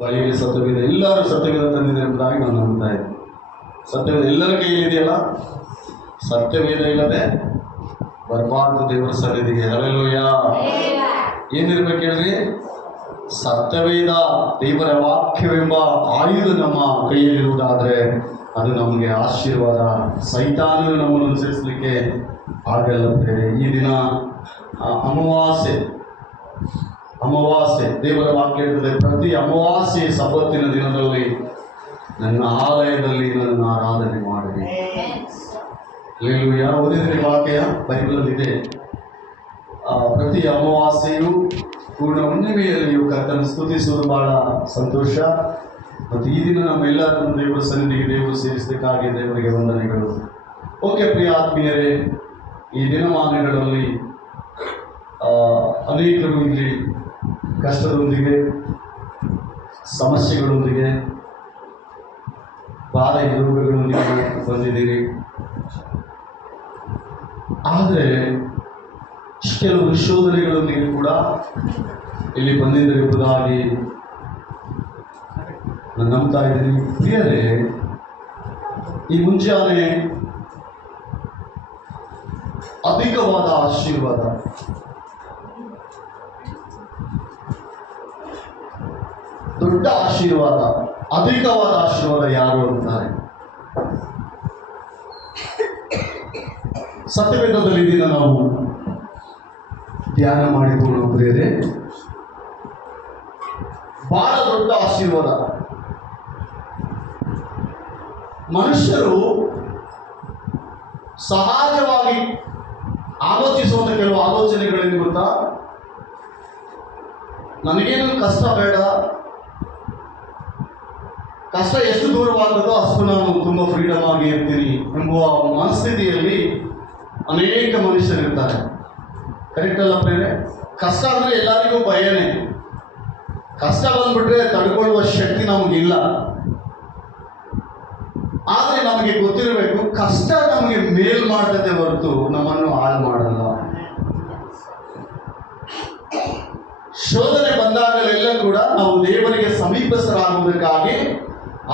ಬಳಿಯಲ್ಲಿ ಸತ್ಯವೇದ, ಎಲ್ಲರೂ ಸತ್ಯವೇದ ತಂದಿದೆ ಎಂಬುದಾಗಿ ನಾನು ನಂಬ್ತಾ ಇದ್ದೀನಿ. ಸತ್ಯವೇದ ಎಲ್ಲರ ಕೈಯಲ್ಲಿದೆಯಲ್ಲ, ಸತ್ಯವೇದ ಇಲ್ಲದೆ ಬರಬಾರ್ದು ದೇವರ ಸನ್ನಿಧಿಗೆ. ಹಲ್ಲೆಲೂಯಾ. ಏನಿರ್ಬೇಕು ಹೇಳ್ರಿ? ಸತ್ಯವೇದ, ದೇವರ ವಾಕ್ಯವೆಂಬ ಆಯುಧ ನಮ್ಮ ಕೈಯಲ್ಲಿರುವುದಾದರೆ ಅದು ನಮಗೆ ಆಶೀರ್ವಾದ. ಸೈತಾನನು ನಮ್ಮನ್ನು ಅನುಸರಿಸಲಿಕ್ಕೆ ಆಗಲ್ಲ. ಈ ದಿನ ಅಮಾವಾಸ್ಯೆ ದೇವರ ವಾಕ್ಯ ಇರ್ತದೆ. ಪ್ರತಿ ಅಮಾವಾಸ್ಯೆ ಸಬ್ಬತ್ತಿನ ದಿನದಲ್ಲಿ ನನ್ನ ಆಲಯದಲ್ಲಿ ನನ್ನ ಆರಾಧನೆ ಮಾಡಬೇಕು. ಹಲ್ಲೆಲೂಯಾ. ಓದಿದ್ರೆ ವಾಕ್ಯ ಬೈಬಲಲ್ಲಿದೆ. ಪ್ರತಿ ಅಮಾವಾಸ್ಯೆಯು ಪೂರ್ಣ ಹುಣ್ಣಿಮೆಯಲ್ಲಿಯೂ ಕರ್ತನ ಸ್ತುತಿಸುವುದು ಬಹಳ ಸಂತೋಷ. ಮತ್ತು ಈ ದಿನ ನಮ್ಮೆಲ್ಲರನ್ನು ದೇವರ ಸನ್ನಿಧಿಗೆ ದೇವರು ಸೇರಿಸಲಿಕ್ಕಾಗಿ ದೇವರಿಗೆ ವಂದನೆಗಳು. ಓಕೆ ಪ್ರಿಯ ಆತ್ಮೀಯರೇ, ಈ ದಿನಮಾನಗಳಲ್ಲಿ ಅನೇಕರು ಇಲ್ಲಿ ಕಷ್ಟದೊಂದಿಗೆ, ಸಮಸ್ಯೆಗಳೊಂದಿಗೆ, ಬಾಧೆ ರೋಗಗಳೊಂದಿಗೆ ಬಂದಿದ್ದೀರಿ. ಆದರೆ ಕೆಲವು ಶೋಧನೆಗಳೊಂದಿಗೆ ಕೂಡ ಇಲ್ಲಿ ಬಂದಿದ್ದರೆಂಬುದಾಗಿ ನಾನು ನಂಬ್ತಾ ಇದ್ದೀನಿ. ಪ್ರಿಯರೇ, ಈ ಮುಂಜಾನೆ ಅಧಿಕವಾದ ಆಶೀರ್ವಾದ, ದೊಡ್ಡ ಆಶೀರ್ವಾದ, ಅಧಿಕವಾದ ಆಶೀರ್ವಾದ ಯಾರು ಅಂತಾರೆ? ಸತ್ಯವೇದದಲ್ಲಿ ದಿನ ನಾವು ಧ್ಯಾನ ಮಾಡಿಕೊಂಡು ಪ್ರಿಯರೇ, ಬಹಳ ದೊಡ್ಡ ಆಶೀರ್ವಾದ. ಮನುಷ್ಯರು ಸಹಜವಾಗಿ ಆಲೋಚಿಸುವಂಥ ಕೆಲವು ಆಲೋಚನೆಗಳೇನು ಗೊತ್ತಾ? ನನಗೇನು ಕಷ್ಟ ಬೇಡ, ಕಷ್ಟ ಎಷ್ಟು ದೂರವಾಗುತ್ತೋ ಅಷ್ಟು ನಾನು ತುಂಬ ಫ್ರೀಡಮ್ ಆಗಿ ಇರ್ತೀನಿ ಎಂಬುವ ಮನಸ್ಥಿತಿಯಲ್ಲಿ ಅನೇಕ ಮನುಷ್ಯರಿರ್ತಾರೆ. ಕರೆಕ್ಟ್ ಅಲ್ಲ ಪ್ರೇರೆ? ಕಷ್ಟ ಅಂದರೆ ಎಲ್ಲರಿಗೂ ಭಯನೇ. ಕಷ್ಟ ಬಂದ್ಬಿಟ್ರೆ ತಡ್ಕೊಳ್ಳುವ ಶಕ್ತಿ ನಮಗಿಲ್ಲ. ಆದರೆ ನಮಗೆ ಗೊತ್ತಿರಬೇಕು, ಕಷ್ಟ ನಮಗೆ ಮೇಲ್ ಮಾಡ್ತದೆ ಹೊರತು ನಮ್ಮನ್ನು ಹಾಳು ಮಾಡಲ್ಲ. ಶೋಧನೆ ಬಂದಾಗಲೆಲ್ಲ ಕೂಡ ನಾವು ದೇವರಿಗೆ ಸಮೀಪಸ್ಥರಾಗುವುದಕ್ಕಾಗಿ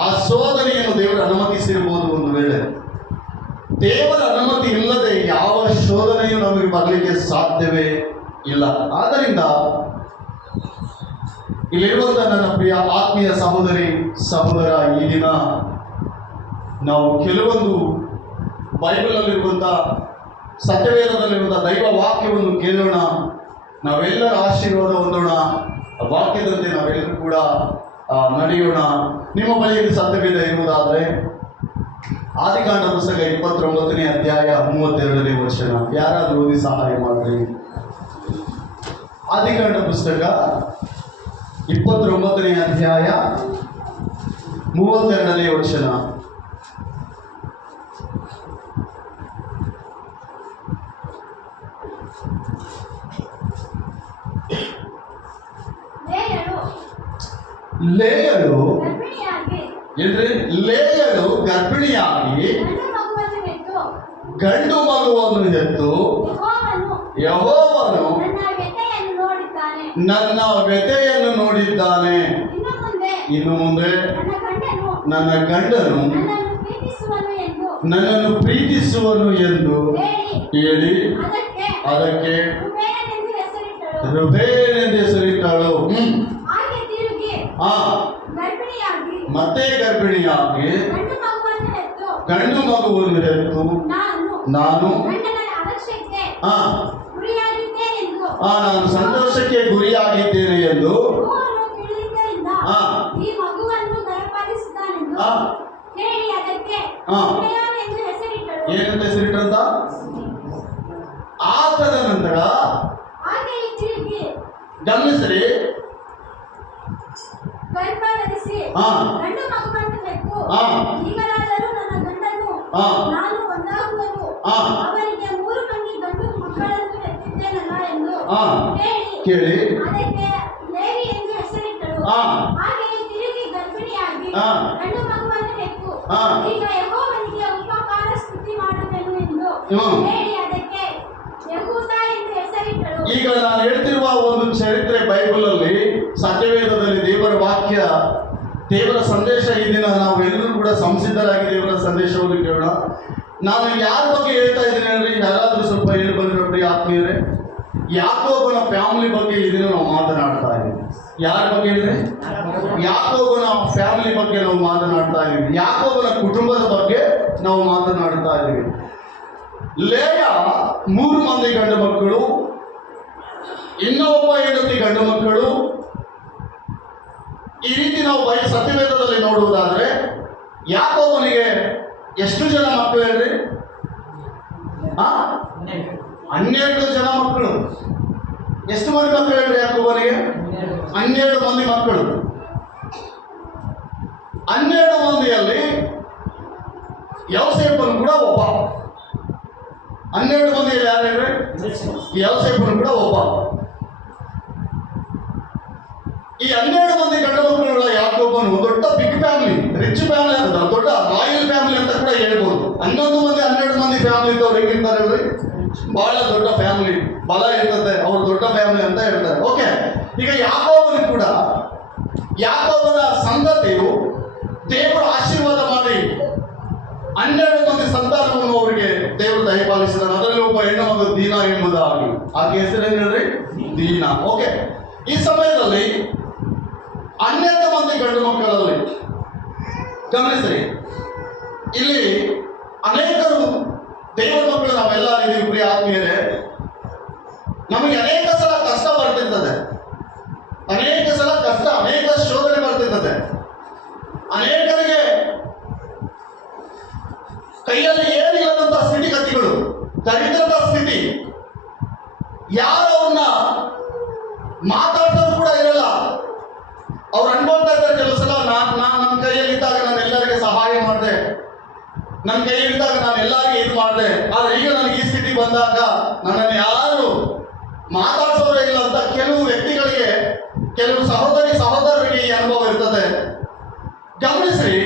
ಆ ಶೋಧನೆಯನ್ನು ದೇವರು ಅನುಮತಿಸಿರಬಹುದು. ಒಂದು ವೇಳೆ ದೇವರ ಅನುಮತಿ ಇಲ್ಲದೆ ಯಾವ ಶೋಧನೆಯೂ ನಮಗೆ ಬರಲಿಕ್ಕೆ ಸಾಧ್ಯವೇ ಇಲ್ಲ. ಆದ್ದರಿಂದ ಇಲ್ಲಿರುವಂಥ ನನ್ನ ಪ್ರಿಯ ಆತ್ಮೀಯ ಸಹೋದರಿ ಸಹೋದರ, ಈ ದಿನ ನಾವು ಕೆಲವೊಂದು ಬೈಬಲಲ್ಲಿರುವಂಥ, ಸತ್ಯವೇದದಲ್ಲಿರುವಂಥ ದೈವ ವಾಕ್ಯವನ್ನು ಕೇಳೋಣ. ನಾವೆಲ್ಲರ ಆಶೀರ್ವಾದ ಹೊಂದೋಣ. ವಾಕ್ಯದಂತೆ ನಾವೆಲ್ಲರೂ ಕೂಡ ನಡೆಯೋಣ. ನಿಮ್ಮ ಬಳಿಯಲ್ಲಿ ಸತ್ಯವೇದ ಇರುವುದಾದರೆ ಆದಿಕಾಂಡ ಪುಸ್ತಕ 29ನೇ ಅಧ್ಯಾಯ 32ನೇ ವಚನ ಯಾರಾದರೂ ಓದಿ ಸಹಾಯ ಮಾಡ್ರಿ. ಆದಿಕಾಂಡ ಪುಸ್ತಕ 29ನೇ ಅಧ್ಯಾಯ 32ನೇ ವಚನ. ಲೇಯಳು ಗರ್ಭಿಣಿಯಾಗಿ ಗಂಡು ಮಗುವನ್ನು ಹೆತ್ತು ಯೆಹೋವನು ನನ್ನ ವ್ಯಥೆಯನ್ನು ನೋಡಿದ್ದಾನೆ. ಇನ್ನು ಮುಂದೆ ನನ್ನ ಗಂಡನು ನನ್ನನ್ನು ಪ್ರೀತಿಸುವನು ಎಂದು ಹೇಳಿ ಅದಕ್ಕೆ ರುಬೇನೆಂದು ಹೆಸರಿಟ್ಟಳು. ಮತ್ತೆ ಗರ್ಭಿಣಿಯಾಗಿ ಗಂಡು ಮಗುವನ್ನು ಹೆತ್ತು ನಾನು ಸಂತೋಷಕ್ಕೆ ಗುರಿಯಾಗಿದ್ದೇನೆ ಎಂದು ಏನಂತ ಹೆಸರಿಟ್ಟಂತ. ಆತದ ನಂತರ ಗಮನಿಸ್ರಿ, ಕೇಳಿ ಈಗ ನಾನು ಹೇಳ್ತಿರುವ ಒಂದು ಚರಿತ್ರೆ ಬೈಬಲ್ ಅಲ್ಲಿ, ಸತ್ಯವೇದದಲ್ಲಿ ದೇವರ ವಾಕ್ಯ ದೇವರ ಸಂದೇಶ ಈ ದಿನ ನಾವೆಲ್ಲರೂ ಕೂಡ ಸಂಸಿದ್ಧರಾಗಿ ದೇವರ ಸಂದೇಶವನ್ನು ಕೇಳೋಣ. ನಾನು ಯಾರ ಬಗ್ಗೆ ಹೇಳ್ತಾ ಇದ್ದೀನಿ ಅಂದ್ರೆ, ಯಾರಾದರೂ ಸ್ವಲ್ಪ ಹೇಳಿ ಬಂದಿರೋ ಪ್ರಿಯ ಆತ್ಮೀಯರೇ, ಯಾಕೋಬನ ಫ್ಯಾಮಿಲಿ ಬಗ್ಗೆ ಈ ದಿನ ನಾವು ಮಾತನಾಡ್ತಾ ಇದ್ದೀವಿ. ಯಾರ ಬಗ್ಗೆ ಹೇಳಿದ್ರೆ ಯಾಕೋಬನ ಫ್ಯಾಮಿಲಿ ಬಗ್ಗೆ ನಾವು ಮಾತನಾಡ್ತಾ ಇದ್ದೀವಿ. ಯಾಕೋಬನ ಕುಟುಂಬದ ಬಗ್ಗೆ ನಾವು ಮಾತನಾಡ್ತಾ ಇದ್ದೀವಿ. ಲೇಯ 3 ಮಂದಿ ಗಂಡು ಮಕ್ಕಳು, ಇನ್ನೊಬ್ಬ ಹೆಂಡತಿ ಗಂಡು ಮಕ್ಕಳು. ಈ ರೀತಿ ನಾವು ಸತ್ಯವೇದದಲ್ಲಿ ನೋಡುವುದಾದ್ರೆ ಯಾಕೋಬನಿಗೆ ಎಷ್ಟು ಜನ ಮಕ್ಕಳು ಹೇಳ್ರಿ? 12 ಜನ ಮಕ್ಕಳು. ಎಷ್ಟು ಮಂದಿ ಮಕ್ಕಳು ಹೇಳ್ರಿ ಯಾಕೋಬನಿಗೆ? 12 ಮಂದಿ ಮಕ್ಕಳು. 12 ಮಂದಿಯಲ್ಲಿ ಯೋಸೇಫನು ಕೂಡ ಒಬ್ಬ. 12 ಮಂದಿಯಲ್ಲಿ ಯಾರು ಹೇಳ್ರಿ? ಯೋಸೇಫನು ಕೂಡ ಒಬ್ಬ. ಈ 12 ಮಂದಿ ಗಂಡು ಮಕ್ಕಳುಗಳ ಯಾಕೋಬನು ದೊಡ್ಡ ಬಿಗ್ ಫ್ಯಾಮಿಲಿ, ರಿಚ್ ಫ್ಯಾಮಿಲಿ ಅಂತ, ದೊಡ್ಡ ರಾಯಲ್ ಫ್ಯಾಮಿಲಿ ಅಂತ ಕೂಡ ಹೇಳ್ಬೋದು. 12 ಮಂದಿ ಫ್ಯಾಮಿಲಿ ಇದ್ದವ್ರು ಹೇಗಿರ್ತಾರೆ ಹೇಳ್ರಿ? ಬಹಳ ದೊಡ್ಡ ಫ್ಯಾಮಿಲಿ, ಬಲ ಇರ್ತದೆ, ಅವ್ರು ದೊಡ್ಡ ಫ್ಯಾಮಿಲಿ ಅಂತ ಹೇಳ್ತಾರೆ. ಓಕೆ, ಈಗ ಯಾಕೋಬನು ಕೂಡ, ಯಾಕೋಬನ ಸಂತತಿಯು ದೇವರು ಆಶೀರ್ವಾದ ಮಾಡಿ 12 ಮಂದಿ ಸಂತಾನವನ್ನು ಅವರಿಗೆ ದೇವರು ದಯಪಾಲಿಸಿದಾರೆ. ಅದರಲ್ಲಿ ಒಬ್ಬ ಹೆಣ್ಣು ಮಗ ದೀನಾ ಎಂಬುದಾಗಿ. ಆಕೆ ಹೆಸರೇನು ಹೇಳ್ರಿ? ದೀನಾ. ಓಕೆ, ಈ ಸಮಯದಲ್ಲಿ 12 ಮಂದಿ ಗಂಡು ಮಕ್ಕಳಲ್ಲಿ ಗಮನಿಸ್ರಿ, ಇಲ್ಲಿ ಅನೇಕರು ದೇವರ ಮಕ್ಕಳು ನಾವೆಲ್ಲ ಇದೀವಿ ಪ್ರಿಯ ಆತ್ಮೀಯರೇ. ನಮಗೆ ಅನೇಕ ಸಲ ಕಷ್ಟ ಬರ್ತಿರ್ತದೆ, ಅನೇಕ ಸಲ ಕಷ್ಟ, ಅನೇಕ ಶೋಧನೆ ಬರ್ತಿರ್ತದೆ. ಅನೇಕರಿಗೆ ಕೈಯಲ್ಲಿ ಏನಿಲ್ಲದಂತಹ ಸ್ಥಿತಿಗತಿಗಳು, ದರಿದ್ರದ ಸ್ಥಿತಿ, ಯಾರು ಅವ್ರನ್ನ ಮಾತಾಡ್ಸೋದು ಕೂಡ ಇರಲ್ಲ. ಅವ್ರು ಅನ್ಕೊಳ್ತಾ ಇರ್ತಾರೆ ಕೆಲವು ಸಲ, ನನ್ನ ಕೈಯಲ್ಲಿದ್ದಾಗ ನಾನು ಎಲ್ಲರಿಗೆ ಸಹಾಯ ಮಾಡಿದೆ, ನನ್ನ ಕೈಯಲ್ಲಿದ್ದಾಗ ನಾನು ಎಲ್ಲರಿಗೆ ಇದು ಮಾಡಿದೆ, ಆದ್ರೆ ಈಗ ನನಗೆ ಈ ಸ್ಥಿತಿ ಬಂದಾಗ ನನ್ನನ್ನು ಯಾರು ಮಾತಾಡ್ಸೋರೇ ಇಲ್ಲ ಅಂತ ಕೆಲವು ವ್ಯಕ್ತಿಗಳಿಗೆ, ಕೆಲವು ಸಹೋದರರಿಗೆ ಈ ಅನುಭವ ಇರ್ತದೆ. ಗಮನಿಸ್ರಿ,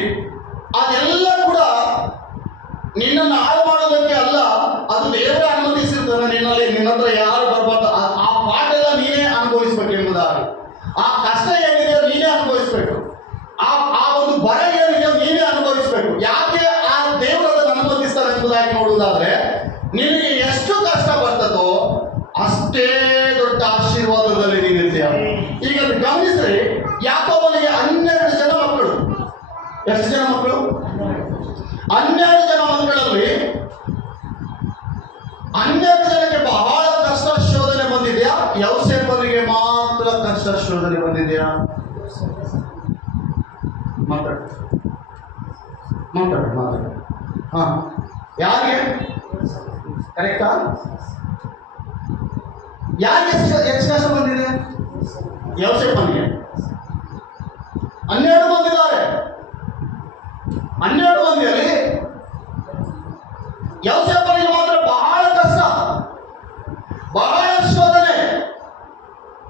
ಅದೆಲ್ಲ ಕೂಡ ನಿನ್ನನ್ನು ಹಾಳು ಮಾಡೋದಕ್ಕೆ ಅಲ್ಲ, ಅದು ದೇವರೇ ಅನುಮತಿಸಿರ್ತಾನೆ. ನಿನ್ನ ಹತ್ರ ಯಾರು ಬರ್ಬಾರ್ದು. ಆ ಪಾಠ ಎಲ್ಲ ನೀನೇ ಅನುಭವಿಸ್ಬೇಕು ಎಂಬುದಾಗಿ. ಆ ಕಷ್ಟ ಏನಿದೆ ನೀನೇ ಅನುಭವಿಸ್ಬೇಕು. ಆ ಒಂದು ಬರ ಏನಿದೆ ನೀನೇ ಅನುಭವಿಸ್ಬೇಕು. ಯಾಕೆ ಆ ದೇವರು ಅದನ್ನು ಅನುಮತಿಸ್ತಾರೆ ಎಂಬುದಾಗಿ ನೋಡುವುದಾದ್ರೆ, ನಿನಗೆ ಎಷ್ಟು ಕಷ್ಟ ಬರ್ತದೋ ಅಷ್ಟೇ ದೊಡ್ಡ ಆಶೀರ್ವಾದದಲ್ಲಿ ನೀನಿರ್ತೀಯ. ಈಗ ಗಮನಿಸ್ರಿ, ಯಾಕೋಬನಿಗೆ 12 ಜನ ಮಕ್ಕಳು. ಎಷ್ಟು ಜನ ಮಕ್ಕಳು? 12 ಜನ ಮಕ್ಕಳಲ್ಲಿ 12 ಜನಕ್ಕೆ ಬಹಳ ಕಷ್ಟ ಶೋಧನೆ ಬಂದಿದೆಯಾ? ಯೋಸೇಫನಿಗೆ ಮಾತ್ರ ಕಷ್ಟ ಶೋಧನೆ ಬಂದಿದೆಯಾ? ಮಾತಾಡ. ಹಾ, ಯಾರಿಗೆ? ಕರೆಕ್ಟಾ? ಯಾರಿಗೆ ಎಷ್ಟು ಕಷ್ಟ ಬಂದಿದೆ? ಯೋಸೇಫನಿಗೆ. 12 ಮಂದಿ ಇದ್ದಾರೆ. 12 ಮಂದಿಯಲ್ಲಿ ಯೋಸೇಫನಿಗೆ ಮಾತ್ರ ಬಹಳ ಕಷ್ಟ, ಬಹಳ ಶೋಧನೆ,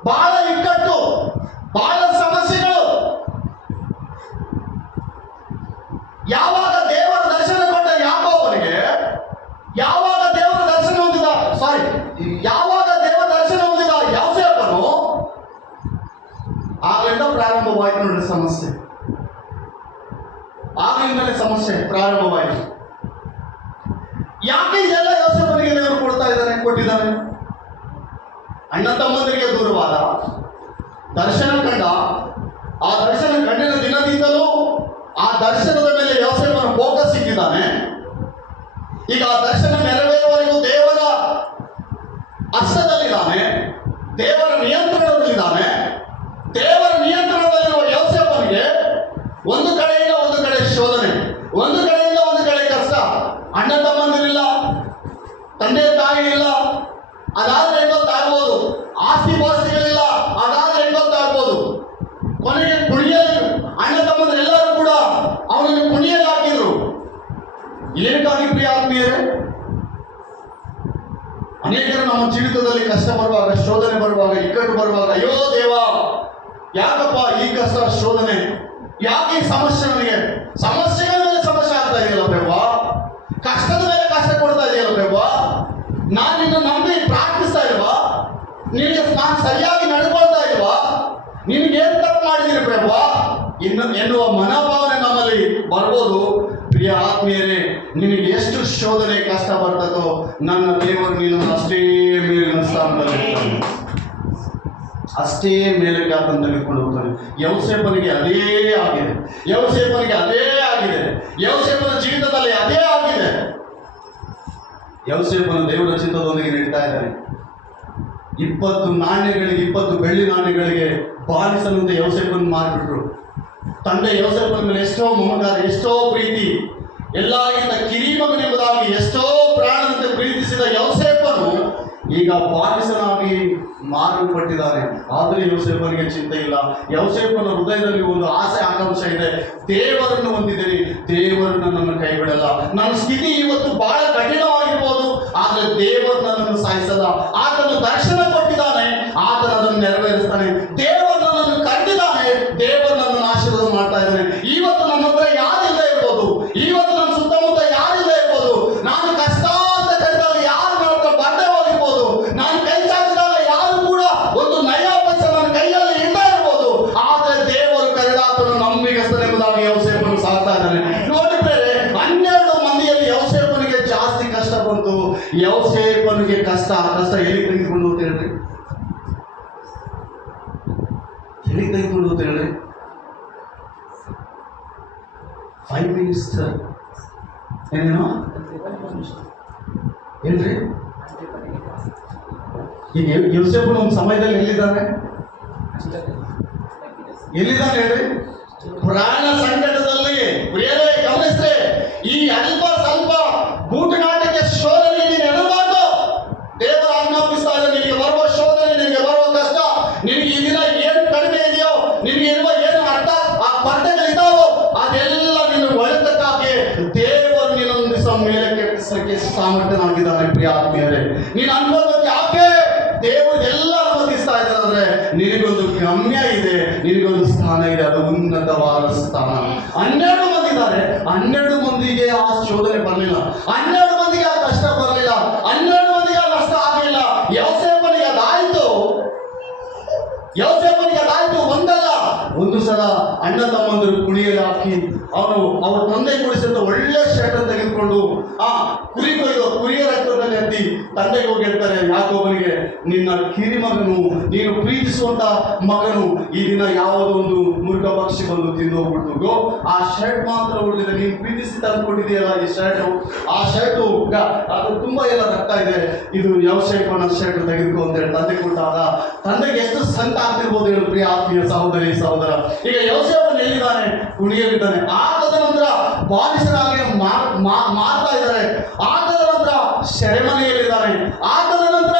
ಬಹಳ ಇಕ್ಕಟ್ಟು, ಬಹಳ ಸಮಸ್ಯೆಗಳು. ಯಾವಾಗ ದೇವರ ದರ್ಶನ ಕೊಟ್ಟ ಯಾಕೋಬನಿಗೆ, ಯಾವಾಗ ದೇವರ ದರ್ಶನ ಹೊಂದಿದ ಯೋಸೇಫನು, ಆಗಲಿಂದ ಪ್ರಾರಂಭವಾಯಿತು ನೋಡಿ ಸಮಸ್ಯೆ. ಆಗಲಿಂದಲೇ ಸಮಸ್ಯೆ ಪ್ರಾರಂಭವಾಯಿತು. ಯಾಕೆ ಇದೆಲ್ಲ ಯೋಸೇಫನಿಗೆ ದೇವರು ಕೊಟ್ಟಿದ್ದಾನೆ? ಅಣ್ಣ ತಮ್ಮಂದರಿಗೆ ದೂರವಾದ, ದರ್ಶನ ಕಂಡ, ಆ ದರ್ಶನ ಕಂಡಿನ ದಿನದಿಂದಲೂ ಆ ದರ್ಶನದ ಮೇಲೆ ಯೋಸೇಫನ ಫೋಕಸ್ ಇಟ್ಟಿದ್ದಾನೆ. ಈಗ ಆ ದರ್ಶನ ನೆರವೇರುವವರೆಗೂ ದೇವರ ಹಸ್ತದಲ್ಲಿದ್ದಾನೆ, ದೇವರ ನಿಯಂತ್ರಣದಲ್ಲಿದ್ದಾನೆ. ದೇವರ ನಿಯಂತ್ರಣದಲ್ಲಿರುವ ಯೋಸೇಫನಿಗೆ ಒಂದು ಕಡೆಯಿಂದ ಒಂದು ಕಡೆ ಶೋಧನೆ, ಒಂದು ಕಡೆಯಿಂದ ಒಂದು ಕಡೆ ಕಷ್ಟ. ಅಣ್ಣ ತಮ್ಮಂದಿರಿಲ್ಲ, ತಂದೆ ತಾಯಿ ಇಲ್ಲ, ಅದಾದ್ರೆ ಹೆಂಗೊತ್ತಾಗ್ಬೋದು. ಆಸ್ತಿ ಪಾಸ್ತಿಗಳಿಲ್ಲ, ಅದಾದ್ರೆ ಹೆಂಗೊತ್ತಾಗ್ಬೋದು. ಕೊನೆಗೆ ಕುಣಿಯಲು ಅಣ್ಣ ತಮ್ಮಂದಿರೆಲ್ಲರೂ ಕೂಡ ಅವನನ್ನು ಕುಣಿಯಲು ಹಾಕಿದ್ರು. ಏನಕ್ಕಾಗಿ ಪ್ರಿಯ ಆತ್ಮೀಯರೇ? ಅನೇಕರು ನಮ್ಮ ಜೀವಿತದಲ್ಲಿ ಕಷ್ಟ ಬರುವಾಗ, ಶೋಧನೆ ಬರುವಾಗ, ಇಕ್ಕಟ್ಟು ಬರುವಾಗ, ಅಯ್ಯೋ ದೇವ, ಯಾಕಪ್ಪ ಈ ಕಷ್ಟ ಶೋಧನೆ, ಯಾಕೆ ಈ ಸಮಸ್ಯೆ ನನಗೆ? ಸಮಸ್ಯೆಗಳ ಮೇಲೆ ಸಮಸ್ಯೆ ಆಗ್ತಾ ಇದೆಯಲ್ಲ ಬೇವ, ಕಷ್ಟದ ಮೇಲೆ ಕಷ್ಟ ಕೊಡ್ತಾ ಇದೆಯಲ್ಲ ಬೇವ, ನಾನು ನಿನ್ನ ನಂಬಿ ಪ್ರಾರ್ಥಿಸ್ತಾ ಇಲ್ವಾ? ನಿನಗೆ ನಾನು ಸರಿಯಾಗಿ ನಡ್ಕೊಳ್ತಾ ಇಲ್ವಾ? ನಿನಗೇನು ತಪ್ಪು ಮಾಡಿದ್ದೀನಿ ಬೇವ? ಎನ್ನುವ ಮನೋಭಾವನೆ ನಮ್ಮಲ್ಲಿ ಬರ್ಬೋದು. ಪ್ರಿಯ ಆತ್ಮೀಯರೇ, ನಿನಗೆ ಎಷ್ಟು ಶೋಧನೆ ಕಷ್ಟ ಬರ್ತದೋ ನನ್ನ ದೇವರು ನಿನ್ನನ್ನು ಅಷ್ಟೇ ಮೇಲಿನ ಸ್ಥಾನದಲ್ಲಿ ಇರ್ತಾನೆ, ಅಷ್ಟೇ ಮೇಲಕ್ಕೆ ಆತನ ತೆಗೆದುಕೊಂಡು ಹೋಗ್ತಾನೆ. ಯೌಸೇಫನಿಗೆ ಅದೇ ಆಗಿದೆ, ಯೌಸೇಫನಿಗೆ ಅದೇ ಆಗಿದೆ, ಯೌಸೇಫನ ಜೀವಿತದಲ್ಲಿ ಅದೇ ಆಗಿದೆ. ಯೌಸೇಫನ ದೇವರ ಚಿತ್ತದೊಂದಿಗೆ ನಡೀತಾ ಇದ್ದಾನೆ. 20 ನಾಣ್ಯಗಳಿಗೆ, 20 ಬೆಳ್ಳಿ ನಾಣ್ಯಗಳಿಗೆ ಬಾಲಿಸಲಂತೆ ಯೌಸೇಫನ್ನು ಮಾರಿಬಿಟ್ರು. ತಂದೆ ಯೌಸೇಫನ ಮೇಲೆ ಎಷ್ಟೋ ಮಮಕಾರ, ಎಷ್ಟೋ ಪ್ರೀತಿ, ಎಲ್ಲರಿಗಿಂತ ಕಿರಿಮಗನೆಂಬುದಾಗಿ ಎಷ್ಟೋ ಪ್ರಾಣದಂತೆ ಪ್ರೀತಿಸಿದ ಯೌಸೇಫನು ಈಗ ಬಾಲಿಸನಾಗಿ ಮಾರಲ್ಪಟ್ಟಿದ್ದಾನೆ. ಆದರೆ ಯೌಸೇಫನಿಗೆ ಚಿಂತೆ ಇಲ್ಲ. ಯೌಸೇಫನ ಹೃದಯದಲ್ಲಿ ಒಂದು ಆಸೆ ಆಕಾಂಕ್ಷೆ ಇದೆ. ದೇವರನ್ನು ಹೊಂದಿದ್ದೇನೆ, ದೇವರು ನನ್ನನ್ನು ಕೈ ಬಿಡಲ್ಲ. ನನ್ನ ಸ್ಥಿತಿ ಇವತ್ತು ಬಹಳ ಕಠಿಣವಾಗಿರ್ಬೋದು, ಆದರೆ ದೇವರು ನನ್ನನ್ನು ಸಾಯಿಸಲ್ಲ. ಆತನು ದರ್ಶನ ಕೊಟ್ಟಿದ್ದಾನೆ, ಆತನು ಅದನ್ನು ನೆರವೇರಿಸ್ತಾನೆ. ದೇವರು ನನ್ನನ್ನು ಕಂಡಿದ್ದಾನೆ, ದೇವರು ನನ್ನನ್ನು ಆಶೀರ್ವಾದ ಮಾಡ್ತಾ ಇದ್ದಾನೆ. ಇವತ್ತು ನನ್ನ ಹತ್ರ ಯಾರಿಲ್ಲ ಇರ್ಬೋದು, ಇವತ್ತು ನನ್ನ ಸುತ್ತಮುತ್ತ ಯಾರಿಲ್ಲ ಇರ್ಬೋದು, ನಾನು ಕಷ್ಟ ಅಂತ ಕರೆದಾಗ ಯಾರು ನನ್ನ ಹತ್ರ ಬರ್ದೇ ಹೋಗಿರ್ಬೋದು, ನಾನು ಕೈ ಚಾಚಿದಾಗ ಯಾರು ಕೂಡ ಒಂದು ನಯ ಪೈಸೆ ನನ್ನ ಕೈಯಲ್ಲಿ ಇಲ್ಲ ಇರ್ಬೋದು, ಆದರೆ ದೇವರು ಕರೆದಾತನು ನಂಬಿಗಸ್ತನೆಂಬುದಾಗಿ ಯೌಸೇಫನು ಸಾಕ್ತಾ ಇದ್ದಾನೆ. ನೋಡಿದ್ರೆ 12 ಮಂದಿಯಲ್ಲಿ ಯೌಸೇಫನಿಗೆ ಜಾಸ್ತಿ ಕಷ್ಟ ಬಂತು. ಯೌಸೇಫನಿಗೆ ಕಷ್ಟ ಎಲ್ಲಿ ತೆಗೆದುಕೊಂಡು ಹೋಗ್ತಾ ಹೇಳ್ರಿ, ಎಲ್ಲಿ ತೆಗೆದುಕೊಂಡು ಹೋಗ್ತಾ ಹೇಳ್ರಿ? 5 ಮಿನಿಸ್ಟರ್ ಏನೇನೋ ಹೇಳ್ರಿ. ಈಗ ಯೌಸೇಫನು ಒಂದು ಸಮಯದಲ್ಲಿ ಎಲ್ಲಿದ್ದಾನೆ ಹೇಳ್ರಿ? ಪ್ರಾಣ ಸಂಕಟದಲ್ಲಿ. ಪ್ರಿಯರೇ, ಗಮನಿಸ್ರೆ, ಈ ಅಲ್ಪ ಸ್ವಲ್ಪ ಬೂಟನಾಟಕ್ಕೆ ಶೋಧನೆ ನೀನು ಎನ್ನಬಾರ್ದು. ದೇವರು ಆಜ್ಞಾಪಿಸ್ತಾ ಇದ್ದಾನೆ, ನಿನಗೆ ಬರುವ ಶೋಧನೆ, ನಿನಗೆ ಬರುವ ಕಷ್ಟ, ನಿನಗೆ ಈ ದಿನ ಏನು ಕಡಿಮೆ ಇದೆಯೋ, ನಿನಗೆ ಇರುವ ಏನು ಅರ್ಥ ಆ ಸ್ಪರ್ಧೆಗಳಿದ್ದಾವೋ, ಅದೆಲ್ಲ ನಿನ್ನ ಒಳ್ಳೆದಕ್ಕಾಗಿ ದೇವರು ನಿನ್ನೊಂದು ದಿವಸ ಮೇಲೆ ಕೆಟ್ಟಿಸಲಿಕ್ಕೆ ಸಾಮರ್ಥ್ಯನಾಗಿದ್ದಾನೆ. ಪ್ರಿಯ ಆತ್ಮೀಯರೇ, ನೀನು ಅನ್ಬೋದಕ್ಕೆ ಯಾಕೆ ದೇವರು ಎಲ್ಲ ಅನುಮತಿಸ್ತಾ ಇದ್ದಾರೆ ಅಂದ್ರೆ ನಿನಗೊಂದು ಗಮ್ಯ ಇದೆ, ನಿನಗೊಂದು ಸ್ಥಾನ ಇದೆ, ಅದು ಉನ್ನತವಾದ ಸ್ಥಾನ. 12 ಮಂದಿ ಇದ್ದಾರೆ, 12 ಮಂದಿಗೆ ಆ ಶೋಧನೆ ಬರಲಿಲ್ಲ, 12 ಮಂದಿಗೆ ಆ ಕಷ್ಟ ಬರಲಿಲ್ಲ, 12 ಮಂದಿಗೆ ಆ ನಷ್ಟ ಆಗಲಿಲ್ಲ. ಯೌಸೇಫನಿಗೆ ಅದಾಯ್ತು, ಯೌಸೇಫನಿಗೆ ಅದಾಯ್ತು. ಒಂದು ಸಲ ಅಣ್ಣ ತಮ್ಮಂದರು ಕುಣಿಯಲ್ಲಿ ಹಾಕಿ ಅವ್ರ ತಂದೆ ಕೊಡಿಸಿದ ಒಳ್ಳೆ ಶರ್ಟ್ ತೆಗೆದುಕೊಂಡು ಕುರಿಯ ರಕ್ತದಲ್ಲಿ ಹತ್ತಿ ತಂದೆಗೆ ಹೋಗಿ ಹೇಳ್ತಾರೆ, ಯಾಕೋಬನಿಗೆ, ನಿನ್ನ ಕಿರಿಮಗನು, ನೀನು ಪ್ರೀತಿಸುವಂತ ಮಗನು ಈ ದಿನ ಯಾವುದೋ ಒಂದು ಮುರುಘ ಪಕ್ಷಿ ಬಂದು ತಿಂದು ಹೋಗ್ಬಿಟ್ಟು ಆ ಶರ್ಟ್ ಮಾತ್ರ ಉಳಿದಿದೆ, ನೀನು ಪ್ರೀತಿಸಿ ತಂದುಕೊಟ್ಟಿದೆಯಲ್ಲ ಈ ಶರ್ಟ್, ಆ ಶರ್ಟು ಅದು ತುಂಬಾ ಎಲ್ಲ ರಕ್ತ ಇದೆ, ಇದು ಯೌಸೇಫನ ಶರ್ಟ್ ತೆಗೆದುಕೋ ಅಂತ ಹೇಳಿ ತಂದೆ ಕೊಟ್ಟಾಗ ತಂದೆಗೆ ಎಷ್ಟು ಸಂಕಟ ಆಗ್ತಿರ್ಬೋದು ಹೇಳು ಪ್ರಿಯ ಆತ್ಮೀಯ ಸಹೋದರಿ ಸಹೋದರ. ಈಗ ಯೌಸೇಫನು ಎಲ್ಲಿದ್ದಾನೆ? ಕುಣಿಯಲ್ಲಿದ್ದಾನೆ. ಆದ ನಂತರ ಬಾಲಿಸನಾಗಿ ಮಾರ್ತಾ ಇದ್ದಾರೆ, ಆದ ನಂತರ ಸೆರೆಮನೆಯಲ್ಲಿದ್ದಾನೆ, ಆದ ನಂತರ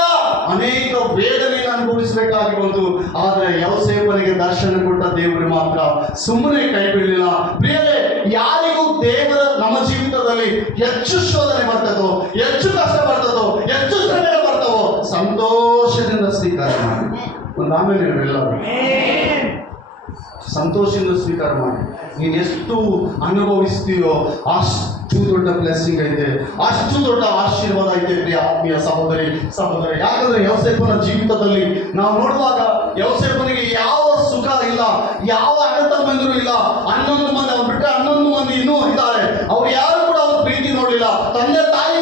ಅನೇಕ ವೇದನೆಯನ್ನು ಅನುಭವಿಸಬೇಕಾಗಿ ಬಂತು. ಆದರೆ ಯೌಸೇಫನಿಗೆ ದರ್ಶನ ಕೊಟ್ಟ ದೇವರು ಮಾತ್ರ ಸುಮ್ಮನೆ ಕೈ ಬಿಡಲಿಲ್ಲ. ಪ್ರಿಯರೇ, ಯಾರಿಗೂ ದೇವರ ನಮ್ಮ ಜೀವಿತದಲ್ಲಿ ಹೆಚ್ಚು ಶೋಧನೆ ಬರ್ತದೋ, ಹೆಚ್ಚು ಕಷ್ಟ ಬರ್ತದೋ, ಹೆಚ್ಚು ಶ್ರಮೆಗಳು ಬರ್ತವೋ, ಸಂತೋಷದಿಂದ ಸ್ವೀಕಾರ ಮಾಡಿ. ಒಂದು ಆಮೇಲೆ ಎಲ್ಲರೂ ಸಂತೋಷದಿಂದ ಸ್ವೀಕಾರ ಮಾಡಿ. ನೀನು ಎಷ್ಟು ಅನುಭವಿಸ್ತೀಯೋ ಅಷ್ಟು ದೊಡ್ಡ ಬ್ಲೆಸ್ಸಿಂಗ್ ಐತೆ, ಅಷ್ಟು ದೊಡ್ಡ ಆಶೀರ್ವಾದ ಐತೆ ಪ್ರಿಯ ಆತ್ಮೀಯ ಸಹೋದರಿ ಸಹೋದರ. ಯಾಕಂದ್ರೆ ಯೌಸೇಫನ ಜೀವಿತದಲ್ಲಿ ನಾವು ನೋಡುವಾಗ ಯೌಸೇಫನಿಗೆ ಯಾವ ಸುಖ ಇಲ್ಲ, ಯಾವ ಅಣ್ಣತಮ್ಮಂದಿರು ಇಲ್ಲ. 11 ಮಂದಿ, ಅವ್ರು ಬಿಟ್ಟರೆ 11 ಮಂದಿ ಇನ್ನೂ ಇದ್ದಾರೆ. ಅವ್ರು ಯಾರು ಕೂಡ ಅವ್ರ ಪ್ರೀತಿ ನೋಡಲಿಲ್ಲ, ತಂದೆ ತಾಯಿ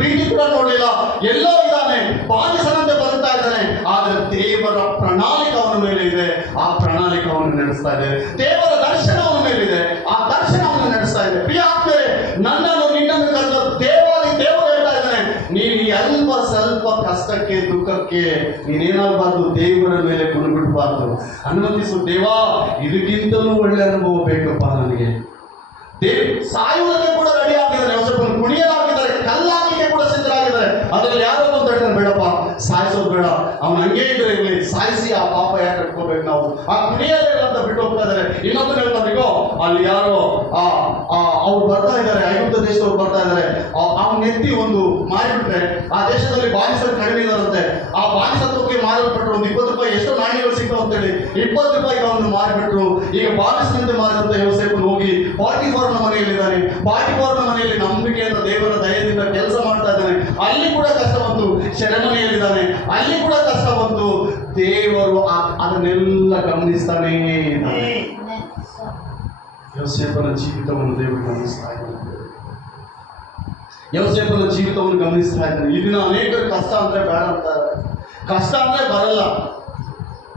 ಪ್ರೀತಿ ಕೂಡ ನೋಡಲಿಲ್ಲ. ಎಲ್ಲೋ ಇದ್ದಾನೆ, ಬಾಲಿಸನಂತೆ ಬದುಕ್ತಾ ಇದ್ದಾನೆ. ಆದರೆ ದೇವರ ಪ್ರಣಾಳಿಕೆ ಅವನ ಮೇಲೆ ಇದೆ, ಆ ಪ್ರಣಾಳಿಕೆ ಅವನು ನಡೆಸ್ತಾ ಇದೆ. ದೇವರ ದರ್ಶನ ಅವನ ಮೇಲಿದೆ, ಆ ದರ್ಶನ ಅವನು ನಡೆಸ್ತಾ ಇದೆ. ಪ್ರಿಯ ಆತ್ಮೀಯರೇ, ನನ್ನನ್ನು ನಿನ್ನನ್ನು ಕರೆದ ದೇವರು ಹೇಳ್ತಾ ಇದ್ದಾನೆ, ನೀನು ಅಲ್ಪ ಸ್ವಲ್ಪ ಕಷ್ಟಕ್ಕೆ ದುಃಖಕ್ಕೆ ನೀನೇನಾಗಬಾರ್ದು, ದೇವರ ಮೇಲೆ ಗುಣಬಿಡಬಾರ್ದು. ಅನುಮತಿಸು ದೇವಾ, ಇದಕ್ಕಿಂತಲೂ ಒಳ್ಳೆ ಅನುಭವ ಬೇಕಪ್ಪ ನನಗೆ. ಸಾಯುವುದಕ್ಕೆ ಕೂಡ ರೆಡಿ ಆಗಿದ್ದಾರೆ, ಯೌಸೇಫನು ಕುಣಿಯಲಾಗಿದ್ದಾರೆ, ಕಲ್ಲಾಗಲಿಕ್ಕೆ ಕೂಡ ಸಿದ್ಧರಾಗಿದ್ದಾರೆ. ಅದರಲ್ಲಿ ಯಾರೋ ಅಂತ ಹೇಳ್ತಾರೆ, ಬೇಡಪ್ಪ ಸಾಯಿಸೋದು ಬೇಡ, ಅವನು ಹಂಗೆ ಇದ್ರೆ ಇರಲಿ, ಸಾಯಿಸಿ ಆ ಪಾಪ ಯಾಕೆ ಕಟ್ಕೋಬೇಕು ನಾವು, ಆ ಕುಣಿಯಲ್ಲೇ ಅಂತ ಬಿಟ್ಟು ಹೋಗ್ತಾ ಇದ್ದಾರೆ. ಇನ್ನೊಂದು ಹೇಳ್ತಾರಿಗೋ, ಅಲ್ಲಿ ಯಾರೋ ಅವ್ರು ಬರ್ತಾ ಇದ್ದಾರೆ, ಐಗುಪ್ತ ದೇಶದವ್ರು ಬರ್ತಾ ಇದ್ದಾರೆ, ಅವ್ನ ಎತ್ತಿ ಒಂದು ಮಾರಿಬಿಟ್ರೆ ಆ ದೇಶದಲ್ಲಿ ಬಾಲಿಸರು ಕಡಿಮೆ ಇದಾರಂತೆ. ಆ ಬಾಲಿಸತ್ವಕ್ಕೆ ಮಾರಲ್ಪಟ್ಟರು. ಒಂದು 20 ರೂಪಾಯಿ ಎಷ್ಟೋ ನಾಣ್ಯಗಳು ಸಿಗ್ತಾವ ಅಂತೇಳಿ 20 ರೂಪಾಯಿಗೆ ಅವನು ಮಾರಿಬಿಟ್ರು. ಈಗ ಬಾಲಿಸನಂತೆ ಮಾರಿದಂತೆ ಯೌಸೇಫನು ಹೋಗಿ ಪಾಟಿಫಾರನ ಮನೆಯಲ್ಲಿದ್ದಾನೆ. ಪಾಟಿಫಾರನ ಮನೆಯಲ್ಲಿ ನಂಬಿಕೆಯಿಂದ ದೇವರ ದಯದಿಂದ ಕೆಲಸ ಮಾಡ್ತಾ ಇದ್ದಾನೆ. ಅಲ್ಲಿ ಕೂಡ ಕಷ್ಟ ಬಂತು. ಸೆರೆಮನೆಯಲ್ಲಿದ್ದಾನೆ, ಅಲ್ಲಿ ಕೂಡ ಕಷ್ಟ ಬಂತು. ದೇವರು ಅದನ್ನೆಲ್ಲ ಗಮನಿಸ್ತಾನೇ ಇದ್ದಾನೆ. ಯೋಸೇಫನ ಜೀವಿತವನ್ನು ದೇವರು ಗಮನಿಸ್ತಾ ಇದ್ದಾನೆ. ಯೋಸೇಫನ ಜೀವಿತವನ್ನು ಗಮನಿಸ್ತಾ ಇದ್ದಾನೆ. ಈ ದಿನ ಅನೇಕರು ಕಷ್ಟ ಅಂದ್ರೆ ಬೇಡ ಅಂತಾರೆ, ಕಷ್ಟ ಅಂದ್ರೆ ಬರಲ್ಲ,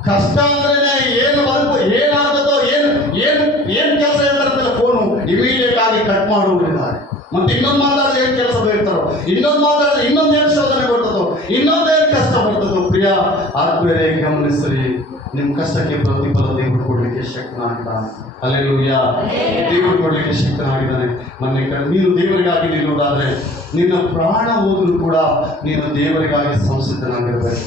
ಕಷ್ಟ ಅಂದ್ರೆ ಏನು ಬರುತ್ತೆ, ಏನಾಗುತ್ತೋ, ಏನು ಕೆಲಸ ಹೇಳ್ತಾರಂತೆಲ್ಲ ಫೋನು ಇಮಿಡಿಯೇಟ್ ಆಗಿ ಕಟ್ ಮಾಡೋರಿದ್ದಾರೆ. ಮತ್ತೆ ಇನ್ನೊಂದು ಮಾತಾಡಿದ್ರೆ ಏನು ಕೆಲಸ ಬೇಡ್ತಾರೋ, ಇನ್ನೊಂದು ಮಾತಾಡಿದ್ರೆ ಇನ್ನೊಂದೇನು ಶೋಧನೆ ಬರ್ತದೋ, ಇನ್ನೊಂದೇನು ಕಷ್ಟ ಬರ್ತದೋ. ಪ್ರಿಯ ಆತ್ಮೀಯರೇ, ಗಮನಿಸ್ರಿ, ನಿಮ್ಮ ಕಷ್ಟಕ್ಕೆ ಪ್ರತಿಫಲ ದೇವರು ಕೊಡ್ಲಿಕ್ಕೆ ಶಕ್ತನಾಗಿದ್ದಾನೆ. ಹಲ್ಲೆಲೂಯಾ. ದೇವರು ಕೊಡ್ಲಿಕ್ಕೆ ಶಕ್ತನಾಗಿದ್ದಾನೆ. ಮೊನ್ನೆ ನೀನು ದೇವರಿಗಾಗಿ ನಿಲ್ಲುವುದಾದ್ರೆ ನಿನ್ನ ಪ್ರಾಣ ಹೋದರೂ ಕೂಡ ನೀನು ದೇವರಿಗಾಗಿ ಸಂಸಿದ್ಧನಾಗಿರಬೇಕು.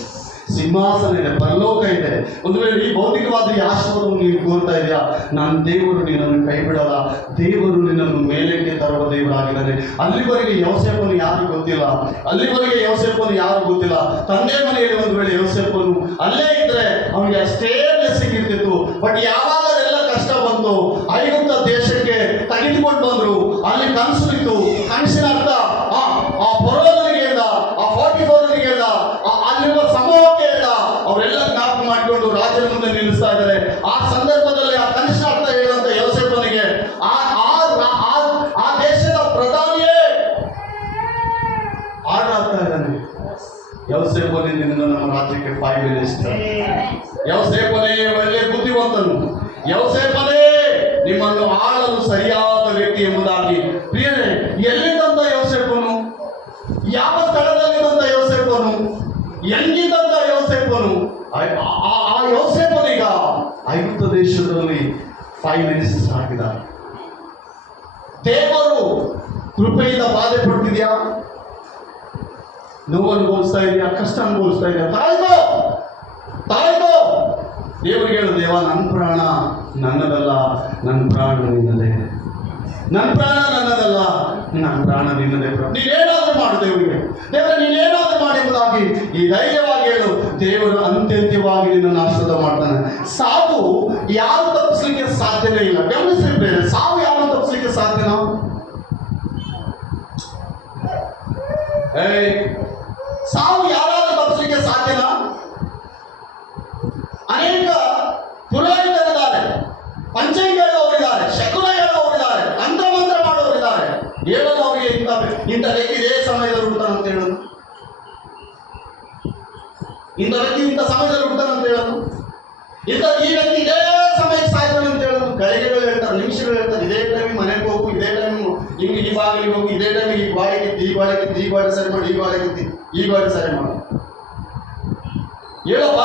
ಸಿಂಹಾಸನ ಇದೆ, ಪರಲೋಕ ಇದೆ. ಒಂದು ವೇಳೆ ಈ ಭೌತಿಕವಾದ ಈ ಆಶೀರ್ವಾದವನ್ನು ನೀನು ಕೋರ್ತಾ ಇದೆಯಾ, ನಾನು ದೇವರು ನಿನ್ನನ್ನು ಕೈ ಬಿಡಲ್ಲ, ದೇವರು ನಿನ್ನನ್ನು ಮೇಲಕ್ಕೆ ತರುವ ದೇವರಾಗಿದ್ದಾನೆ. ಅಲ್ಲಿವರೆಗೆ ಯೋಸೇಫನು ಯಾರು ಗೊತ್ತಿಲ್ಲ, ಅಲ್ಲಿವರೆಗೆ ಯೋಸೇಫನು ಯಾರು ಗೊತ್ತಿಲ್ಲ. ತಂದೆ ಮನೆಯಲ್ಲಿ ಒಂದು ವೇಳೆ ಯೋಸೇಫನು ಅಲ್ಲೇ ಇದ್ರೆ ಅವನಿಗೆ ಅಷ್ಟೇ ಸಿಕ್ಕಿರ್ತಿತ್ತು. ಬಟ್ ಯಾವಾಗ ಎಲ್ಲ ಕಷ್ಟ ಬಂತು, ಐಗುಪ್ತ ದೇಶಕ್ಕೆ ತೆಗೆದುಕೊಂಡು ಬಂದ್ರು, ಅಲ್ಲಿ ಕನಸು ಇತ್ತು. ಕನಸಿನ ಅರ್ಥ ಆ ಫರೋಹನಿಗೆ ಹೇಳ್ದ, ಆ 44 ಹೇಳ್ದ, ಅಲ್ಲಿರುವ ಸಮೂಹಕ್ಕೆ ಹೇಳ್ದ, ಅವರೆಲ್ಲ ಜ್ಞಾಪಕ ಮಾಡಿಕೊಂಡು ರಾಜನ ಮುಂದೆ ನಿಲ್ಲಿಸ್ತಾ ಇದ್ದಾರೆ. ಆ ಸಂದರ್ಭದಲ್ಲಿ ಆ ಕನಿಷ್ಠ ಅರ್ಥ ಹೇಳಿದಂತ ಯೋಸೇಫನಿಗೆ ಆ ದೇಶದ ಪ್ರಧಾನಿಯೇ ಆಡ್ತಾ ಇದ್ದಾನೆ. ಯೋಸೇಫನೇ ನಿನ್ನ ನಮ್ಮ ರಾಜ್ಯಕ್ಕೆ ಪ್ರೈಮ್ ಮಿನಿಸ್ಟರ್, ಯೋಸೇಫನೇ ಒಳ್ಳೆ ಬುದ್ಧಿವಂತನು, ಯೋಸೇಫನೇ ನಿಮ್ಮನ್ನು ಆಳಲು ಸರಿಯಾದ ವ್ಯಕ್ತಿ ಎಂಬುದಾಗಿ. ಪ್ರಿಯರೇ, ಎಲ್ಲಿದ್ದಂತ ಯೋಸೇಫನು, ಯಾವ ಸ್ಥಳದಲ್ಲಿದ್ದಂತ ಯೋಸೇಫನು, ಹೆಂಗಿದ್ದಂತ ಯೋಸೇಫನು, ಆ ಯೋಸೇಫನೀಗ ಐಗುಪ್ತ ದೇಶದಲ್ಲಿ ಪ್ರೈಮ್ ಮಿನಿಸ್ಟರ್ ಆಗಿದ್ದಾರೆ. ದೇವರು ಕೃಪೆಯಿಂದ ಬಾಧೆ ಪಡ್ತಿದ್ಯಾ, ನೋವು ಅನುಭವಿಸ್ತಾ ಇದೆಯಾ, ಕಷ್ಟ ಅನುಭವಿಸ್ತಾ ಇದೆಯಾ, ತಾಯ್ದು ದೇವರಿಗೆ ಹೇಳು, ದೇವ ನನ್ನ ಪ್ರಾಣ ನನ್ನದಲ್ಲ, ನನ್ನ ಪ್ರಾಣ ನಿನ್ನದೇ, ನನ್ನ ಪ್ರಾಣ ನನ್ನದಲ್ಲ, ನನ್ನ ಪ್ರಾಣ ನಿನ್ನದೇ. ನೀನೇನಾದ್ರೂ ಮಾಡು ದೇವರಿಗೆ, ದೇವರ ನೀನೇನಾದ್ರೂ ಮಾಡಿ ಎಂಬುದಾಗಿ ಈ ಧೈರ್ಯವಾಗಿ ಹೇಳು. ದೇವರು ಅಂತ್ಯಂತ್ಯವಾಗಿ ನಿನ್ನನ್ನು ಆಶೀರ್ವಾದ ಮಾಡ್ತಾನೆ. ಸಾವು ಯಾರು ತಪ್ಪಿಸ್ಲಿಕ್ಕೆ ಸಾಧ್ಯನೇ ಇಲ್ಲ. ಗಮನಿಸಿರ್ಬೇರೆ, ಸಾವು ಯಾರು ತಪ್ಪಿಸ್ಲಿಕ್ಕೆ ಸಾಧ್ಯನಾ? ಸಾವು ಯಾರಾದ್ರೂ ತಪ್ಪಿಸ್ಲಿಕ್ಕೆ ಸಾಧ್ಯನಾ? ಅನೇಕ ಪುರೋಹಿತರಿದ್ದಾರೆ, ಪಂಚಾಂಗ ಹೇಳುವವರಿದ್ದಾರೆ, ಶಕುನ ಹೇಳುವವರಿದ್ದಾರೆ, ತಂತ್ರಮಂತ್ರ ಮಾಡುವವರಿದ್ದಾರೆ. ಹೇಳಲು ಅವರಿಗೆ ಇಂಥ ವ್ಯಕ್ತಿ ಇದೇ ಸಮಯದಲ್ಲಿ ಹುಡ್ತಾನಂತ ಹೇಳೋದು, ಇಂಥ ವ್ಯಕ್ತಿ ಇಂಥ ಸಮಯದಲ್ಲಿ ಹುಡ್ತಾನಂತ ಹೇಳೋದು, ಈ ವ್ಯಕ್ತಿ ಇದೇ ಸಮಯಕ್ಕೆ ಸಾಯ್ತಾನಂತ ಹೇಳೋದು. ಗಳಿಗೆಗಳು ಹೇಳ್ತಾರೆ, ನಿಮಿಷಗಳು ಹೇಳ್ತಾರೆ. ಇದೇ ಟೈಮಿಗೆ ಮನೆಗೆ ಹೋಗು, ಇದೇ ಟೈಮ್ ಹಿಂಗೆ ಈ ಬಾಗಿಲಿಗೆ ಹೋಗಿ, ಇದೇ ಟೈಮಿಗೆ ಈ ಗಾಡಿ ಕಿತ್ತಿ, ಈ ಗಾಡಿ ಕಿತ್ತಿ, ಈ ಗಾಡಿ ಸರಿ ಮಾಡಿ, ಈ ಗಾಡಿ ಕಿತ್ತಿ, ಈ ಗಾಡಿ ಸರಿ ಮಾಡು. ಹೇಳಪ್ಪ,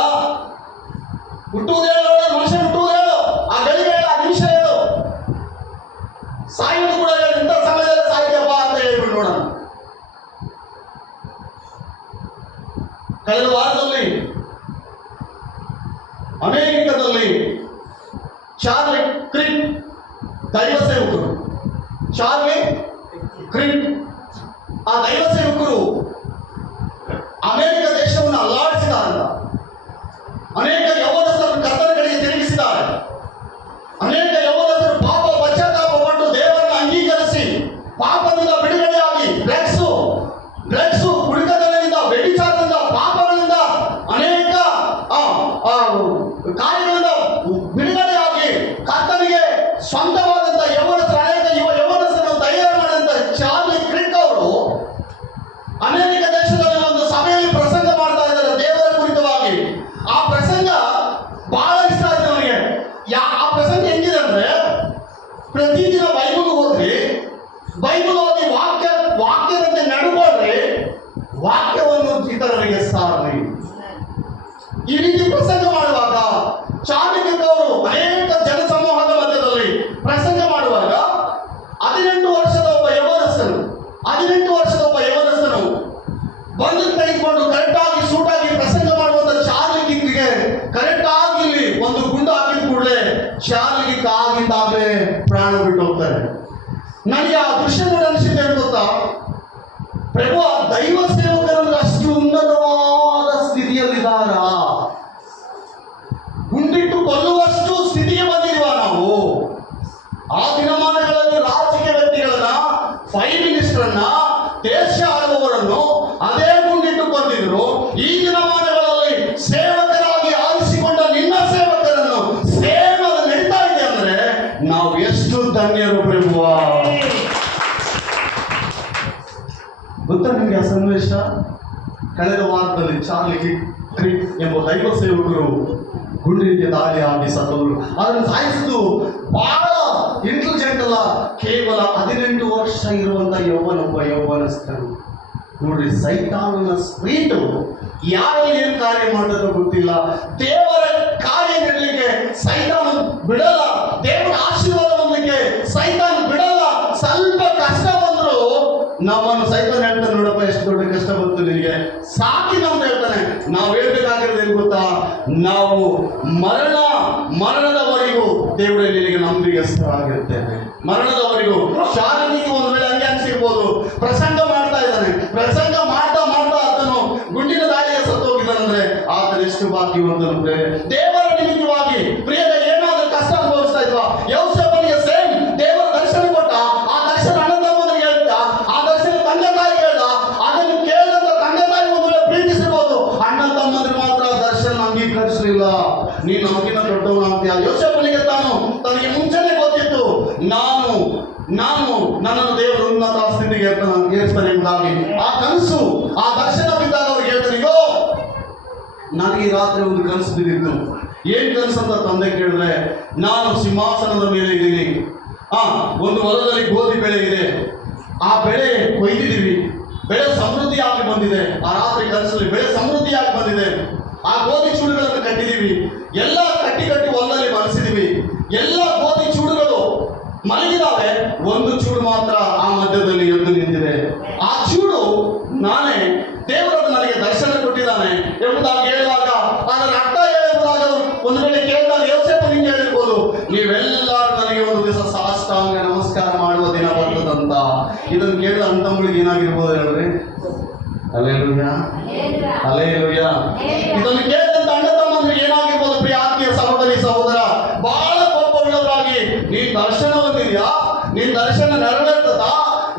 ಹುಟ್ಟುವುದು ಹೇಳು, ಮನುಷ್ಯ ಹುಟ್ಟುವುದು ಹೇಳು, ಆ ಗಳಿಗೆ ಹೇಳು, ಆ ನಿಮಿಷ ಹೇಳು, ಸಾಯುವುದು ಕೂಡ ಹೇಳು. ಇಂಥ ಸಮಯದಲ್ಲಿ ಸಾಯ್ತಪ್ಪ ಅಂತ ಹೇಳ್ಬಿಟ್ಟು ನೋಡೋಣ. ಕಳೆದ ವಾರದಲ್ಲಿ ಅಮೆರಿಕದಲ್ಲಿ ಚಾರ್ಲಿ ಕ್ರಿಕ್ ದೈವ ಸೇವಕರು, ಚಾರ್ಲಿ ಕ್ರಿಕ್, ಆ ದೈವ ಸೇವಕರು ಅಮೆರಿಕ ದೇಶವನ್ನು ಅಲ್ಲಾಡಿಸಿದಾರಂತ. ಅನೇಕ ಯೌವನಸ್ಥರು ಕರ್ತನ ಕಡೆಗೆ ತಿರುಗಿಸಿದ್ದಾರೆ. ಅನೇಕ ಯೌವನಸ್ಥರು ಪಾಪ ಪಶ್ಚಾತ್ತಾಪಪಟ್ಟು ದೇವರನ್ನು ಅಂಗೀಕರಿಸಿ ಪಾಪದಿಂದ ಬಿಡುಗಡೆಯಾಗಿ ಡ್ರಗ್ಸು ಕುಡಿತದಿಂದ, ವ್ಯಭಿಚಾರದಿಂದ, ಪಾಪಗಳಿಂದ, ಅನೇಕ ಕಾರ್ಯಗಳಿಂದ ಬಿಡುಗಡೆಯಾಗಿ ಕರ್ತನಿಗೆ ಸ್ವಂತವಾದಂಥ ಯೌವನಸ್ಥರು, ಅನೇಕ ಯೌವನಸ್ಥರನ್ನು ತಯಾರು ಮಾಡಿದಂಥ ಚಾರ್ಲಿ ಕ್ರಿಕ್ ಅವರು ಅಮೆರಿಕ ದೇಶದಲ್ಲಿ ಒಂದು ಸಭೆಯಲ್ಲಿ ಪ್ರಸಂಗ ಮಾಡ್ತಾ ಇದ್ದಾರೆ ದೇವರ ಕುರಿತವಾಗಿ. ಆ ಪ್ರಸಂಗ ಬಹಳ ಇಷ್ಟ ಆಯ್ತು ನನಗೆ. ಆ ಪ್ರಸಂಗ ಹೆಂಗಿದೆ ಅಂದ್ರೆ, ಪ್ರತಿದಿನ ಬೈಬಲ್ ಓದ್ರಿ, ಬೈಬಲ್ ಓದಿ ವಾಕ್ಯದಂತೆ ನಡ್ಕೊಳ್ರಿ, ವಾಕ್ಯವನ್ನು ಇತರರಿಗೆ ಸಾರ್ರಿ. ಈ ರೀತಿ ಪ್ರಸಂಗ ಮಾಡುವಾಗ ಚಾರ್ಲಿ ಕ್ರಿಕ್ ಅವರು ಅನೇಕ ಜನಸಮೂಹದ ಮಧ್ಯದಲ್ಲಿ ಪ್ರಸಂಗ ಮಾಡುವಾಗ 18 ವರ್ಷದ ಒಬ್ಬ ಯೌವನಸ್ಥನು ಬಂದು ತೆಗೆದುಕೊಂಡು ಕರೆಕ್ಟಾಗಿ ಸೂಟಾಗಿ ಪ್ರಸಂಗ ಮಾಡುವಂತ ಚಾರ್ಲಿ ಕ್ರಿಕ್ಗೆ ಕರೆಕ್ಟ್ ಆಗಿ ಒಂದು ಗುಂಡು ಹಾಕಿದ ಕೂಡಲೇ ಚಾರ್ಲಿ ಕ್ರಿಕ್ ಆಗಿದ್ದಾಗಲೇ ಪ್ರಾಣ ಬಿಟ್ಟು ಹೋಗ್ತಾರೆ. ನನಗೆ ಆ ದೃಶ್ಯ ನೋಡಿ ಅನಿಸಿದೆ ಅಂತ ಗೊತ್ತಾ, ಪ್ರಭು ಆ ದೈವ ಸೇವಕರಲ್ಲಿ ಅಷ್ಟು ಉನ್ನತವಾದ ಸ್ಥಿತಿಯಲ್ಲಿದ್ದಾರ, ಗುಂಡಿಟ್ಟು ಕೊಲ್ಲುವಷ್ಟು ಸ್ಥಿತಿಗೆ ಬಂದಿರುವ ನಾವು. ಆ ದಿನಮಾನಗಳಲ್ಲಿ ರಾಜಕೀಯ ವ್ಯಕ್ತಿಗಳನ್ನ, ಪ್ರೈಮ್ ಮಿನಿಸ್ಟರ್ನ, ದೇಶ ಆಳುವವರನ್ನು ಅದೇ ಗುಂಡಿಟ್ಟು ಕೊಂದಿದ್ರು. ಈ ದಿನಮಾನಗಳಲ್ಲಿ ಸೇವಕರಾಗಿ ಆರಿಸಿಕೊಂಡ ನಿನ್ನ ಸೇವಕರನ್ನು ಸೇವೆ ನಡೀತಾ ಇದೆ ಅಂದ್ರೆ ನಾವು ಎಷ್ಟು ಎಷ್ಟು ಧನ್ಯರು ಪ್ರಭುವ. ಗೊತ್ತಾ ನಿಮಗೆ ಆ ಸನ್ನಿವೇಶ? ಕಳೆದ ವಾರದಲ್ಲಿ ಚಾರ್ಲಿ ಕ್ರಿಕ್ ಎಂಬ ದೈವ ಸೇವಕರು ಗುಂಡಿಗೆ ದಾಳಿ ಆಗಿ ಸತ್ತವರು. ಅದನ್ನು ಸಾಯಿಸಿದ್ದು ಬಹಳ ಇಂಟೆಲಿಜೆಂಟ್ ಅಲ್ಲ, ಕೇವಲ 18 ವರ್ಷ ಇರುವಂತ ಯೌವನಸ್ಥರು. ನೋಡ್ರಿ, ಸೈತಾನನ ಸ್ಪೀಟು ಯಾರಲ್ಲಿ ಏನ್ ಕಾರ್ಯ ಮಾಡೋದು ಗೊತ್ತಿಲ್ಲ. ದೇವರ ಕಾರ್ಯ ನೀಡಲಿಕ್ಕೆ ಸೈತಾನ ಬಿಡಲ್ಲ, ದೇವರ ಆಶೀರ್ವಾದ ಹೊಂದಲಿಕ್ಕೆ ಸೈತಾನ ಬಿಡಲ್ಲ. ಸ್ವಲ್ಪ ಕಷ್ಟ ಬಂದ್ರು ನಮ್ಮನ್ನು ಸೈತಾನ ಹೇಳ್ತಾನೆ, ನೋಡಪ್ಪ ಎಷ್ಟು ದೊಡ್ಡ ಕಷ್ಟ ಬಂತು ನಿನಗೆ, ಸಾಕಿ ನಮ್ದು ಹೇಳ್ತಾನೆ. ನಾವು ಹೇಳ್ಬೇಕಾಗಿರೋದು ಏನ್ ಗೊತ್ತಾ? ನಾವು ಮರಣದವರೆಗೂ ದೇವರೇ ನಿನಗೆ ನಂಬಿಕೆಸ್ಥರಾಗಿರ್ತೇವೆ. ಮರಣದವರೆಗೂ ಶಾರೀರಿಕ ಒಂದು ವೇಳೆ ಹಂಗೆ ಅನ್ಸಿರ್ಬೋದು. ಪ್ರಸಂಗ ಮಾಡ್ತಾ ಇದ್ದಾನೆ, ಪ್ರಸಂಗ ಮಾಡ್ತಾ ಆತನು ಗುಂಡಿನ ದಾಳಿಗೆ ಸತ್ತು ಹೋಗಿದ್ದಾನಂದ್ರೆ ಆತನ ಎಷ್ಟು ಭಾಗ್ಯವಂತನು. ದೇವರ ನಿಮಿತ್ತವಾಗಿ ಪ್ರಿಯದ ಏನಾದ್ರೂ ಕಷ್ಟ ಅನುಭವಿಸ್ತಾ ಇದ್ವಾ? ಯೋಸೇಫನಿಗೆ ಸೇಮ್ ದೇವರ ದರ್ಶನ ಕೊಟ್ಟ. ಆ ದರ್ಶನ ಅಣ್ಣ ತಮ್ಮನಿಗೆ ಹೇಳ್ದ, ಆ ದರ್ಶನ ತಂದೆ ತಾಯಿ ಹೇಳ್ದ. ಅದನ್ನು ಕೇಳಿದ ತಂದೆ ತಾಯಿ ಒಂದು ವೇಳೆ ಪ್ರೀತಿಸಿರ್ಬೋದು, ಅಣ್ಣ ತಮ್ಮಂದ್ರೆ ಮಾತ್ರ ದರ್ಶನ ಅಂಗೀಕರಿಸಲಿಲ್ಲ. ನೀನು ನಮಗಿನ ದೊಡ್ಡವನು ಅಂತೀಯ. ಯೋಸೇಫನಿಗೆ ತನಗೆ ಮುಂಚೆನೆ ಗೊತ್ತಿತ್ತು, ನಾನು ನನ್ನನ್ನು ದೇವರು ಉನ್ನತ ಸ್ಥಿತಿಗೆ ಏರಿಸ್ತಾನೆ ಎಂಬುದಾಗಿ. ಆ ಕನಸು, ಆ ದರ್ಶನ ಬಿದ್ದಾಗ ಅವ್ರಿಗೆ ಹೇಳ್ತಾನೆ, ಇಗೋ ನನಗೆ ರಾತ್ರಿ ಒಂದು ಕನಸು ಬಿದ್ದಿತ್ತು. ಏನ್ ಕನಸು ಅಂತ ತಂದೆ ಕೇಳಿದ್ರೆ, ನಾನು ಸಿಂಹಾಸನದ ಮೇಲೆ ಇದ್ದೀನಿ, ಒಂದು ಹೊಲದಲ್ಲಿ ಗೋಧಿ ಬೆಳೆ ಇದೆ, ಆ ಬೆಳೆ ಕೊಯ್ದಿದ್ದೀವಿ, ಬೆಳೆ ಸಮೃದ್ಧಿಯಾಗಿ ಬಂದಿದೆ. ಆ ರಾತ್ರಿ ಕನಸಲ್ಲಿ ಬೆಳೆ ಸಮೃದ್ಧಿಯಾಗಿ ಬಂದಿದೆ. ಆ ಗೋಧಿ ಚೂಡುಗಳನ್ನು ಕಟ್ಟಿದೀವಿ, ಎಲ್ಲ ಕಟ್ಟಿ ಹೊಲದಲ್ಲಿ ಮಲಸಿದೀವಿ. ಎಲ್ಲ ಗೋಧಿ ಚೂಡುಗಳು ಮಲಗಿದಾವೆ, ಒಂದು ಚೂಡು ಮಾತ್ರ ಆ ಮಧ್ಯದಲ್ಲಿ ಎದ್ದು ನಿಂತಿದೆ. ಆ ಚೂಡು ನಾನೇ, ದೇವರನ್ನು ನನಗೆ ದರ್ಶನ ಕೊಟ್ಟಿದ್ದಾನೆ ಎಂಬುದಾಗಿ ಹೇಳಿದಾಗ, ಅದರ ಅರ್ಥ ಹೇಳುವುದಾಗ ಒಂದು ವೇಳೆ ಕೇಳಿದಾಗ ಯೋಸೇಫ ನಿಂಗೆ ಹೇಳಿರ್ಬೋದು, ನೀವೆಲ್ಲರೂ ನನಗೆ ಒಂದು ದಿವಸ ಸಾಷ್ಟಾಂಗ ನಮಸ್ಕಾರ ಮಾಡುವ ದಿನ ಬರ್ತದಂತ. ಇದನ್ನು ಕೇಳಿದ ಅಂತಂಗಳಿಗೆ ಏನಾಗಿರ್ಬೋದು ಹೇಳ್ರಿ? Hallelujah, hallelujah. ಇದನ್ನು ಕೇಳಿದಂತ ಅಣ್ಣ ತಮ್ಮಂದ್ರೆ ಏನಾಗಿರ್ಬೋದು? ಪ್ರಿಯ ಆತ್ಮೀಯ ಸಹೋದರಿ ಸಹೋದರ, ಬಹಳ ಕೋಪ ಉಳ್ಳವರಾಗಿ, ನೀನ್ ದರ್ಶನ ಹೊಂದಿದ್ಯಾ, ನಿನ್ ದರ್ಶನ ನೆರವೇರ್ತದ,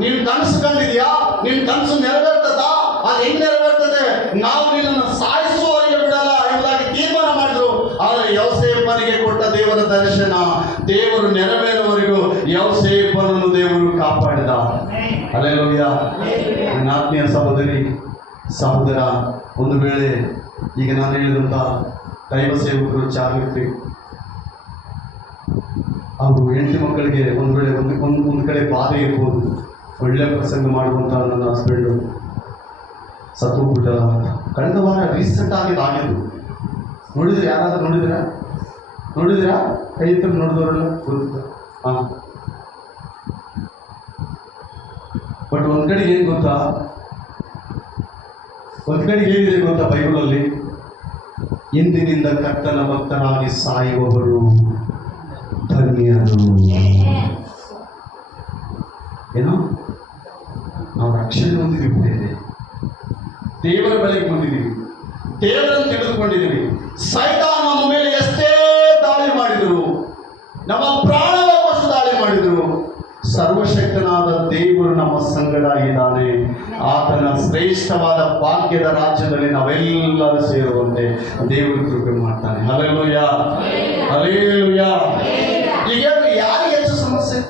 ನೀನ್ ಕನಸು ಕಂಡಿದ್ಯಾ, ನಿನ್ ಕನಸು ನೆರವೇರ್ತದ, ಅದು ಹೆಂಗ್ ನೆರವೇರ್ತದೆ? ನಾವು ನಿನ್ನನ್ನು ಸಾಯಿಸುವವರೆಗೆ ಬಿಡಲ್ಲ ಎಂಬುದಾಗಿ ತೀರ್ಮಾನ ಮಾಡಿದ್ರು. ಆದರೆ ಯೋಸೇಫನಿಗೆ ಕೊಟ್ಟ ದೇವರ ದರ್ಶನ ದೇವರು ನೆರವೇರುವವರೆಗೂ ಯೋಸೇಫನನ್ನು ದೇವರು ಕಾಪಾಡಿದ. ಹಲ್ಲೆಲೂಯಾ. ನನ್ನ ಆತ್ಮೀಯ ಸಹೋದರಿ ಸಹೋದರ, ಒಂದು ವೇಳೆ ಈಗ ನಾನು ಹೇಳಿದಂಥ ದೈವ ಸೇವಕರು ಚಾರ್ಲಿ ಕ್ರಿಕ್ ಅವರು ಹೆಂಡತಿ ಮಕ್ಕಳಿಗೆ ಒಂದು ವೇಳೆ ಒಂದು ಕಡೆ ಬಾಧೆ ಇರ್ಬೋದು. ಒಳ್ಳೆ ಪ್ರಸಂಗ ಮಾಡುವಂಥ ನನ್ನ ಹಸ್ಬೆಂಡು ಸತ್ತು ಹೋಗ್ಬಿಟ್ಟ. ಕಳೆದ ವಾರ ರೀಸೆಂಟ್ ಆಗಿದ್ದು ನೋಡಿದ್ರೆ, ಯಾರಾದ್ರೂ ನೋಡಿದಿರಾ? ಕೈ ಎತ್ತರ ನೋಡಿದವರೆಲ್ಲ ಗೊತ್ತ. ಬಟ್ ಒಂದ್ ಕಡೆಗೆ ಏನಿದೆ ಗೊತ್ತಾ? ಬೈಬಲಲ್ಲಿ ಇಂದಿನಿಂದ ಕರ್ತನ ಭಕ್ತರಾಗಿ ಸಾಯುವವರು ಧನ್ಯರು. ಏನೋ ನಾವು ರಕ್ಷಣೆ ಹೊಂದಿದ್ದೀವಿ, ದೇವರ ಬಳಿಗೆ ಬಂದಿದ್ದೀವಿ, ದೇವರನ್ನು ತಿಳಿದುಕೊಂಡಿದ್ದೀವಿ. ಸೈತಾನ ನಮ್ಮ ಮೇಲೆ ಎಷ್ಟೇ ದಾಳಿ ಮಾಡಿದರು, ನಮ್ಮ ಪ್ರಾಣವಾಗುವಷ್ಟು ದಾಳಿ ಮಾಡಿದರು, ಸರ್ವಶಕ್ತನಾದ ದೇವರು ನಮ್ಮ ಸಂಗಡ ಇದ್ದಾನೆ. ಆತನ ಶ್ರೇಷ್ಠವಾದ ಭಾಗ್ಯದ ರಾಜ್ಯದಲ್ಲಿ ನಾವೆಲ್ಲರೂ ಸೇರುವಂತೆ ದೇವರು ಕೃಪೆ ಮಾಡ್ತಾನೆ. Hallelujah, hallelujah. ಈಗ ಯಾರಿಗೆ ಹೆಚ್ಚು ಸಮಸ್ಯೆ?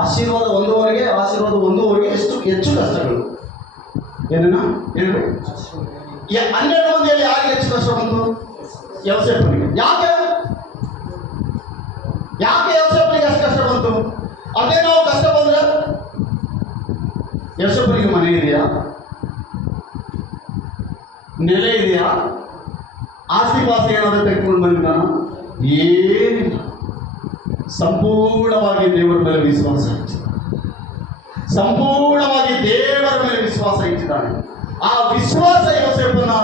ಆಶೀರ್ವಾದ ಹೊಂದುವವರಿಗೆ ಹೆಚ್ಚು ಕಷ್ಟಗಳು. ಏನೇನ ಹೇಳ್ರಿ? 12 ಮಂದಿಯಲ್ಲಿ ಯಾರಿಗೆ ಹೆಚ್ಚು ಕಷ್ಟ ಬಂತು? ಯೋಸೇಫನಿಗೆ. ಯಾಕೆ ಯೋಸೇಫನಿಗೆ ಅಷ್ಟು ಕಷ್ಟ ಬಂತು? ಅದೇ ನಾವು ಕಷ್ಟ ಬಂದ್ರೆ, ಯೋಸೇಫನಿಗೆ ಮನೆ ಇದೆಯಾ? ನೆಲೆ ಇದೆಯಾ? ಆಸ್ತಿ ಪಾಸ್ತಿ ಏನಾದರೂ ತೆಗೆದುಕೊಂಡು ಬಂದಿದ್ದಾನ? ಏನಿಲ್ಲ. ಸಂಪೂರ್ಣವಾಗಿ ದೇವರ ಮೇಲೆ ವಿಶ್ವಾಸ ಇಟ್ಟಿದ್ದಾನೆ. ಆ ವಿಶ್ವಾಸ ಯೋಸೇಫನ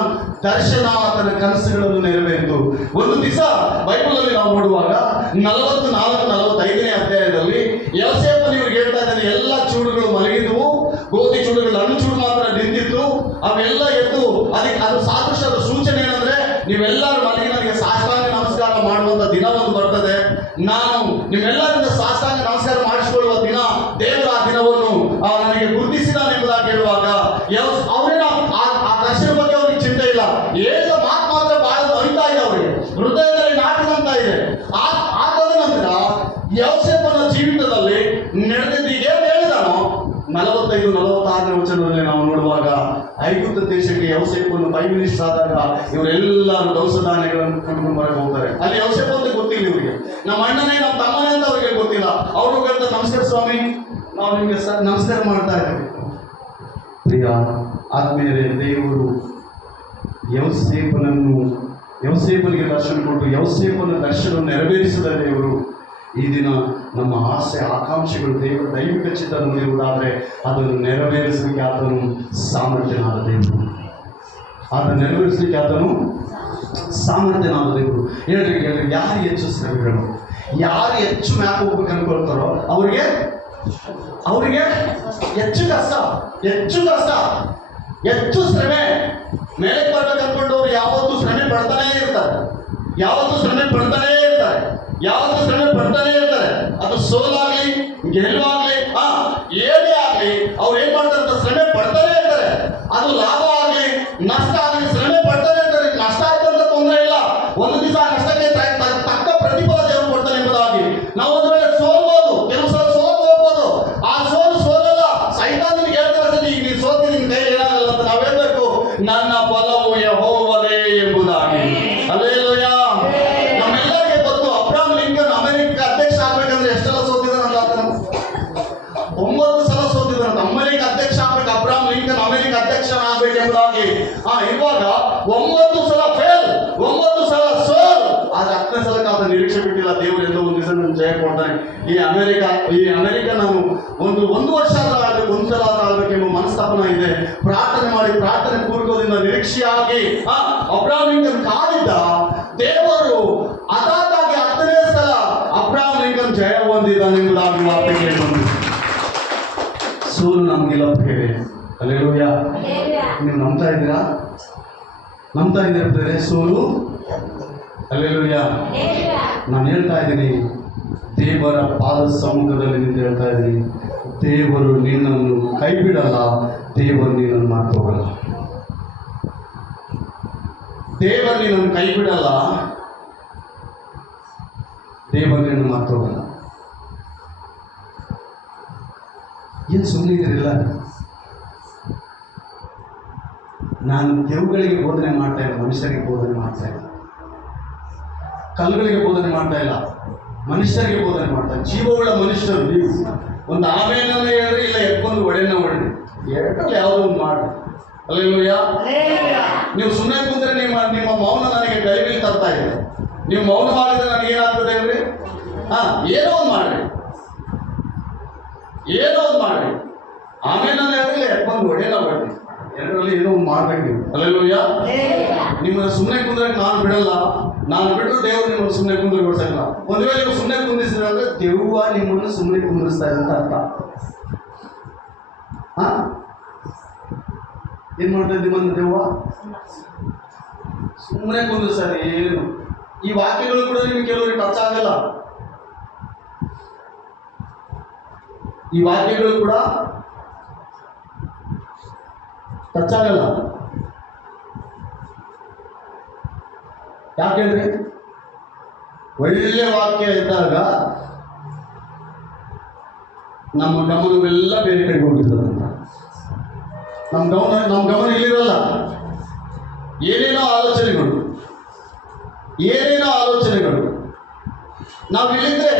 ದರ್ಶನ, ಆತನ ಕನಸುಗಳನ್ನು ನೆರವೇರಿತು. ಒಂದು ದಿವಸ ಬೈಬಲಲ್ಲಿ ನಾವು ನೋಡುವಾಗ 44-45ನೇ ಅಧ್ಯಾಯದಲ್ಲಿ ಯೋಸೇಫನು ಇವ್ರಿಗೆ ಹೇಳ್ತಾ ಇದ್ದಾನೆ, ಎಲ್ಲ ಚೂಡುಗಳು ಮಲಗಿದ್ವು, ಗೋಧಿ ಚೂಡುಗಳು ಹಣ್ಣು ಚೂಡು ಮಾತ್ರ ನಿಂತಿತ್ತು. ಅವೆಲ್ಲ ಎದ್ದು ಅದು ಸಾದೃಶ್ಯದ ಸೂಚನೆ ಏನಂದ್ರೆ, ನೀವೆಲ್ಲರೂ ಮಲಗಿ ನನಗೆ ಸಾಷ್ಟಾಂಗ ನಮಸ್ಕಾರ ಮಾಡುವಂತ ದಿನ ಒಂದು ಬರ್ತದೆ. ನಾನು ನಿಮ್ಮೆಲ್ಲರಿಂದ ಸಾಷ್ಟಾಂಗ ನಮಸ್ಕಾರ ಮಾಡಿಸಿಕೊಳ್ಳುವ ದಿನ, ದೇವರ ಆ ದಿನವನ್ನು ನನಗೆ ಗುರುತಿಸಿದಾನೆ ಎಂಬುದಾಗಿ ಹೇಳುವಾಗ ಅವರೇನ ಆ ದರ್ಶನ ಬಗ್ಗೆ ಅವ್ರಿಗೆ ಚಿಂತೆ ಇಲ್ಲ. ಹೇಳಿದ ಮಾತು ಮಾತ್ರ ಬಹಳ ಅರಿತಾ ಇದೆ, ಅವರಿಗೆ ಹೃದಯದಲ್ಲಿ ನಾಟಿದಂತ ಇದೆ. ಆದ ನಂತರ ಯೋಸೇಫನ ಜೀವಿತದಲ್ಲಿ ನಡೆದಿದ್ದು ಏನು ಹೇಳಿದಾನೋ 45-46 ವಚನದಲ್ಲಿ ನಾವು ನೋಡುವಾಗ ಐಗುಪ್ತ ದೇಶಕ್ಕೆ ಯೋಸೇಫನು ಪ್ರೈಮ್ ಮಿನಿಸ್ಟರ್ ಆದಾಗ ಇವರೆಲ್ಲರೂ ದವಸ ಧಾನ್ಯಗಳನ್ನು ಕೊಂಡ್ಕೊಂಡು ಬರಕ್ಕೆ ಹೋಗ್ತಾರೆ. ಅಲ್ಲಿ ಯೋಸೇಫ ಅಂತ ಗೊತ್ತಿಲ್ಲ ಇವರಿಗೆ, ನಮ್ಮ ಅಣ್ಣನೇ ನಮ್ಮ ತಮ್ಮನೇ ಅಂತ ಅವ್ರಿಗೆ ಗೊತ್ತಿಲ್ಲ. ಅವರು ಹೇಳ್ತಾರೆ, ನಮಸ್ಕಾರ ಸ್ವಾಮಿ, ನಾವು ನಿಮಗೆ ನಮಸ್ಕಾರ ಮಾಡ್ತಾ ಇದ್ದೀವಿ. ಪ್ರಿಯ ಆದ್ಮೇಲೆ ದೇವರು ಯೋಸೇಫನಿಗೆ ದರ್ಶನ ಕೊಟ್ಟು ಯೋಸೇಫನ ದರ್ಶನ ನೆರವೇರಿಸಿದ ದೇವರು ಈ ದಿನ ನಮ್ಮ ಆಸೆ ಆಕಾಂಕ್ಷೆಗಳು ದೇವರ ದೈವಿಕ ಚಿತ್ತ ಹೊಂದಿರುವುದಾದರೆ ಅದನ್ನು ನೆರವೇರಿಸಲಿಕ್ಕೆ ಆತನು ಸಾಮರ್ಥ್ಯನಾದ ದೇವರು. ಅದನ್ನು ನೆರವೇರಿಸಲಿಕ್ಕೆ ಆತನು ಸಾಮರ್ಥ್ಯನಾದ ದೇವರು. ಹೇಳ್ರಿ ಯಾರು ಹೆಚ್ಚು ಶ್ರಮೆಗಳು, ಯಾರು ಹೆಚ್ಚು ಮ್ಯಾಪ್ ಹೋಗ್ಬೇಕು ಅನ್ಕೊಳ್ತಾರೋ ಅವರಿಗೆ ಹೆಚ್ಚು ಕಷ್ಟ, ಹೆಚ್ಚು ಶ್ರಮೆ. ಮೇಲೆ ಬರ್ಬೇಕು ಅನ್ಕೊಂಡವ್ರು ಯಾವತ್ತೂ ಶ್ರಮೆ ಪಡ್ತಾನೇ ಇರ್ತಾರೆ, ಅದು ಸೋಲಾಗ್ಲಿ ಗೆಲುವಾಗ್ಲಿ ಏನೇ ಆಗ್ಲಿ ಅವ್ರು ಏನ್ ಮಾಡ್ತಾರೆ ಅಂತ ಶ್ರಮೆ ಪಡ್ತಾನೆ ಇರ್ತಾರೆ. ಅದು ಲಾಭ ಆಗ್ಲಿ ನಷ್ಟ ಆಗ್ಲಿ ಶ್ರಮೆ ಪಡ್ತಾನೆ ಇರ್ತಾರೆ. ನಷ್ಟ ಆಯ್ತು ಅಂತ ತೊಂದರೆ ಇಲ್ಲ, ಒಂದು ದಿವಸ ನಷ್ಟಕ್ಕೆ ತಕ್ಕ ಪ್ರತಿಫಲ ದೇವರು ಕೊಡ್ತಾನೆ ಎಂಬುದಾಗಿ ನಾವು ಒಂದು ವೇಳೆ ಸೋಲ್ಬೋದು, ಕೆಲವು ಸಲ ಸೋಲು ಹೋಗ್ಬೋದು. ಆ ಸೋಲಲ್ಲ, ಸೈತಾನನಿಗೆ ಹೇಳ್ತಾರೆ, ಈಗ ನೀವು ಸೋತಿದ್ದೀನಿ ಕೈ ಏನಾಗಲ್ಲ ಅಂತ ನಾವು ಹೇಳ್ಬೇಕು, ನನ್ನ ಫಲವು ಯೆಹೋವನೇ ಎಂಬುದಾಗಿ. ಹಲ್ಲೆಲೂಯಾ. ನಮ್ಮೆಲ್ಲರಿಗೆ ಗೊತ್ತು, ಅಬ್ರಹಾಂ ಲಿಂಕನ್ ಅಮೆರಿಕ ಅಧ್ಯಕ್ಷ ಆಗ್ಬೇಕಂದ್ರೆ ಎಷ್ಟೆಲ್ಲ ಸೋತಿದ್ದಾನಂತ ಆತನು 9 ಸಲ ಸೋತಿದ್ದಾನಂತ. ಅಮೆರಿಕ ಅಧ್ಯಕ್ಷ ಆಗ್ಬೇಕು, ಅಬ್ರಹಾಂ ಲಿಂಕನ್ ಅಮೆರಿಕ ಅಧ್ಯಕ್ಷ ಆಗ್ಬೇಕೆಂಬುದಾಗಿ. ಇರುವಾಗ 9 ಸಲ ಫೇಲ್, 9 ಸಲ ಸೋಲ್. ಆದ್ರೆ 10ನೇ ಸಲಕ್ಕೆ ಆತ ನಿರೀಕ್ಷೆ ಬಿಟ್ಟಿಲ್ಲ. ದೇವರು ಎಂದೋ ಒಂದು ದಿವಸ ನಾನು ಜಯ ಕೊಡ್ತಾನೆ. ಈ ಅಮೆರಿಕ ನಾನು ಒಂದು ವರ್ಷ ಆಗಬೇಕು, ಒಂದು ಸಲ ಆಗಬೇಕೆಂಬ ಮನಸ್ತಾಪನ ಇದೆ. ಪ್ರಾರ್ಥನೆ ಪೂರ್ವಕದಿಂದ ನಿರೀಕ್ಷೆಯಾಗಿ ಅಬ್ರಹಾಂ ಲಿಂಕನ್ ಕಾದಿದ್ದ. ದೇವರು ಅದಾಗಿ 10ನೇ ಸಲ ಅಬ್ರಹಾಂ ಲಿಂಕನ್ ಜಯ ಹೊಂದಿದ್ದಾನೆ ಎಂಬುದಾಗಿ ವಾರ್ತೆ ಕೇಳಿಬಂದು. ಸೋಲು ನಮಗೆಲ್ಲ ಬೇರೆ. ಹಲ್ಲೆಲೂಯಾ. ನೀವು ನಂಬ್ತಾ ಇದ್ದೀರಾ ಬೇರೆ ಸೋಲು? ಹಲ್ಲೆಲೂಯಾ. ನಾನು ಹೇಳ್ತಾ ಇದ್ದೀನಿ, ದೇವರ ಪಾದ ಸಮ್ಮುಖದಲ್ಲಿ ನಿಂತು ಹೇಳ್ತಾ ಇದ್ದೀನಿ, ದೇವರು ನಿನ್ನನ್ನು ಕೈ ಬಿಡಲ್ಲ, ದೇವರು ನಿನ್ನನ್ನು ಮಾಡ್ಕೋಗಲ್ಲ. ದೇವರು ನಿನ್ನನ್ನು ಕೈ ಬಿಡಲ್ಲ, ದೇವರು ನಿನ್ನನ್ನು ಮಾಡ್ಕೋಗಲ್ಲ. ಏನು ಸುಮ್ಮನೆ ಇದ್ದೀರಿಲ್ಲ? ನಾನು ದೇವುಗಳಿಗೆ ಬೋಧನೆ ಮಾಡ್ತಾ ಇಲ್ಲ, ಮನುಷ್ಯರಿಗೆ ಬೋಧನೆ ಮಾಡ್ತಾ ಇಲ್ಲ. ಕಲ್ಲುಗಳಿಗೆ ಬೋಧನೆ ಮಾಡ್ತಾ ಇಲ್ಲ, ಮನುಷ್ಯರಿಗೆ ಬೋಧನೆ ಮಾಡ್ತಾ. ಜೀವವುಳ್ಳ ಮನುಷ್ಯರು ನೀವು ಒಂದು ಆಮೇಲೆ ಹೇಳ್ರಿ, ಇಲ್ಲ ಎತ್ಕೊಂಡು ಒಡೆನ ಹೊಡ್ರಿ, ಎರಡರಲ್ಲಿ ಯಾವುದೋ ಒಂದು ಮಾಡಿ. ಹಲ್ಲೆಲೂಯಾ. ನೀವು ಸುಮ್ಮನೆ ಕೂತ್ರೆ ನಿಮ್ಮ ಮೌನ ನನಗೆ ಗಲಿಬಿಲಿ ತರ್ತಾ ಇದೆ. ನೀವು ಮೌನ ಮಾಡಿದ್ರೆ ನನಗೆ ಏನಾಗ್ತದೆ ಹೇಳ್ರಿ? ಏನೋ ಒಂದು ಮಾಡ್ರಿ, ಆಮೇಲೆ ಹೇಳ್ರಿ, ಎತ್ಕೊಂಡು ಒಡೆನ ಹೊಡ್ರಿ, ಎರಡರಲ್ಲಿ ಏನೋ ಒಂದು ಮಾಡ್ಬೇಕು ನೀವು. ಹಲ್ಲೆಲೂಯಾ. ನಿಮ್ಮನ್ನ ಸುಮ್ಮನೆ ಕುಂದ್ರಕ್ಕೆ ನಾನು ಬಿಡಲ್ಲ, ನಾನು ಬಿಟ್ಟರು ದೇವರು ನಿಮ್ಮನ್ನು ಸುಮ್ಮನೆ ಕುಂದ್ರಗೊಳಿಸಲ್ಲ. ಒಂದು ವೇಳೆ ನೀವು ಸುಮ್ಮನೆ ಕುಂದಿಸಿದ್ರೆ ಅಂದ್ರೆ ದೆವ್ವ ನಿಮ್ಮನ್ನು ಸುಮ್ಮನೆ ಕುಂದಿಸ್ತಾ ಇದೆ ಅಂತ ಅರ್ಥ. ಏನ್ ಮಾಡ್ತಾ ನಿಮ್ಮನ್ನು ದೆವ್ವ ಸುಮ್ಮನೆ ಕುಂದಿಸ್ತಾರೆ. ಏನು ಈ ವಾಕ್ಯಗಳು ಕೂಡ ನಿಮ್ಗೆ ಕೆಲವರಿಗೆ ಟಚ್ ಆಗಲ್ಲ. ಈ ವಾಕ್ಯಗಳು ಕೂಡ ಟಚ್ ಆಗಲ್ಲ. ಯಾಕೆಂದ್ರೆ ಒಳ್ಳೆ ವಾಕ್ಯ ಇದ್ದಾಗ ನಮ್ಮ ಗಮನವೆಲ್ಲ ಬೇರೆ ಕಡೆ ಹೋಗಿರ್ತದಂತ. ನಮ್ಮ ಗಮನ ಇಲ್ಲಿರಲ್ಲ. ಏನೇನೋ ಆಲೋಚನೆಗಳು ನಾವು ಇಲ್ಲಿದ್ರೆ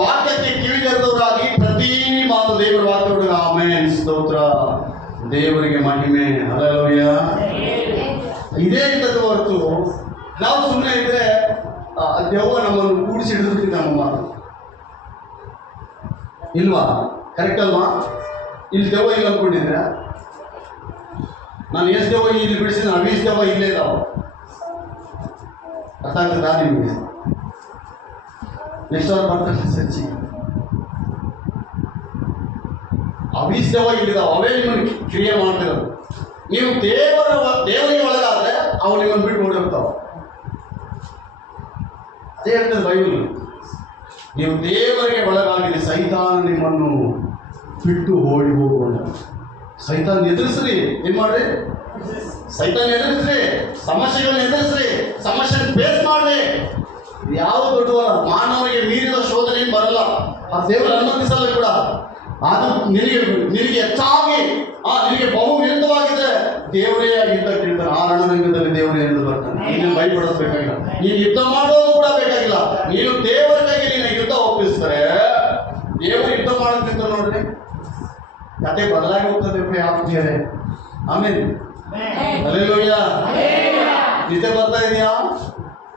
ವಾಕ್ಯಕ್ಕೆ ಕಿವಿಗೆರೆದವರಾಗಿ ಪ್ರತಿ ಮಾತು ದೇವರ ವಾಕ್ಯಗಳು ಆಮೆನ್, ಸ್ತೋತ್ರ, ದೇವರಿಗೆ ಮಹಿಮೆ, ಹಲ್ಲೆಲೂಯಾ. ಇದೇ ಇದ್ದದ್ದು ಹೊರತು ನಾವು ಸುಮ್ಮನೆ ಇದ್ರೆ ದೆವ್ವ ನಮ್ಮನ್ನು ಕೂಡಿಸಿ ಹಿಡಿದು ನಮ್ಮ ಮಾತು ಇಲ್ವಾ? ಕರೆಕ್ಟ್ ಅಲ್ವಾ? ಇಲ್ಲಿ ದೆವ್ವ ಇಲ್ಲ ಅಂದ್ಕೊಂಡಿದ್ರೆ ನಾನು ಎಷ್ಟು ದೆವ್ವ ಇಲ್ಲಿ ಬಿಡಿಸಿದ್ರೆ 20 ದೆವ್ವ ಇಲ್ಲೇ ಇದಾವ. ಅರ್ಥ ಆಗ್ತದಾ ನಿಮಗೆ? ನೆಕ್ಸ್ಟ್ ಅವ್ರು ಬರ್ತಾರೆ ಸಚ್ಚಿ 20 ದೆವ್ವ ಇಲ್ಲಿದಾವ, ಅವೇ ನಿಮ್ಮನ್ನು ಕ್ರಿಯೆ ಮಾಡ್ತಿರೋದು. ನೀವು ದೇವರಿಗೆ ಒಳಗಾದ್ರೆ ಅವು ನಿಮ್ಮನ್ನು ಬಿಟ್ಟು ಓಡಿರ್ತಾವ. ಅದೇ ಹೇಳ್ತದೆ ಬೈಬಲ್. ನೀವು ದೇವರಿಗೆ ಒಳಗಾಗಿದೆ, ಸೈತಾನ ನಿಮ್ಮನ್ನು ಬಿಟ್ಟು ಓಡಿ ಹೋಗೋಣ. ಸೈತಾನ್ ಎದುರಿಸ್ರಿ. ಏನ್ ಮಾಡ್ರಿ? ಸೈತಾನ್ ಎದುರಿಸ್ರಿ, ಸಮಸ್ಯೆಗಳನ್ನ ಎದುರಿಸ್ರಿ, ಸಮಸ್ಯೆ ಫೇಸ್ ಮಾಡ್ರಿ. ಯಾವ ದೊಡ್ಡವಲ್ಲ, ಮಾನವರಿಗೆ ಮೀರಿದ ಶೋಧನೆ ಬರಲ್ಲ. ಆ ದೇವರು ಅನುಮತಿಸಲ್ಲ ಕೂಡ. ಅದು ನಿನಗೆ ಹೆಚ್ಚಾಗಿ ನಿನಗೆ ಬಹು ವಿರುದ್ಧವಾಗಿದೆ, ದೇವರೇ ಯುದ್ಧ ಕೇಳ್ತಾನೆ. ಆ ರಣರಂಗದಲ್ಲಿ ದೇವರೇ ಎಂದು ಬರ್ತಾನೆ. ನೀನು ಭಯಪಡಿಸಬೇಕಾಗಿಲ್ಲ, ನೀನು ಯುದ್ಧ ಮಾಡೋದು ಕೂಡ ಬೇಕಾಗಿಲ್ಲ. ನೀನು ದೇವರ ಕೈಗೆ ನೀನು ಯುದ್ಧ ಒಪ್ಪಿಸ್ತಾರೆ, ದೇವರು ಯುದ್ಧ ಮಾಡೋದ್ರಿಂದ ನೋಡ್ರಿ ಕತೆ ಬದಲಾಗಿ ಹೋಗ್ತದೆ ಆತ್ಮೀಯರೇ. ಆಮೇಲೆ ಹಲ್ಲೆಲೂಯಾ. ನಿದ್ದೆ ಬರ್ತಾ ಇದೆಯಾ?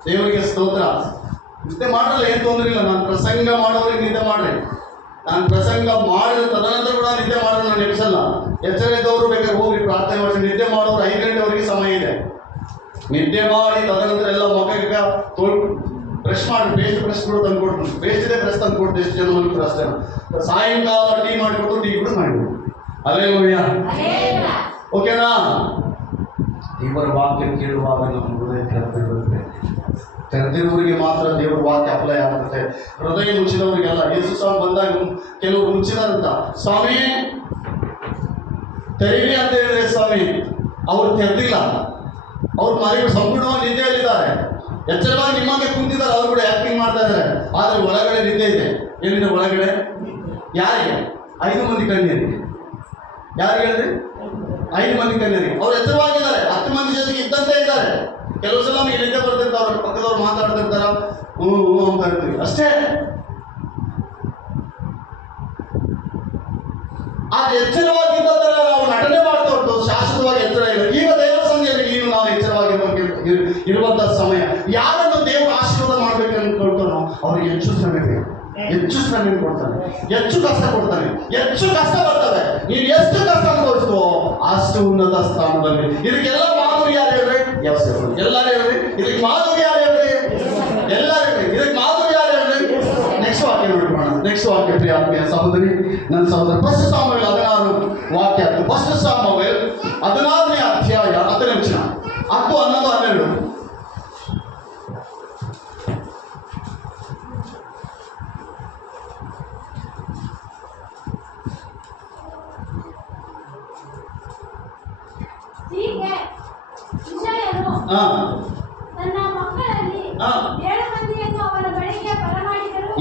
ದೇವರಿಗೆ ಸ್ತೋತ್ರ. ನಿದ್ದೆ ಮಾಡಲ್ಲ, ಏನು ತೊಂದರೆ ಇಲ್ಲ. ನಾನು ಪ್ರಸಂಗ ಮಾಡೋರಿಗೆ ನಿದ್ದೆ ಮಾಡ್ರಿ. ನಾನು ಪ್ರಸಂಗ ಮಾಡಿದ ತದನಂತರ ಕೂಡ ನಿದ್ದೆ ಮಾಡೋದು ನಾನು ಎಬ್ಸಲ್ಲ. ಎಚ್ಚರ ಇದ್ದವರು ಬೇಕಾದ್ರೆ ಹೋಗಿ ಪ್ರಾರ್ಥನೆ ಮಾಡಿ. ನಿದ್ದೆ ಮಾಡೋರು 5 ಗಂಟೆವರೆಗೆ ಸಮಯ ಇದೆ. ನಿದ್ದೆ ಮಾಡಿ ತದನಂತರ ಎಲ್ಲ ಮಗಕ್ಕೆ ಬ್ರಷ್ ಮಾಡಿ, ಪೇಸ್ಟ್ ಬ್ರಷ್ ಕೂಡ ತಂದು ಕೊಡ್ತೀನಿ. ಪೇಸ್ಟ್ ಇದೆ, ಬ್ರಷ್ ತಂದು ಕೊಡ್ತೀನಿ. ಎಷ್ಟು ಜನ ಮಲಗ್ತಾರೆ ಅಷ್ಟೇ. ಸಾಯಂಕಾಲ ಟೀ ಮಾಡಿಕೊಟ್ಟು ಟೀ ಕೂಡ ಮಾಡಿಬಿಡು. ಹಲ್ಲೆಲೂಯಾ. ಓಕೆನಾ? ಇವರ ವಾಕ್ಯ ಕೇಳುವಾಗ ನಮ್ಮ ಹೃದಯ ತೆರೆದಿರುತ್ತೆ. ತೆರೆದಿರುವವರಿಗೆ ಮಾತ್ರ ದೇವರ ವಾಕ್ಯ ಅಪ್ಲೈ ಆಗುತ್ತೆ. ಹೃದಯ ಮುಚ್ಚಿದವರಿಗೆಲ್ಲ. ಯೇಸು ಸ್ವಾಮಿ ಬಂದಾಗ ಕೆಲವರು ಮುಚ್ಚಿದಾರಂತ, ಸ್ವಾಮಿ ತೆರೀರಿ ಅಂತ ಹೇಳಿದ್ರೆ ಸ್ವಾಮಿ ಅವರು ತೆರೆದಿಲ್ಲ. ಅವ್ರ ಮನೆಗಳು ಸಂಪೂರ್ಣವಾಗಿ ನಿದ್ದೆಯಲ್ಲಿದ್ದಾರೆ. ಎಚ್ಚರವಾಗಿ ನಿಮ್ಮಂಗೆ ಕುಂತಿದ್ದಾರೆ. ಅವರು ಕೂಡ ಆಕ್ಟಿಂಗ್ ಮಾಡ್ತಾ ಇದ್ದಾರೆ, ಆದರೆ ಒಳಗಡೆ ನಿದ್ದೆ ಇದೆ. ಏನಿದೆ ಒಳಗಡೆ? ಯಾರಿಗೆ? 5 ಮಂದಿ ಕನ್ಯರಿಗೆ. ಯಾರಿಗೆ ಹೇಳಿದ್ರಿ? 5 ಮಂದಿ ಕನ್ಯರಿಗೆ. ಅವ್ರು ಎಚ್ಚರವಾಗಿದ್ದಾರೆ. 10 ಮಂದಿ ಜೊತೆಗೆ ಇದ್ದಂತೆ ಇದ್ದಾರೆ. ಕೆಲವು ಸಲ ನಮಗೆ ನಿದ್ದೆ ಬರ್ತಿರ್ತಾರೆ, ಅವ್ರ ಪಕ್ಕದವ್ರು ಮಾತಾಡ್ತಿರ್ತಾರ, ಹ್ಞೂ ಅಂತ ಇರ್ತೀವಿ ಅಷ್ಟೇ. ಅದು ಎಚ್ಚರವಾಗಿದ್ದ ಥರ ನಾವು ನಟನೆ ಮಾಡ್ತಾ ಹೊರತು ಶಾಶ್ವತವಾಗಿ ಎಚ್ಚರ ಇಲ್ಲ. ಈಗ ದೇವರ ಸಂಧಿಯಲ್ಲಿ ನೀನು ನಾನು ಇರುವಂತಹ ಸಮಯ. ಯಾರನ್ನು ದೇವರು ಆಶೀರ್ವಾದ ಮಾಡ್ಬೇಕು ಅನ್ಕೊಳ್ತಾನೋ ಅವ್ರಿಗೆ ಹೆಚ್ಚು ಶ್ರಮೆ ಬೇಕು, ಹೆಚ್ಚು ಶ್ರಮೆ ಕೊಡ್ತಾನೆ, ಹೆಚ್ಚು ಕಷ್ಟ ಕೊಡ್ತಾನೆ, ಹೆಚ್ಚು ಕಷ್ಟ ಬರ್ತವೆ. ನೀನು ಎಷ್ಟು ಕಷ್ಟ ಅನುಭವಿಸ್ತೋ ಅಷ್ಟು ಉನ್ನತ ಸ್ಥಾನದಲ್ಲಿ. ಇದಕ್ಕೆಲ್ಲ ಮಾಧುರಿ ಯಾರು ಹೇಳ್ರಿ? ಎಲ್ಲರೂ ಹೇಳ್ರಿ. ಇದಕ್ಕೆ ಮಾಧುರಿ ಯಾರು ಹೇಳ್ರಿ? ಎಲ್ಲರೂ ಹೇಳ್ರಿ. ಇದಕ್ಕೆ ಮಾಧುರಿ ಯಾರು ಹೇಳ್ರಿ? ನೆಕ್ಸ್ಟ್ ವಾಕ್ಯ ನೋಡ್ಕೋಣ. ನೆಕ್ಸ್ಟ್ ವಾಕ್ಯ ಪ್ರಿಯ ಆತ್ಮೀಯ ಸಹೋದರಿ, ನನ್ನ ಸಹೋದರ, ಫಸ್ಟ್ ಸಾಮುವೇಲ್ 16 ವಾಕ್ಯ. ಫಸ್ಟ್ ಸಾಮುವೇಲ್ 16ನೇ ಅಧ್ಯಾಯ 10ನೇ ವಚನ, 10, 11, 12.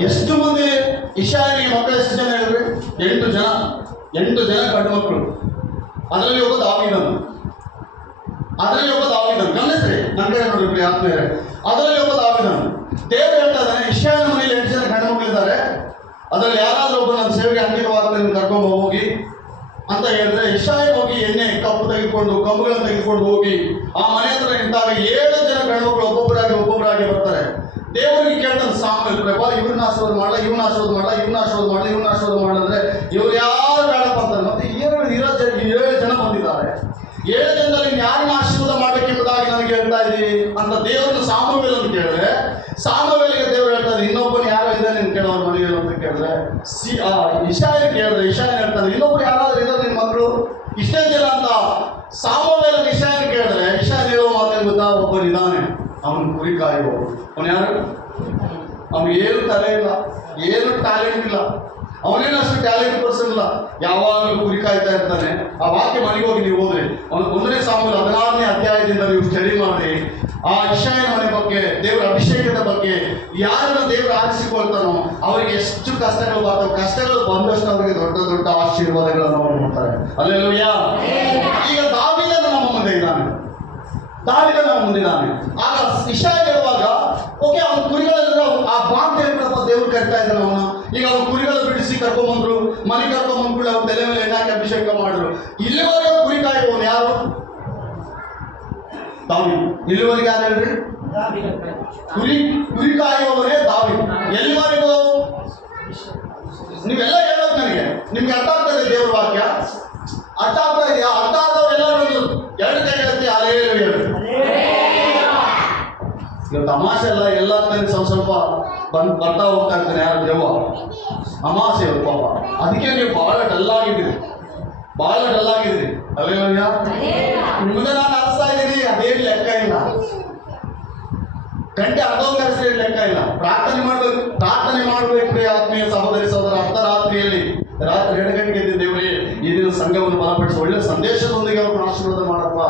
ಎಷ್ಟು ಮಂದಿ ಇಷಾಯನಿಗೆ ಮಕ್ಕಳು? ಎಷ್ಟು ಜನ ಹೇಳಿದ್ರಿ? 8 ಜನ. 8 ಜನ ಗಂಡು ಮಕ್ಕಳು. ಅದರಲ್ಲಿ ಒಬ್ಬ ದಾವೀದನು. ಗಮನಿಸ್ರಿ, ನನ್ನ ಕಡೆ ನೋಡಿ ಪ್ರಿಯ ಆತ್ಮೀಯರೇ. ಅದರಲ್ಲಿ ಒಬ್ಬ ದಾವೀದನು. ದೇವರು ಹೇಳ್ತಾ ಇದ್ದಾನೆ, ಇಷಾಯನ ಮನೆಯಲ್ಲಿ 8 ಜನ ಗಂಡು ಮಕ್ಕಳಿದ್ದಾರೆ. ಅದರಲ್ಲಿ ಯಾರಾದ್ರೂ ಒಬ್ಬ ನನ್ನ ಸೇವೆಗೆ ಅಂಗೀಕವಾದ ಕರ್ಕೊಂಡು ಹೋಗಿ ಅಂತ ಹೇಳಿದ್ರೆ, ಇಷಾಯ ಹೋಗಿ ಎಣ್ಣೆ ಕಪ್ಪು ತೆಗೆದುಕೊಂಡು ಕಂಬುಗಳನ್ನು ತೆಗೆದುಕೊಂಡು ಹೋಗಿ ಆ ಮನೆ ಹತ್ರ ನಿಂತಾಗ 7 ಜನ ಗಂಡು ಮಕ್ಕಳು ಒಬ್ಬೊಬ್ಬರಾಗಿ ಬರ್ತಾರೆ. ದೇವರಿಗೆ ಕೇಳ್ತಾನೆ ಸಾಮುವೇಲ್, ಪ್ರಭಾ ಇವ್ರನ್ನ ಆಶೀರ್ವಾದ ಮಾಡಲ್ಲ, ಇವ್ರನ್ನ ಆಶೀರ್ವಾದ ಮಾಡಿದ್ರೆ ಇವ್ರು ಯಾರು ಬೇಡಪ್ಪ ಅಂತಾರೆ. ಮತ್ತೆ 7 ಜನ ಬಂದಿದ್ದಾರೆ. 7 ಜನದಲ್ಲಿ ಯಾರನ್ನ ಆಶೀರ್ವಾದ ಮಾಡ್ಬೇಕೆಂಬುದಾಗಿ ನನಗೆ ಹೇಳ್ತಾ ಇದ್ದೀವಿ ಅಂತ ದೇವರನ್ನು ಸಾಮುವೇಲ್ ಅಂತ ಕೇಳಿದ್ರೆ, ಸಾಮುವೇಲಿಗೆ ದೇವರು ಹೇಳ್ತಾರೆ, ಇನ್ನೊಬ್ಬನು ಯಾರೋ ಇದ್ದಾನೆ ನೀನು ಕೇಳೋರು ಮನೆಯಲ್ಲಿ ಅಂತ ಕೇಳಿದ್ರೆ, ಇಷಾಯ ಕೇಳಿದ್ರೆ ಇಷಾಯನ್ ಹೇಳ್ತಾನೆ, ಇನ್ನೊಬ್ರು ಯಾರಾದ್ರೂ ಇದ್ದಾರೆ ನಿನ್ನ ಮಕ್ಕಳು? ಇಷ್ಟೇ ಜನ ಅಂತ ಸಾಮುವೇಲ್ ಇಷಾಯನ್ ಕೇಳಿದ್ರೆ, ಇಷಾಯನ್ ಹೇಳೋ ಮಾತೇನು ಗೊತ್ತಾ? ಒಬ್ಬನಿದ್ದಾನೆ, ಅವನು ಕುರಿ ಕಾಯುವವನು. ಅವನು ಯಾರು? ಅವನಿಗೆ ಏನು ತಲೆ ಇಲ್ಲ, ಏನು ಟ್ಯಾಲೆಂಟ್ ಇಲ್ಲ, ಅವನೇನು ಅಷ್ಟು ಟ್ಯಾಲೆಂಟ್ ಪರ್ಸನ್ ಇಲ್ಲ, ಯಾವಾಗಲೂ ಕುರಿ ಕಾಯ್ತಾ ಇರ್ತಾನೆ. ಆ ವಾಕ್ಯ ಮನೆಗೆ ಹೋಗಿ ನೀವು ಹೋದ್ರಿ, ಅವನು 1ನೇ ಸಾಮುವೇಲ್ 16ನೇ ಅಧ್ಯಾಯದಿಂದ ನೀವು ಸ್ಟಡಿ ಮಾಡಿ ಆ ಇಷಾಯನ ಮನೆ ಬಗ್ಗೆ, ದೇವರ ಅಭಿಷೇಕದ ಬಗ್ಗೆ, ಯಾರನ್ನು ದೇವರು ಆರಿಸಿಕೊಳ್ತಾನೋ ಅವರಿಗೆ ಎಷ್ಟು ಕಷ್ಟಗಳು ಬರ್ತವೆ. ಕಷ್ಟಗಳು ಬಂದಷ್ಟು ಅವರಿಗೆ ದೊಡ್ಡ ದೊಡ್ಡ ಆಶೀರ್ವಾದಗಳನ್ನು ಅವರು ನೋಡ್ತಾರೆ. ಹಲ್ಲೆಲೂಯಾ. ಈಗ ದಾವೀದನ ನಮ್ಮ ಮುಂದೆ ಇದ್ದಾನೆ. ಆಗ ಇಷಾಯ ಹೇಳುವಾಗ, ಓಕೆ, ಅವನ ಕುರಿಗಳೆಲ್ಲ ಆ ಬಾಂಡ್ ಹೇಳ್ಬಿಡಪ್ಪ, ದೇವ್ರು ಕರಿತಾ ಇದ್ದಾನೆ ಅವನ. ಈಗ ಅವ್ನ ಕುರಿಗಳು ಬಿಡಿಸಿ ಕರ್ಕೊಂಡ್ಬಂದ್ರು, ಮನೆ ಕರ್ಕೊಂಡ್ಬಂದ್ಬಿಟ್ಟು ಅವ್ನ ತಲೆ ಮೇಲೆ ಎಣ್ಣೆ ಅಭಿಷೇಕ ಮಾಡಿದ್ರು. ಇಲ್ಲಿವರೆಗೆ ಕುರಿ ಕಾಯುವವನು ಯಾರು? ದಾವೀದ. ಇಲ್ಲಿವರೆಗೆ ಯಾರು ಹೇಳ್ರಿ? ಕುರಿ ಕಾಯುವವರೇ ದಾವೀದ. ಎಲ್ಲಿವರೆಗೂ? ನೀವೆಲ್ಲ ಹೇಳೋದು ನನಗೆ, ನಿಮ್ಗೆ ಅರ್ಥ ಆಗ್ತಾ ಇದೆ ದೇವ್ರ ವಾಕ್ಯ? ಅರ್ಥ ಆಗ್ತಾ ಇದೆಯಾ? ಅರ್ಥ ಆದವ್ರು ಎಲ್ಲರೂ 2 ಕೈ ಹೇಳ್ತೀವಿ, ಹಲ್ಲೆಲೂಯಾ. ಈಗ ತಮಾಷೆ ಎಲ್ಲ ಸ್ವಲ್ಪ ಬರ್ತಾ ಹೋಗ್ತಾ ಇರ್ತಾನೆ. ಯಾರು? ದೇವ ಅಮಾಸೆ ಇವರು ಪಾಪ. ಅದಕ್ಕೆ ನೀವು ಬಹಳ ಡಲ್ ಆಗಿದ್ದೀರಿ. ಹಲ್ಲೆಲೂಯಾ. ನಿಮಗೆ ನಾನು ಅನಿಸ್ತಾ ಇದ್ದೀನಿ, ಅದೇನು ಲೆಕ್ಕ ಇಲ್ಲ. ಗಂಟೆ ಅರ್ಧೋಂಗರಿಸಿ ಲೆಕ್ಕ ಇಲ್ಲ. ಪ್ರಾರ್ಥನೆ ಮಾಡಬೇಕು ಆತ್ಮೀಯ ಸಹೋದರಿ ಸಹೋದರ. ಅರ್ಧರಾತ್ರಿಯಲ್ಲಿ ರಾತ್ರಿ 2 ಗಂಟೆಗೆ ಎದ್ದು ದೇವರೇ ಈ ದಿನ ಸಂಘವನ್ನು ಬಲಪಡಿಸಿ ಒಳ್ಳೆ ಸಂದೇಶದೊಂದಿಗೆ ಅವ್ರನ್ನ ಆಶೀರ್ವಾದ ಮಾಡಪ್ಪ.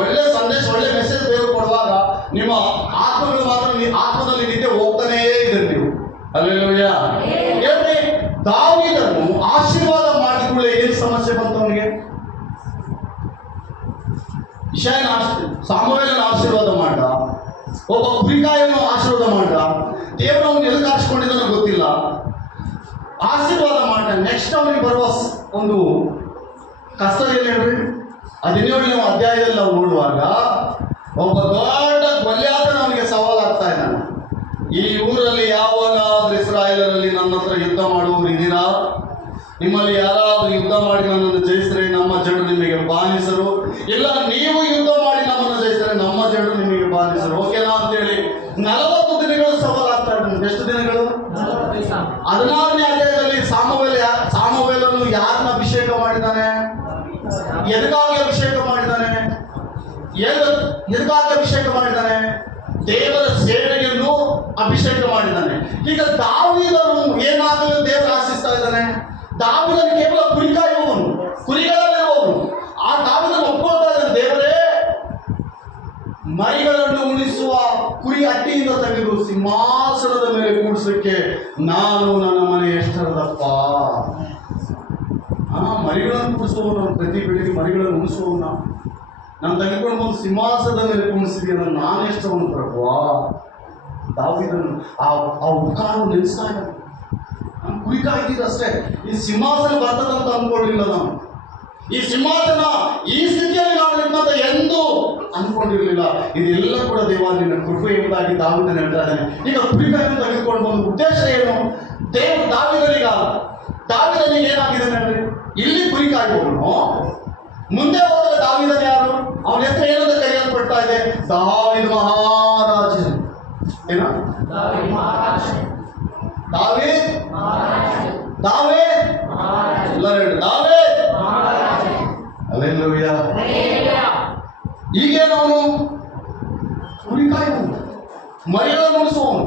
ಒಳ್ಳೆ ಸಂದೇಶ, ಒಳ್ಳೆ ಮೆಸೇಜ್ ದೇವರು ಕೊಡುವಾಗ ನಿಮ್ಮ ಆತ್ಮಗಳು ಮಾತ್ರ ಆತ್ಮದಲ್ಲಿ ನಿದ್ದೆ ಹೋಗ್ತಾನೇ ಇದ್ದೀರಿ ನೀವು. ಹಲ್ಲೆಲೂಯಾ. ಹೇಳ್ರಿ, ದಾವೀದನು ಆಶೀರ್ವಾದ ಮಾಡಿಕೊಳ್ಳೆ ಏನು ಸಮಸ್ಯೆ ಬಂತು ಅವನಿಗೆ? ಸಾಮುವೇಲನ ಆಶೀರ್ವಾದ ಮಾಡ, ಒಬ್ಬ ಕುರಿಕಾಯನ್ನು ಆಶೀರ್ವಾದ ಮಾಡ, ದೇವರು ಅವನು ಎಲ್ಲಿ ಆರಿಸಿಕೊಂಡಿದ್ದಾನೋ ಗೊತ್ತಿಲ್ಲ, ಆಶೀರ್ವಾದ ಮಾಡ. ನೆಕ್ಸ್ಟ್ ಅವನಿಗೆ ಬರುವ ಒಂದು ಕಷ್ಟ ಏನು ಹೇಳ್ರಿ? 17ನೇ ಅಧ್ಯಾಯದಲ್ಲಿ ನಾವು ನೋಡುವಾಗ ಒಬ್ಬ ದೊಡ್ಡ ಗೊಲ್ಯಾತನ ಅವನಿಗೆ ಸವಾಲಾಗ್ತಾ ಇದ್ದಾನೆ. ಈ ಊರಲ್ಲಿ ಯಾವನಾದ್ರೂ ಇಸ್ರಾಯೇಲರಲ್ಲಿ ನನ್ನ ಹತ್ರ ಯುದ್ಧ ಮಾಡುವವರು ಇದ್ದೀರಾ? ನಿಮ್ಮಲ್ಲಿ ಯಾರಾದ್ರೂ ಯುದ್ಧ ಮಾಡಿ ನನ್ನನ್ನು ಜಯಿಸಿದ್ರೆ ನಮ್ಮ ಜನರು ನಿಮಗೆ ಬಾನಿಸರು, ಇಲ್ಲ ನೀವು ಯುದ್ಧ ಮಾಡಿ ನಮ್ಮನ್ನು ಜಯಿಸಿದ್ರೆ ನಮ್ಮ ಜನರು ನಿಮಗೆ ಬಾನಿಸರು, ಓಕೆನಾ ಅಂತೇಳಿ 40 ದಿನಗಳು ಸವಾಲಾಗ್ತಾ ಇದ್ದಾನೆ. ಎಷ್ಟು ದಿನಗಳು? 16ನೇ ಅಧ್ಯಾಯದಲ್ಲಿ ಸಾಮುವೇಲನು ಯಾರನ್ನ ಅಭಿಷೇಕ ಮಾಡಿದ್ದಾನೆ? ಎದಕ್ಕಾಗಿ ಅಭಿಷೇಕ ಮಾಡಿದ್ದಾನೆ? ಎದಕ್ಕಾಗಿ ಅಭಿಷೇಕ ಮಾಡಿದ್ದಾನೆ? ದೇವರ ಸೇವೆಯನ್ನು ಅಭಿಷೇಕ ಮಾಡಿದ್ದಾನೆ. ಈಗ ದಾವೀದನು ಏನಾಗಲು ದೇವರು ಆಶಿಸ್ತಾ ಇದ್ದಾನೆ? ದಾವೀದನು ಕೇವಲ ಕುರಿಕಾಯುವವನು, ಕುರಿಗಳಲ್ಲಿರುವವನು. ಆ ದಾವೀದನು ಒಪ್ಕೊಳ್ತಾ ಇದ್ದಾನೆ, ದೇವರೇ ಮರಿಗಳನ್ನು ಉಳಿಸುವ ಕುರಿ ಅಟ್ಟಿಯಿಂದ ತೆಗೆದು ಸಿಂಹಾಸನದ ಮೇಲೆ ಕೂಡಿಸಲಿಕ್ಕೆ ನಾನು ನನ್ನ ಮನೆ ಎಷ್ಟರದಪ್ಪ. ಮರಿಗಳನ್ನು ಕೂಡಿಸುವವನು, ಪ್ರತಿ ಬೆಳಿಗ್ಗೆ ಮರಿಗಳನ್ನು ಉಳಿಸುವವನ ನಾನು ತೆಗೆದುಕೊಂಡು ಬಂದು ಸಿಂಹಾಸನದ ಮೇಲೆ ಕೂಡಿಸಿದೆಯಲ್ಲ, ನಾನು ಎಷ್ಟವನು ಪ್ರಭುವ. ದಾವೀದನು ಆ ಉಪಕಾರ ನೆನೆಸ್ತಾ ಇದ್ದಾನೆ. ನಾನು ಕುರಿ ಕಾಯ್ತಿದ್ದಷ್ಟೇ, ಈ ಸಿಂಹಾಸನ ಬರ್ತದಂತ ಅಂದ್ಕೊಳ್ಳಿಲ್ಲ ನಾನು. ಈ ಸಿಂಹಾಸನ ಈ ಸ್ಥಿತಿಯಲ್ಲಿ ನಾನು ಇದ್ದಂತ ಎಂದು ಅಂದ್ಕೊಂಡಿರ್ಲಿಲ್ಲ. ಇದೆಲ್ಲ ಕೂಡ ದೇವ ನಿನ್ನ ಕೃಪೆ ಎಂಬುದಾಗಿ ದಾವೀದನು ಹೇಳ್ತಾ ಇದ್ದಾನೆ. ಈಗ ಕುರಿಕಾಯನ್ನು ತೆಗೆದುಕೊಂಡು ಬಂದ ಉದ್ದೇಶ ಏನು? ದಾವೀದನಿಗೆ ಏನಾಗಿದೆ ಅಂದ್ರೆ, ಇಲ್ಲಿ ಕುರಿ ಕಾಯುವವನು, ಮುಂದೆ ಹೋದರೆ ದಾವೀದನ ಯಾರು? ಅವನ ಹೆಸರು ಏನಂತ ಕರೆಯಲ್ಪಡ್ತಾ ಇದೆ? ದಾವೀದ ಮಹಾರಾಜ. ಏನ? ದಾವೀದ್ ಎಲ್ಲರೂ ಹೇಳಿ ದಾವೀದ್. ಹಲ್ಲೆಲೂಯಾ. ಈಗೇನು ಅವನು? ಕುರಿ ಕಾಯುವವನು, ಮರಿಗಳನ್ನು ಉಳಿಸುವವನು,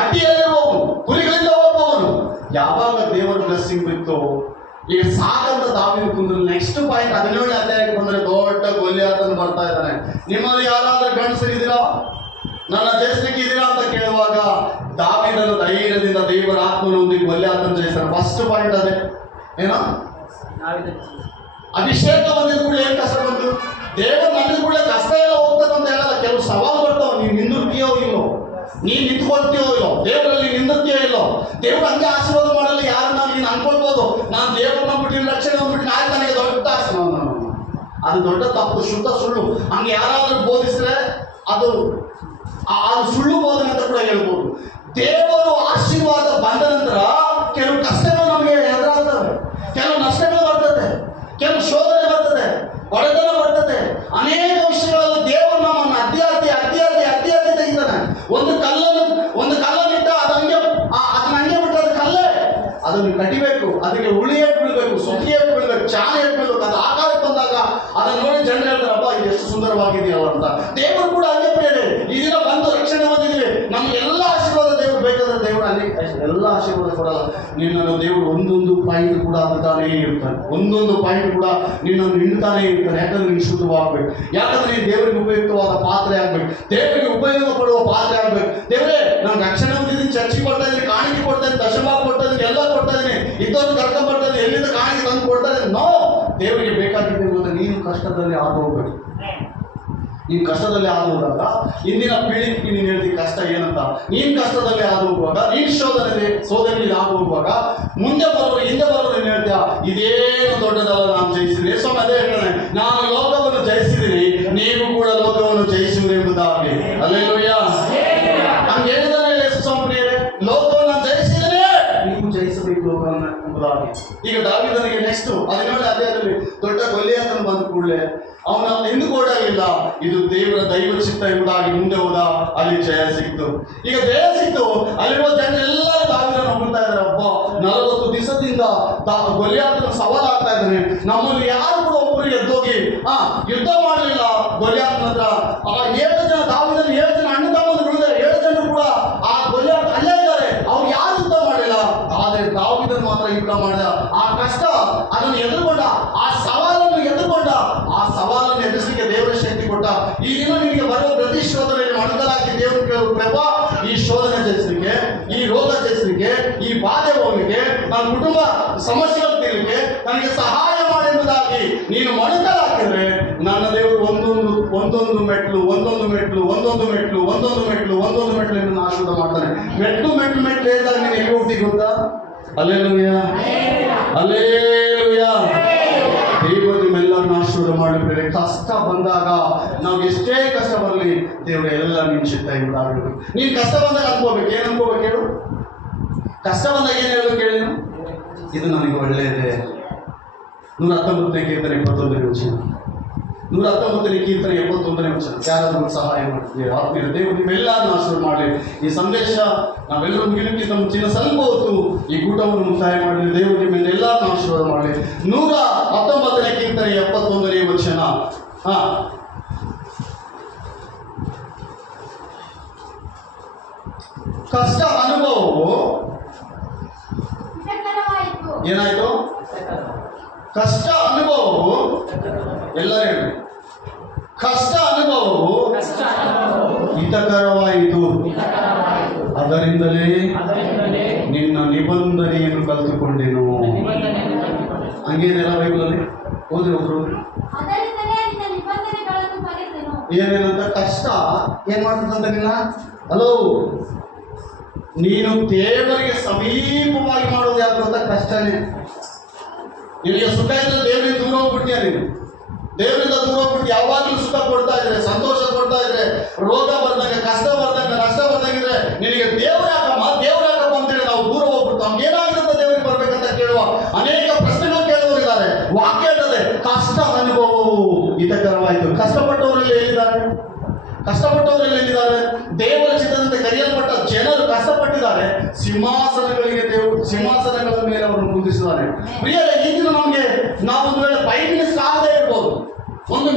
ಅಡ್ಡಿಯಲ್ಲಿರುವವನು, ಕುರಿಗಳಿಂದ ಹೋಗುವವನು. ಯಾವಾಗ ದೇವರ ಬ್ಲೆಸ್ಸಿಂಗ್ ಬಿತ್ತು, ಈಗ ಸಾಕಂತ ದಾವೀದ ಕುಂದ್ರು. ನೆಕ್ಸ್ಟ್ ಪಾಯಿಂಟ್ 17ನೇ ಅಧ್ಯಾಯಕ್ಕೆ ಬಂದರೆ ದೊಡ್ಡ ಗೊಲ್ಯಾತನು ಬರ್ತಾ ಇದ್ದಾನೆ. ನಿಮ್ಮಲ್ಲಿ ಯಾರಾದ್ರೂ ಗಂಡಸರಿದ್ದೀರಾ, ನನ್ನ ಜಯಿಸ್ಲಿಕ್ಕೆ ಇದ್ದೀರಾ ಅಂತ ಕೇಳುವಾಗ ದಾವೀದನ ಧೈರ್ಯದಿಂದ ದೇವರ ಆತ್ಮನೊಂದಿಗೆ ಗೊಲ್ಯಾತನ ಜಯಿಸ್ತಾನೆ. ಫಸ್ಟ್ ಪಾಯಿಂಟ್ ಅದೇ. ಏನ? ಅಭಿಷೇಕ ಬಂದಿದ ಕೂಡ ಏನ್ ಕಷ್ಟ ಬಂತು? ದೇವರು ನಂದಿದ ಕೂಡ ಕಷ್ಟ ಎಲ್ಲ ಹೋಗ್ತದೆ ಅಂತ ಹೇಳಲ್ಲ. ಕೆಲವು ಸವಾಲು ಬರ್ತಾವ. ನೀನು ನಿಂದಿರ್ತೀಯೋ ಇಲ್ಲೋ, ನೀನ್ ನಿಂತ್ಕೊಳ್ತೀಯೋ ಇಲ್ಲೋ, ದೇವರಲ್ಲಿ ನಿಂದಿರ್ತೀಯೋ ಇಲ್ಲೋ. ದೇವ್ರು ಹಂಗೆ ಆಶೀರ್ವಾದ ಮಾಡಲ್ಲ ಯಾರನ್ನ. ನೀನು ಅನ್ಕೊಳ್ಬೋದು, ನಾನು ದೇವ್ರನ್ನ ಬಿಟ್ಟು ರಕ್ಷಣೆ ಬಂದ್ಬಿಟ್ಟು ನಾಳೆ ನನಗೆ ದೊಡ್ಡ ಆಶೀರ್ವಾದ. ಅದು ದೊಡ್ಡ ತಪ್ಪು, ಶುದ್ಧ ಸುಳ್ಳು. ಹಂಗೆ ಯಾರಾದ್ರೂ ಬೋಧಿಸಿದ್ರೆ ಅದು ಸುಳ್ಳು ಬೋಧನೆ ಅಂತ ಕೂಡ ಹೇಳ್ಬೋದು. ದೇವರು ಆಶೀರ್ವಾದ ಬಂದ ನಂತರ ಕೆಲವು ಕಷ್ಟಗಳು ನಮಗೆ ಎದುರಾಗ್ತವೆ, ಕೆಲವು ನಷ್ಟಗಳು ಬರ್ತದೆ, ಕೆಲವು ಶೋಧನೆ ಬರ್ತದೆ, ಒಡೆತನ ಬರ್ತದೆ. ಅನೇಕ ವಿಷಯಗಳಲ್ಲಿ ದೇವರು ನಮ್ಮನ್ನು ಅಡ್ಡಿಯಾಗಿ ತೆಗಿತಾನೆ. ಒಂದು ಕಲ್ಲನ್ನಿಟ್ಟ ಅದನ್ನ ಹಂಗೆ ಬಿಟ್ಟು ಅದು ಕಲ್ಲೇ, ಅದನ್ನು ಕಡಿಬೇಕು, ಅದಕ್ಕೆ ಉಳಿ ಏಟ್ ಬೀಳ್ಬೇಕು, ಸೊಕ್ಕಿ ಏಟ್ ಬೀಳ್ಬೇಕು, ಚಾಣ ಏಟ್ ಬೀಳ್ಬೇಕು. ಅದು ಆಕಾರಕ್ಕೆ ಬಂದಾಗ ಅದನ್ನು ನೋಡಿ ಜನರು ಹೇಳ್ತಾರಪ್ಪ ಇದು ಎಷ್ಟು ಸುಂದರವಾಗಿದೆಯಲ್ಲ ಅಂತ. ದೇವರು ಕೂಡ ಹಂಗೆ ಪ್ರೇರಣೆ. ಈ ದಿನ ಬಂದು ರಕ್ಷಣೆ ಹೊಂದಿದ್ದೀವಿ, ನಮ್ಗೆ ಎಲ್ಲ ಆಶೀರ್ವಾದ ದೇವರು ಬೇಕಾದ್ರೆ ದೇವರು ಅಲ್ಲಿ ಎಲ್ಲ ಆಶೀರ್ವಾದ ಕೊಡಲ್ಲ. ನಿನ್ನನ್ನು ದೇವರು ಒಂದೊಂದು ಪಾಯಿಂಟ್ ಕೂಡ ಅಂತಾನೇ ಇರ್ತಾನೆ, ಒಂದೊಂದು ಪಾಯಿಂಟ್ ಕೂಡ ನಿನ್ನನ್ನು ಹಿಂಡ್ತಾನೆ ಇರ್ತಾನೆ. ಯಾಕಂದ್ರೆ ನೀನು ಶುದ್ಧವಾಗಬೇಕು, ಯಾಕಂದ್ರೆ ನೀನು ದೇವರಿಗೆ ಉಪಯುಕ್ತವಾದ ಪಾತ್ರೆ ಆಗ್ಬೇಕು, ದೇವರಿಗೆ ಉಪಯೋಗ ಪಡುವ ಪಾತ್ರೆ ಆಗ್ಬೇಕು. ದೇವರೇ ನಾನು ರಕ್ಷಣೆ ಹೊಂದಿದ್ದೀನಿ, ಚರ್ಚಿಗೆ ಕೊಡ್ತಾ ಇದ್ದೀನಿ, ಕಾಣಿಕೆ ಕೊಡ್ತಾ ಇದ್ದೀನಿ, ದಶಭಾಗ ಕೊಡ್ತಾ ಇದ್ದೀನಿ, ಎಲ್ಲ ಕೊಡ್ತಾ ಇದ್ದೀನಿ, ಇದ್ದವ್ರು ಕರ್ಕೊಂಡ್ ಬರ್ತಾ ಇದ್ದೀನಿ, ಎಲ್ಲಿಂದ ಕಾಣಿಕೆ ತಂದು ಕೊಡ್ತಾ ಇದ್ದೀನಿ. ನೋ, ದೇವರಿಗೆ ಬೇಕಾಗಿದ್ದೆ ಗೊತ್ತಾ? ನೀನು ಕಷ್ಟದಲ್ಲಿ ಹಾದು ಹೋಗ್ಬೇಕು. ನೀನು ಕಷ್ಟದಲ್ಲಿ ಹಾದು ಹೋದಾಗ ಇಂದಿನ ಪೀಳಿಗೆಗೆ ನೀನು ಹೇಳ್ತೀವಿ ಕಷ್ಟ ಏನಂತ. ನೀನು ಕಷ್ಟದಲ್ಲಿ ಹಾದು ಹೋಗುವಾಗ, ನೀನು ಸೋದನೆಯಲ್ಲಿ ಹಾದು ಹೋಗುವಾಗ ಮುಂದೆ ಬರೋರು ಹಿಂದೆ ಬರೋರು ಏನು ಹೇಳ್ತೀಯ? ಇದೇನು ದೊಡ್ಡದಲ್ಲ, ನಾನು ಜಯಿಸಿದ್ದೀನಿ. ಸ್ವಾಮಿ ಅದೇ ಹೇಳ್ತಾನೆ, ನಾನು ಲೋಕವನ್ನು ಜಯಿಸಿದ್ದೀನಿ, ನೀವು ಕೂಡ ಲೋಕವನ್ನು ಜಯಿಸುವುದು ಎಂಬುದಾಗಿ. ಹಲ್ಲೆಲೂಯಾ. ಹಂಗೆ ಹೇಳಿದಾನೆ ಸ್ವಾಮಿ, ಲೋಕವನ್ನು ಜಯಿಸಿದರೆ ನೀವು ಜಯಿಸಬೇಕು ಲೋಕವನ್ನು ಎಂಬುದಾಗಿ. ಈಗ ದಾವೀದನಿಗೆ ನೆಕ್ಸ್ಟ್ 17ನೇ ಅಧ್ಯಾಯದಲ್ಲಿ ದೊಡ್ಡ ಗೊಲ್ಯಾತನು ಬಂದ ಕೂಡಲೇ ಅವನ ಎಂದು ಕೂಡ ಇಲ್ಲ, ಇದು ದೇವರ ದೈವ ಚಿತ್ತ ಎಂಬುದಾಗಿ ಮುಂದೆ ಹೋದ. ಅಲ್ಲಿ ಜಯ ಸಿಕ್ತು. ಈಗ ಜಯ ಸಿಕ್ತು, ಅಲ್ಲಿರುವ ಜನರೆಲ್ಲ ದಾವೀದನ ಹೊಗಳ್ತಾ ಇದ್ದಾರೆ. ಅಪ್ಪ, 40 ದಿವಸದಿಂದ ಗೊಲ್ಯಾತನ ಸವಾಲಾಗ್ತಾ ಇದ್ದಾನೆ. ನಮ್ಮಲ್ಲಿ ಯಾರು ಕೂಡ ಒಬ್ಬರು ಎದ್ದೋಗಿ ಯುದ್ಧ ಮಾಡಲಿಲ್ಲ ಗೊಲ್ಯಾತನ ಹತ್ರ. ಆ 7 ಜನ ದಾವೀದನ 7 ಜನ ಅಣ್ಣ ತಮ್ಮಂದಿರು ಉಳಿದ 7 ಜನರು ಕೂಡ ಆ ಗೊಲ್ಯಾತ ಅಲ್ಲೇ ಇದ್ದಾರೆ. ಅವ್ರು ಯಾರು ಯುದ್ಧ ಮಾಡಲಿಲ್ಲ, ಆದರೆ ದಾವೀದನ ಮಾತ್ರ ಯುದ್ಧ ಮಾಡಿದ. ಆ ಕಷ್ಟ ಅದನ್ನು ಎದುರುಕೊಂಡ, ಆ ಸವಾಲನ್ನು ಎದುರುಕೊಂಡ, ಆ ಸವಾಲನ್ನು ಎದುರಿಸಲಿಕ್ಕೆ ದೇವರ ಶಕ್ತಿ ಕೊಟ್ಟ. ಈ ದಿನ ನಿಮಗೆ ಬರುವ ಪ್ರತಿ ಶೋಧನೆಯಲ್ಲಿ ಮನದಲಾಗಿ ದೇವರು ಪ್ರಭಾ, ಈ ಶೋಧನೆ ಜಯಿಸಲಿಕ್ಕೆ, ಈ ರೋಗ ಜಯಿಸಲಿಕ್ಕೆ, ಈ ಬಾಧೆ ಹೋಗ್ಲಿಕ್ಕೆ ನನ್ನ ಕುಟುಂಬ ಸಮಸ್ಯೆಗಳು ತೀರಲಿಕ್ಕೆ ನನಗೆ ಸಹಾಯ ಮಾಡೆಂಬುದಾಗಿ ನೀನು ಮೊಣಕಾಲಾಕಿದ್ರೆ ನನ್ನ ದೇವರು ಒಂದೊಂದು ಮೆಟ್ಲು ನಿನ್ನನ್ನು ಆಶೀರ್ವಾದ ಮಾಡ್ತಾನೆ. ಮೆಟ್ಲು ಏರಿದಾಗ ನೀನು ಎಲ್ಲಿ ಹೋಗ್ತೀವಿ ಗೊತ್ತಾ? Hallelujah, hallelujah. ದೇವರು ನಿಮ್ಮೆಲ್ಲರನ್ನ ಆಶೀರ್ವಾದ ಮಾಡಲಿಕ್ಕೆ ಕಷ್ಟ ಬಂದಾಗ ನಾವು ಎಷ್ಟೇ ಕಷ್ಟ ಬರಲಿ ದೇವರು ಎಲ್ಲ ನಿನ್ನ ಚಿತ್ತ ಇದ್ದಾಗಬೇಕು. ನೀನು ಕಷ್ಟ ಬಂದಾಗ ಅನ್ಕೋಬೇಕು. ಏನು ಅನ್ಕೋಬೇಕು ಹೇಳು? ಕಷ್ಟ ಬಂದಾಗ ಏನು ಹೇಳಬೇಕು ಹೇಳಿ? ಇದು ನನಗೆ ಒಳ್ಳೆಯದೇ. 119ನೇ ಕೀರ್ತನೆ 21ನೇ ವಚನ. 119ನೇ ಕೀರ್ತನೆ 71ನೇ ವಚನ. ಯಾರಾದರೂ ಸಹಾಯ ಮಾಡ್ತೀವಿ ಆತ್ಮೀಯ ದೇವರು ನಿಮ್ಮೆಲ್ಲರನ್ನ ಆಶೀರ್ವಾದ ಮಾಡಲಿ. ಈ ಸಂದೇಶ ನಾವೆಲ್ಲರೂ ಮುಗಿಲಿಕ್ಕಿಂತ ಮುಂಚಿನ ಸ್ವಲ್ಪ ಹೊತ್ತು ಈ ಕೂಟವನ್ನು ಮುಕ್ತಾಯ ಮಾಡಲಿ. ದೇವರು ನಿಮ್ಮೆಲ್ಲರನ್ನ ಆಶೀರ್ವಾದ ಮಾಡಲಿ. 119ನೇ ಕೀರ್ತನೆ 71ನೇ ವಚನ. ಕಷ್ಟ ಅನುಭವವು ಏನಾಯ್ತು? ಕಷ್ಟ ಅನುಭವವು ಎಲ್ಲರೂ ಹೇಳಿ, ಕಷ್ಟ ಅನುಭವವು ಹಿತಕರವಾಯಿತು, ಅದರಿಂದಲೇ ನಿನ್ನ ನಿಬಂಧನೆಯನ್ನು ಕಲಿತುಕೊಂಡೆನು. ಹಂಗೇನೆಲ್ಲ ಬೈಬಲಲ್ಲಿ ಓದಿ ಒಬ್ರು ಏನೇನಂತ ಕಷ್ಟ ಏನ್ ಮಾಡ್ತದಂತ ನಿನ್ನ ಹಲೋ ನೀನು ದೇವರಿಗೆ ಸಮೀಪವಾಗಿ ಮಾಡೋದು ಯಾವುದು ಅಂತ ಕಷ್ಟನೇ. ನಿನಗೆ ಸುಖ ಇದ್ರೆ ದೇವರಿಂದ ದೂರ ಹೋಗ್ಬಿಡ್ತೀಯ. ನೀನು ದೇವರಿಂದ ದೂರ ಹೋಗ್ಬಿಟ್ಟು ಯಾವಾಗಲೂ ಸುಖ ಕೊಡ್ತಾ ಇದ್ರೆ, ಸಂತೋಷ ಕೊಡ್ತಾ ಇದ್ರೆ, ರೋಗ ಬರ್ದಂಗೆ, ಕಷ್ಟ ಬರ್ದಂಗೆ, ನಷ್ಟ ಬರ್ದಂಗಿದ್ರೆ ನಿನಗೆ ದೇವ್ರ ಯಾಕಮ್ಮ ಅಂತೇಳಿ ನಾವು ದೂರ ಹೋಗ್ಬಿಟ್ಟು ನಮ್ಗೆ ಏನಾಗಿರುತ್ತೆ ದೇವರಿಗೆ ಬರ್ಬೇಕಂತ ಕೇಳುವ ಅನೇಕ ಪ್ರಶ್ನೆಗಳು ಕೇಳುವವರಿದ್ದಾರೆ. ವಾಕ್ಯ ಇರ್ತದೆ, ಕಷ್ಟ ಅನುಭವವು ಹಿತಕರವಾಯಿತು. ಕಷ್ಟಪಟ್ಟವರಲ್ಲಿ ಎಲ್ಲಿದ್ದಾರೆ? ದೇವರ ಚಿತ್ತದಂತೆ ಕರೆಯಲ್ಪಟ್ಟ ಜನರು ಕಷ್ಟಪಟ್ಟಿದ್ದಾರೆ. ಸಿಂಹಾಸನಗಳ ಮೇಲೆ ಅವರನ್ನು ಕುಂದಿಸಿದ್ದಾರೆ. ಪ್ರಿಯರೇ, ಈಗಿನ ನಮಗೆ ನಾವು ಒಂದು ವೇಳೆ 5 ಮಿನಿಟ್ಸ್ ಆಗದೆ ಇರ್ಬೋದು, ಒಂದು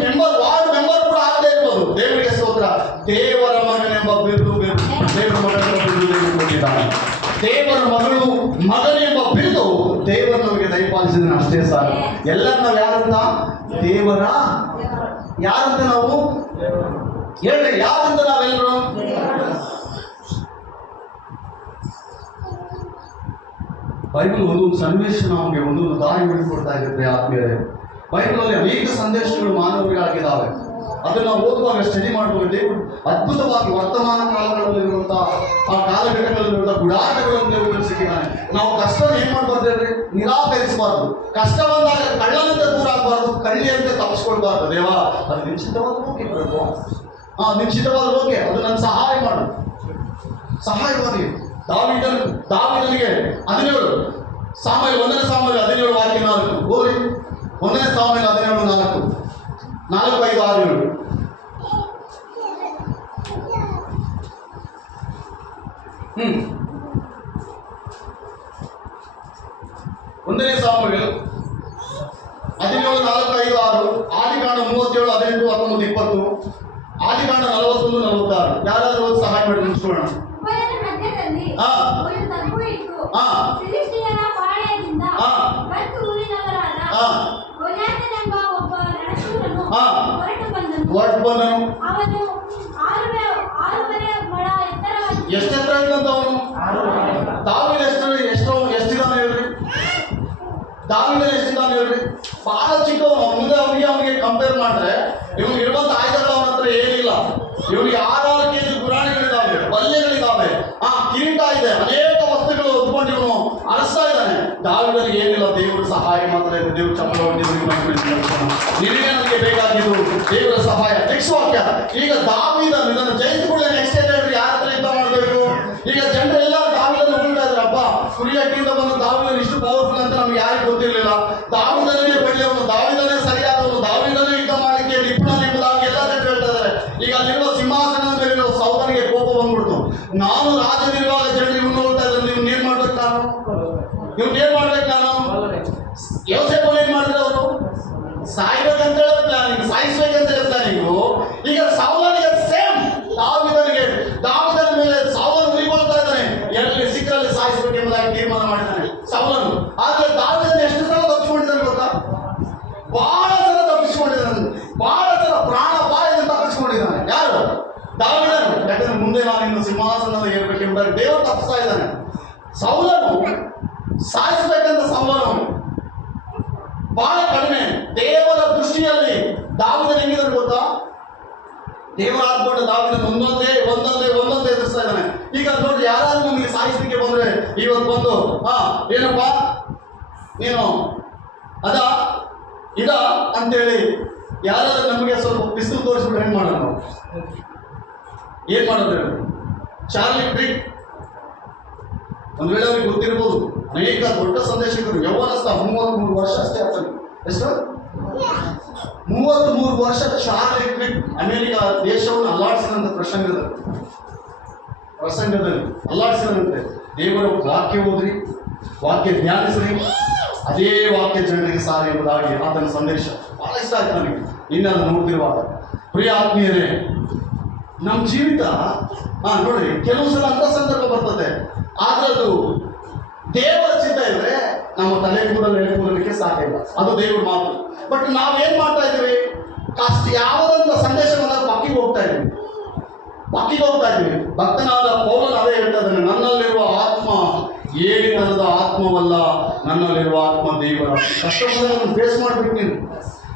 ವಾರ್ಡ್ ಮೆಂಬರ್ ಕೂಡ ಆಗದೆ ಇರ್ಬೋದು. ದೇವರಿಗೆ ಸ್ತೋತ್ರ. ದೇವರ ಮಗನೆಂಬ ಬಿರುದು ದೇವರ ಮಗನೆಂಬ ಬಿರುದು ಕೊಟ್ಟಿದ್ದಾನೆ. ದೇವರ ಮಗನೆಂಬ ಬಿರುದು ದೇವರು ನಮಗೆ ದಯಪಾಲಿಸಿದ್ರೆ ಅಷ್ಟೇ ಸಾಕು. ಎಲ್ಲರೂ ನಾವು ಯಾರಂತ? ದೇವರ ಯಾರಂತ ನಾವು ಹೇಳ್ರಿ, ಯಾರಂತ ನಾವೆಲ್ಲರೂ? ಬೈಬಲ್ ಒಂದೊಂದು ಸನ್ನಿವೇಶ ನಮಗೆ ಒಂದೊಂದು ದಾರಿ ಬಿಡಿಕೊಡ್ತಾ ಇರುತ್ತೆ. ಆತ್ಮೀಯರೇ, ಬೈಬಲಲ್ಲಿ ಅನೇಕ ಸಂದೇಶಗಳು ಮಾನವರಿಗಾಗಿದ್ದಾವೆ. ಅದನ್ನು ನಾವು ಓದುವಾಗ ಸ್ಟಡಿ ಮಾಡುವಾಗ ದೇವರು ಅದ್ಭುತವಾಗಿ ವರ್ತಮಾನ ಕಾಲಗಳಲ್ಲಿರುವಂತಹ ಆ ಕಾಲಘಟ್ಟಗಳಲ್ಲಿರುವಂತಹ ಗುಡಾರಗಳನ್ನು ದೇವರು ತಿಳಿಸಿದ್ದಾನೆ. ನಾವು ಕಷ್ಟ ಏನ್ ಮಾಡಬಾರ್ದು ಹೇಳ್ರಿ? ನಿರಾಕರಿಸಬಾರ್ದು. ಕಷ್ಟ ಬಂದಾಗ ಕಳ್ಳನಂತೆ ದೂರ ಆಗಬಾರ್ದು, ಕಳ್ಳಿಯಂತೆ ತಪ್ಪಿಸ್ಕೊಳ್ಬಾರ್ದು. ದೇವ ಅದು ನಿಶ್ಚಿತವಾದ ಹೋಗಿ ಬರಬೇಕು, ನಿಶ್ಚಿತವಾದ ಹೋಗಿ ಅದು ನನ್ನ ಸಹಾಯವಾಗಿ ದಾವೀದನಿಗೆ 17 ಸಾಮುವೇಲ 1ನೇ ಸಾಮುವೇಲ 17 ವಾಕ್ಯ 4 ಓದಿ. 1ನೇ ಸಾಮುವೇಲ 17 4 5 6 7. ಒಂದನೇ ಸಾಮುವೇಲ 17 4 5 6. ಆದಿಕಾಂಡ 37 18 19 20. ಆದಿಕಾಂಡ 41 46. ಯಾರಾದ್ರೂ ಸಹಾಯ ಮಾಡಿ ಮುಗಿಸ್ಕೊಳ್ಳೋಣ. ಎಷ್ಟು ಎತ್ತರ ಇದ್ದಂತ ಅವನು? ದಾವೀದ ಎಷ್ಟಿದ್ದಾನೆ ಹೇಳ್ರಿ? ದಾವೀದನ ಎಷ್ಟಿದ್ದಾನೆ ಹೇಳ್ರಿ? ಬಹಳ ಚಿಕ್ಕವನು. ಮುಂದೆ ಅವನಿಗೆ ಕಂಪೇರ್ ಮಾಡಿದ್ರೆ ಇವನು ಇರುವಂತ ಆಯುಧಗಳು ಅವನ ಹತ್ರ ಏನಿಲ್ಲ. ಇವನಿಗೆ 6 kg ಗುರಾಣಿಗಳಿದ್ದಾವೆ, ಬಲ್ಲೆಗಳಿದ್ದಾವೆ, ಕಿರೀಟ ಇದೆ, ಅನೇಕ ವಸ್ತುಗಳು ಹೊತ್ಕೊಂಡು ಇವನು ಅರಸ್ತಾ ಇದ್ದಾನೆ. ದಾವೀದನಿಗೆ ಏನಿಲ್ಲ, ದೇವರ ಸಹಾಯ ಮಾತ್ರ ಇದೆ. ದೇವ್ರ ಚಪ್ಪಲವನ್ನು ನಿನಗೆ ನನಗೆ ಬೇಕಾಗಿದ್ದು ದೇವರ ಸಹಾಯ. ನೆಕ್ಸ್ಟ್ ವಾಕ್ಯ. ಈಗ ದಾವೀದನು ಇದನ್ನು ಜಯಿಸಿಕೊಳ್ಳೆ ನೆಕ್ಸ್ಟ್ ಏನ್ ಹೇಳ್ರಿ? ಯಾರ ಹತ್ರ ಯುದ್ಧ ಮಾಡಬೇಕು? ಈಗ ಜನರೆಲ್ಲ ದಾವೀದನ್ನು ಹೊಗಳ್ತಾ ಇದ್ರಪ್ಪ, ಕುರಿಯಟ್ಟಿಂದ ಬಂದು ದಾವೀದನು ಇಷ್ಟು ಪವರ್ಫುಲ್ ಅಂತ ನಮ್ಗೆ ಯಾರಿಗೂ ಗೊತ್ತಿರಲಿಲ್ಲ. ದಾವೀದನೇ ಒಳ್ಳೆಯವನು, ದಾವೀದನೇ ಸರಿಯಾದವನು, ದಾವೀದನೇ ಯುದ್ಧ ಮಾಡಲಿಕ್ಕೆ ನಿಪುಣನೆಂಬುದಾಗಿ ಎಲ್ಲ ಜನರು ಹೇಳ್ತಾ ಇದ್ದಾರೆ. ಈಗ ಅಲ್ಲಿರುವ ಸಿಂಹಾಸನದ ಮೇಲಿರುವ ಸೌಲನಿಗೆ ಕೋಪ ಬಂದ್ಬಿಡ್ತು. ನಾನು ರಾಜನಿರುವಾಗ ಜನರು ಇವನು ನೋಡ್ತಾ ಇದ್ದಾರೆ, ನೀವು ಏನ್ ಮಾಡ್ಬೇಕು? ನಾನು ಯೋಸೇಫ್ ಏನ್ ಮಾಡಿದ್ರೆ ಅವರು ಸಾಯ್ಬೇಕಂತ ಹೇಳೋ ಪ್ಲಾನಿಂಗ್, ಸಾಯಿಸ್ಬೇಕಂತ ಹೇಳೋ ಪ್ಲಾನಿಂಗು. ಈಗ ಸೌಲನಿಗೆ ಸೇಮ್ ದಾವೀದನ ಮೇಲೆ ಸೌಲನು ಉರಿಕೊಳ್ತಾ ಇದ್ದಾನೆ. ಎಲ್ಲಿ ಸಿಕ್ಕರಲ್ಲಿ ಸಾಯಿಸ್ಬೇಕೆಂಬುದಾಗಿ ತೀರ್ಮಾನ ಮಾಡಿದ್ದಾನೆ ಸೌಲನು. ಆದ್ರೆ ದಾವೀದನ ಎಷ್ಟು ಸಲ ತಪ್ಪಿಸ್ಕೊಂಡಿದ್ದಾನೆ ಗೊತ್ತಾ? ಬಹಳ ಸಲ ತಪ್ಪಿಸ್ಕೊಂಡಿದ್ದಾನೆ. ಬಹಳ ಸಲ ಪ್ರಾಣಾಪಾಯದಿಂದ ತಪ್ಪಿಸ್ಕೊಂಡಿದ್ದಾನೆ. ಯಾರು? ದಾವೀದನು. ಯಾಕಂದ್ರೆ ಮುಂದೆ ನಾನು ಇನ್ನು ಸಿಂಹಾಸನದ ಏರ್ಬೇಕೆಂಬುದಾಗಿ ದೇವರು ತಪ್ಪಿಸ್ತಾ ಇದ್ದಾನೆ. ಸೌಲನು ಸಾಯಿಸಬೇಕಂತ ಸಂಭಾವನೆ ಬಹಳ ಕಡಿಮೆ. ದೇವರ ದೃಷ್ಟಿಯಲ್ಲಿ ದಾವಿದನ ಹೆಂಗಿದ್ರೆ ಗೊತ್ತಾ? ದೇವರ ಆತ್ಮಗೊಂಡ ದಾವಿದನ ಒಂದೊಂದೇ ಎದುರಿಸ್ತಾ ಇದ್ದಾನೆ. ಈಗ ನೋಡಿ, ಯಾರಾದ್ರೂ ನಮಗೆ ಸಾಯಿಸಲಿಕ್ಕೆ ಬಂದ್ರೆ ಇವತ್ತು ಬಂದು ಏನಪ್ಪಾ ನೀನು ಅದ ಇದ ಅಂತೇಳಿ ಯಾರಾದ್ರೂ ನಮಗೆ ಸ್ವಲ್ಪ ಪಿಸ್ತೂಲ್ ತೋರಿಸ್ಬಿಟ್ರೆ ಏನ್ ಮಾಡೋದು ನಾವು? ಏನ್ ಮಾಡೋದು ಹೇಳಿ? ಚಾರ್ಲಿ ಕ್ರಿಕ್ ಒಂದ್ ವೇಳೆ ಅವ್ರಿಗೆ ಗೊತ್ತಿರ್ಬೋದು, ಅನೇಕ ದೊಡ್ಡ ಸಂದೇಶಕರು, ಯೌವನಸ್ಥ 33 ವರ್ಷ ಅಷ್ಟೇ ಆಗ್ತದೆ. ಎಷ್ಟು? 33 ವರ್ಷ ಚಾರ್ಲಿ ಕ್ರಿಕ್ ಅಮೆರಿಕ ದೇಶವನ್ನು ಅಲ್ಲಾಡಿಸಿದಂತ ಪ್ರಸಂಗದಲ್ಲಿ ಅಲ್ಲಾಡಿಸಿದಂತೆ ದೇವರ ವಾಕ್ಯ ಓದ್ರಿ, ವಾಕ್ಯ ಧ್ಯಾನಿಸ್ರಿ, ಅದೇ ವಾಕ್ಯ ಜನರಿಗೆ ಸಾರಿ ಎಂಬುದಾಗಿ ಆತನ ಸಂದೇಶ ಬಹಳ ಇಷ್ಟ ಆಯ್ತು ನನಗೆ. ಇನ್ನದು ನೋಡ್ತಿರುವಾಗ ಪ್ರಿಯ ಆತ್ಮೀಯರೇ, ನಮ್ಮ ಜೀವಿತ ನೋಡ್ರಿ, ಕೆಲವು ಸಲ ಅಂತ ಸಂದರ್ಭ ಬರ್ತದೆ, ಆದ್ರೆ ಅದು ದೇವರ ಚಿತ್ತ ಇದ್ರೆ ನಮ್ಮ ತಲೆ ಕೂದಲು ಎಳೆಕೂದಲಿಕ್ಕೆ ಸಾಕಿಲ್ಲ, ಅದು ದೇವ್ರ ಮಾತು. ಬಟ್ ನಾವೇನ್ ಮಾಡ್ತಾ ಇದ್ದೀವಿ? ಯಾವುದಂತ ಸಂದೇಶ ಬಂದಾಗ ಪಕ್ಕಿಗೆ ಹೋಗ್ತಾ ಇದ್ದೀವಿ. ಭಕ್ತನಾದ ಪೌಲನು ಅದೇ ಹೇಳ್ತಾ ಇದ್ದಾನೆ, ನನ್ನಲ್ಲಿರುವ ಆತ್ಮ ಏಳಿತನದ ಆತ್ಮವಲ್ಲ, ನನ್ನಲ್ಲಿರುವ ಆತ್ಮ ದೇವರ. ಕಷ್ಟವನ್ನು ಫೇಸ್ ಮಾಡ್ಬೇಕು ನೀನು.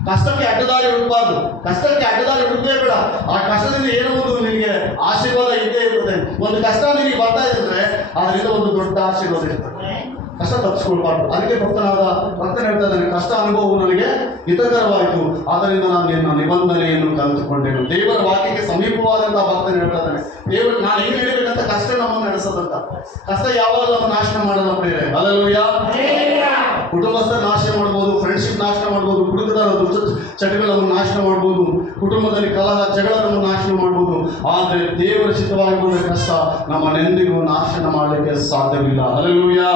ಕಷ್ಟಕ್ಕೆ ಅಡ್ಡದಾರಿ ಹುಡುಕಬಾರ್ದು. ಕಷ್ಟಕ್ಕೆ ಅಡ್ಡದಾರಿ ಹುಡುಕೇ ಬೇಡ. ಆ ಕಷ್ಟದಿಂದ ಏನೋ ಒಂದು ನಿನಗೆ ಆಶೀರ್ವಾದ ಇದ್ದೇ ಇರ್ತದೆ. ಒಂದು ಕಷ್ಟ ನಿನಗೆ ಬರ್ತಾ ಇದ್ರೆ ಅದರಿಂದ ಒಂದು ದೊಡ್ಡ ಆಶೀರ್ವಾದ ಇರ್ತದೆ. ಕಷ್ಟ ತಪ್ಪಿಸ್ಕೊಳ್ಬಾರ್ದು. ಅದಕ್ಕೆ ಭಕ್ತನ ಹೇಳ್ತಾ ಇದ್ದಾನೆ, ಕಷ್ಟ ಅನುಭವವು ನನಗೆ ಹಿತಕರವಾಯಿತು, ಆದ್ದರಿಂದ ನಾನು ನಿನ್ನ ನಿಬಂಧನೆಯನ್ನು ಕಲಿತುಕೊಂಡೆನು. ದೇವರ ವಾಕ್ಯಕ್ಕೆ ಸಮೀಪವಾದಂತಹ ಭಕ್ತನ ಹೇಳ್ತಾ ಇದ್ದಾನೆ, ದೇವರು ನಾನು ಹೆಂಗೆ ನಡಿಬೇಕಂತ ಕಷ್ಟ ನಮ್ಮನ್ನು ನಡೆಸೋದಂತ. ಕಷ್ಟ ಯಾವಾಗ ನಮ್ಮ ನಾಶನ ಮಾಡಲ್ಲ ಪ್ರಿಯರೇ. ಹಲ್ಲೆಲೂಯಾ. ಕುಟುಂಬಸ್ಥರ ನಾಶ ಮಾಡ್ಬೋದು, ಫ್ರೆಂಡ್ಶಿಪ್ ನಾಶ ಮಾಡ್ಬೋದು, ಕುಟುಂಬದ ದುಷ್ಟ ಚಟಗಳನ್ನು ನಾಶನ ಮಾಡ್ಬೋದು, ಕುಟುಂಬದಲ್ಲಿ ಕಲಹ ಜಗಳವನ್ನು ನಾಶನ ಮಾಡ್ಬೋದು. ಆದರೆ ದೇವರ ಚಿತ್ತವಾಗಿ ಬಂದ ಕಷ್ಟ ನಮ್ಮನ್ನೆಂದಿಗೂ ನಾಶನ ಮಾಡಲಿಕ್ಕೆ ಸಾಧ್ಯವಿಲ್ಲ. ಹಲ್ಲೆಲೂಯಾ.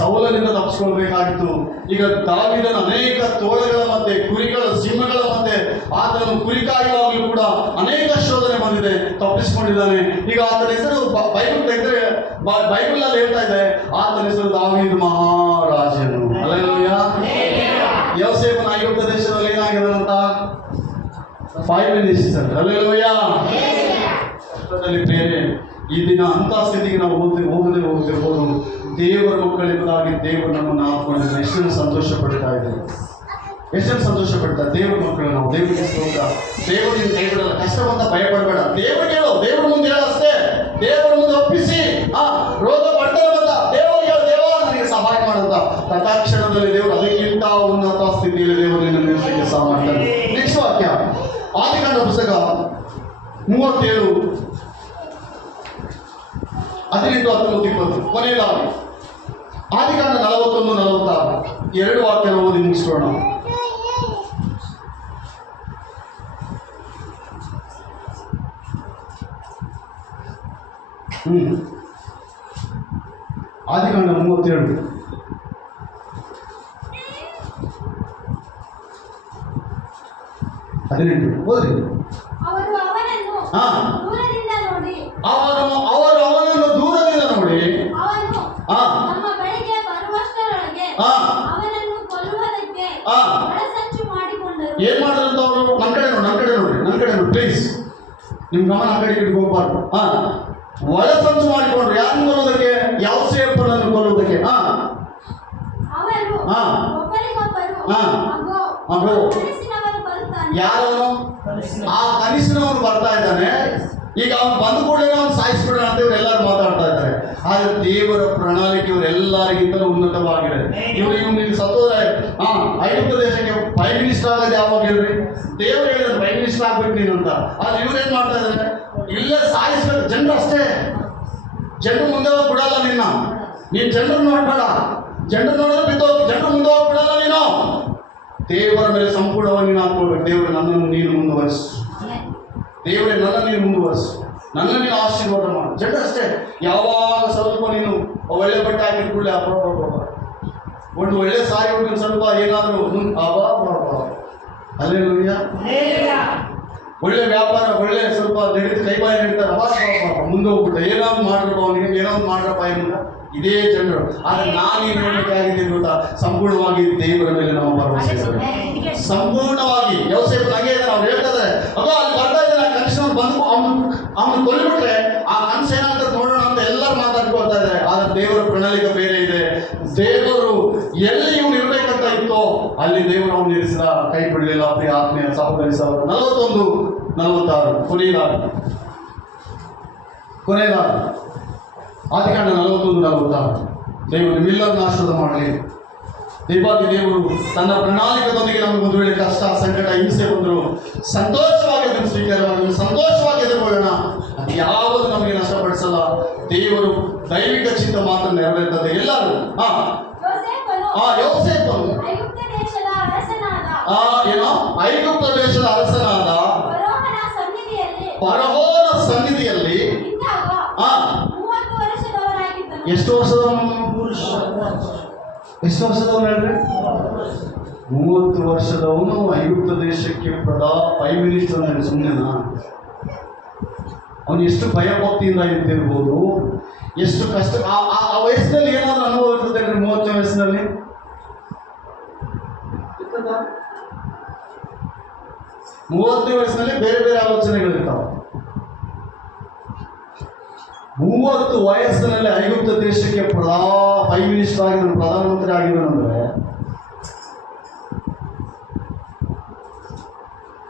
ಸೌಲನಿಂದ ತಪ್ಪಿಸ್ಕೊಳ್ಬೇಕಾಗಿತ್ತು. ಈಗ ದಾವೀದನ ಅನೇಕ ತೋಳಗಳ ಮಧ್ಯೆ, ಕುರಿಗಳ ಸಿಂಹಗಳ ಮಧ್ಯೆ ಆತನು ಕುರಿಕಾಯುವಾಗಲೂ ಕೂಡ ಅನೇಕ ಶೋಧನೆ ಬಂದಿದೆ, ತಪ್ಪಿಸಿಕೊಂಡಿದ್ದಾನೆ. ಈಗ ಆತನ ಹೆಸರು ಬೈಬಲ್ ತೆಗೆದ್ರೆ ಬೈಬಲ್ ಅಲ್ಲಿ ಹೇಳ್ತಾ ಇದೆ, ಆತನ ಹೆಸರು ದಾವೀದ ಮಹಾರಾಜನು. ಹಲ್ಲೆಲೂಯಾ. ಯೋಸೇಫನ ಐಗುಪ್ತ ದೇಶದಲ್ಲಿ ಏನಾಗಿದ್ದಾನಂತ? 5 ಮಿನಿಟ್ಸ್. ಹಲ್ಲೆಲೂಯಾ. ಬೇರೆ ಈ ದಿನ ಅಂತ ಸ್ಥಿತಿಗೆ ನಾವು ಹೋಗುತ್ತಿರ್ಬೋದು. ದೇವರ ಮಕ್ಕಳೆಂಬುದಾಗಿ ದೇವರು ನಮ್ಮನ್ನು ಹಾಕೊಂಡಿದ್ರೆ ಎಷ್ಟನ್ನು ಸಂತೋಷ ಪಡ್ತಾ ಇದ್ದೀವಿ, ಎಷ್ಟನ್ನು ಸಂತೋಷ ಪಡ್ತಾರೆ ದೇವರ ಮಕ್ಕಳು ನಾವು. ದೇವರಿಗೆ ಸ್ತೋತ್ರ. ದೇವರಿಗೆ ಕೈ ಬಿಡಲ್ಲ. ಕಷ್ಟ ಬಂದ ಭಯ ಪಡಬೇಡ. ದೇವರಿಗೆ ಹೇಳು, ದೇವರ ಮುಂದೆ ಹೇಳು ಅಷ್ಟೇ. ದೇವರ ಮುಂದೆ ಒಪ್ಪಿಸಿ, ರೋಗ ಬಡ್ಡರ ಬಂದ ದೇವರಿಗೆ ಹೇಳು, ದೇವ ನನಗೆ ಸಹಾಯ ಮಾಡಂತ. ತತ್ಕ್ಷಣದಲ್ಲಿ ದೇವರು ಅದಕ್ಕಿಂತ ಉನ್ನತ ಸ್ಥಿತಿಯಲ್ಲಿ ದೇವರು ನಿನ್ನ ನಿಲ್ಲಿಸಲಿಕ್ಕೆ ಸಹ ಮಾಡ್ತಾರೆ. ನೆಕ್ಸ್ಟ್ ವಾಕ್ಯ, ಆದಿಕಾಂಡ ಪುಸ್ತಕ 37 18, 19, 20 ಕೊನೆಯದಾಗಿ ಆದಿಕಾಂಡ 41, 46 2 ವಾಕ್ಯ ಓದಿ ಮುಗಿಸ್ಕೊಳ್ಳೋಣ. ಆದಿಕಾಂಡ 37 18 ಓದ್ರಿ. ಅವರು ಅವನನ್ನು ದೂರದಿಂದ ನೋಡಿ ಏನ್ ಮಾಡಿದ್ರಂತ ಅವರು? ನನ್ನ ಕಡೆ ನೋಡಿ ಪ್ಲೀಸ್, ನಿಮ್ ಗಮನ ಆ ಕಡೆ ಹೋಗ್ಬಾರ್ದು. ಒಳಸಂಚು ಮಾಡಿಕೊಂಡ್ರು. ಯಾರನ್ನು ಕೊಲ್ಲೋದಕ್ಕೆ? ಯೋಸೇಫನನ್ನು ಕೊಲ್ಲೋದಕ್ಕೆ. ಯಾರವನು? ಆ ಕನಿಷ್ಠನವನು ಬರ್ತಾ ಇದ್ದಾನೆ. ಈಗ ಅವನು ಬಂದ ಕೂಡಲೇ ಅವನು ಸಾಯಿಸ್ಬಿಡೋಣ ಅಂತ ಇವ್ರು ಎಲ್ಲರೂ ಮಾತಾಡ್ತಾ ಇದ್ದಾರೆ. ಆದ್ರೆ ದೇವರ ಪ್ರಣಾಳಿಕೆ ಇವರೆಲ್ಲರಿಗಿಂತಲೂ ಉನ್ನತವಾಗಿದೆ. ಇವ್ರಿಗೆ ಸತ್ತೋದ್ರೆ ಐಗುಪ್ತ ದೇಶಕ್ಕೆ ಪ್ರೈಮ್ ಮಿನಿಸ್ಟರ್ ಆಗೋದು ಯಾವಾಗ ಹೇಳ್ರಿ? ದೇವರು ಹೇಳಿದ್ರೆ ಪ್ರೈಮ್ ಮಿನಿಸ್ಟರ್ ಆಗ್ಬೇಕು ನೀನು ಅಂತ. ಆದ್ರೆ ಇವ್ರು ಏನ್ ಮಾಡ್ತಾ ಇದ್ದಾರೆ? ಇಲ್ಲೇ ಸಾಯಿಸ್ಬೇಕು ಜನರು ಅಷ್ಟೇ. ಜನರು ಮುಂದೆ ಹೋಗಿ ಬಿಡಲ್ಲ ನೀನು ಜನರು ನೋಡ್ಬೇಡ. ಜನರು ನೋಡಿದ್ರೆ ಬಿದ್ದೋಗಿ ಜನರು ಮುಂದೆ ಹೋಗಿ ಬಿಡಲ್ಲ ನೀನು. ದೇವರ ಮೇಲೆ ಸಂಪೂರ್ಣವಾಗಿ ನೀನು ಹಾಕೊಳ್ಬೇಕು. ದೇವರು ನನ್ನನ್ನು ನೀನು ಮುಂದುವರಿಸು, ದೇವರೇ ನನ್ನನ್ನು ನೀನು ಮುಂದುವರಿಸು, ನನ್ನ ನೀನು ಆಶೀರ್ವಾದ ಮಾಡು. ಜನರು ಅಷ್ಟೇ. ಯಾವಾಗ ಸ್ವಲ್ಪ ನೀನು ಒಳ್ಳೆ ಬಟ್ಟೆ ಹಾಕಿಟ್ಕೊಳ್ಳಿ, ಒಂದು ಒಳ್ಳೆ ಸಾರಿ ಹುಡುಗ ಸ್ವಲ್ಪ ಏನಾದರೂ ಹಲ್ಲೆಲೂಯಾ. ಒಳ್ಳೆ ವ್ಯಾಪಾರ ಒಳ್ಳೆ ಸ್ವಲ್ಪ ನಡೀತು, ಕೈಬಾಯಿ ನಡೀತಾರೆ, ಮುಂದೆ ಹೋಗ್ಬಿಟ್ಟ ಏನಾದ್ರು ಮಾಡ್ರಪ್ಪ, ಅವನಿಗೆ ಏನಾದ್ರು ಮಾಡ್ರಪ್ಪ ಎಂಬ ಇದೇ ಜನರು. ಆದ್ರೆ ನಾನೇನು ಹೇಳಬೇಕಾಗಿದೆ ಗೊತ್ತಾ? ಸಂಪೂರ್ಣವಾಗಿ ದೇವರ ಮೇಲೆ ನಾವು ಭರವಸೆ ಸಂಪೂರ್ಣವಾಗಿ. ಯೋಸೇಫನ ಹಾಗೆ ನಾವು ಹೇಳ್ತಾ ಇದ್ದಾರೆ, ಅಲ್ಲಿ ಬರ್ತಾ ಇದ್ದಾರೆ. ಕನಿಷ್ಠ ಬಂದು ಅವನು ಕೊಲ್ಬಿಟ್ರೆ ಆ ಕನಸು ಏನಾಗ್ತದೆ ನೋಡೋಣ ಅಂತ ಎಲ್ಲ ಎಲ್ಲರೂ ಮಾತಾಡ್ಕೊಳ್ತಾ ಇದ್ದಾರೆ. ಆದ್ರೆ ದೇವರ ಪ್ರಣಾಳಿಕೆ ಬೇರೆ ಇದೆ. ದೇವರು ಎಲ್ಲಿ ಇವನು ಇರ್ಬೇಕಂತ ಇತ್ತೋ ಅಲ್ಲಿ ದೇವರು ಅವನು ಇರಿಸಿದ, ಕೈ ಬಿಡಲಿಲ್ಲ. ಪ್ರಿಯ ಆತ್ಮೀಯ ಸಹೋದರಿ ಸಹೋದರ, 41-46 ಕೊನೆಯದಾದ ಆದಿಕಾಂಡ 41-46. ದೇವರು ನಿಮ್ಮೆಲ್ಲರನ್ನ ಆಶೀರ್ವಾದ ಮಾಡಲಿ. ದೇವಾದಿ ದೇವರು ತನ್ನ ಪ್ರಣಾಳಿಕೆದೊಂದಿಗೆ ನಮಗೆ ಒಂದು ವೇಳೆ ಕಷ್ಟ, ಸಂಕಟ, ಹಿಂಸೆ ಬಂದರು ಸಂತೋಷವಾಗಿ ಅದನ್ನು ಸ್ವೀಕಾರ ಮಾಡಿ ಸಂತೋಷವಾಗಿ ಎದುರುಕೊಳ್ಳೋಣ. ಅದು ಯಾವುದು ನಮಗೆ ನಷ್ಟಪಡಿಸಲ್ಲ. ದೇವರು ದೈವಿಕ ಚಿತ್ತ ಮಾತ್ರ ನೆರವೇರ್ತದೆ. ಎಲ್ಲರೂ ಯೋಸೇಫನು ಏನೋ ಐಗುಪ್ತ ದೇಶದ ಅರಸನಾದ ಫರೋಹನ ಸನ್ನಿಧಿಯಲ್ಲಿ ಎಷ್ಟು ವರ್ಷದವನು ಹೇಳ್ರಿ? 30 ವರ್ಷದವನು ಐಗುಪ್ತ ದೇಶಕ್ಕೆ ಪ್ರೈಮ್ ಮಿನಿಸ್ಟರ್. ಸುಮ್ಮನೆನಾ? ಅವನು ಎಷ್ಟು ಭಯಭಕ್ತಿಯಿಂದ ಇರ್ತಿರ್ಬೋದು, ಎಷ್ಟು ಕಷ್ಟ. ಆ ವಯಸ್ಸಿನಲ್ಲಿ ಏನಾದರೂ ಅನುಭವ ಇರ್ತದೆ 30 ವಯಸ್ಸಿನಲ್ಲಿ? 30 ವಯಸ್ಸಿನಲ್ಲಿ ಬೇರೆ ಬೇರೆ ಆಲೋಚನೆಗಳಿರ್ತಾವೆ. 30 ವಯಸ್ಸಿನಲ್ಲಿ ಐಗುಪ್ತ ದೇಶಕ್ಕೆ ಪ್ರೈಮ್ ಮಿನಿಸ್ಟರ್ ಆಗಿದ್ರು, ಪ್ರಧಾನಮಂತ್ರಿ ಆಗಿರೋನಂದ್ರೆ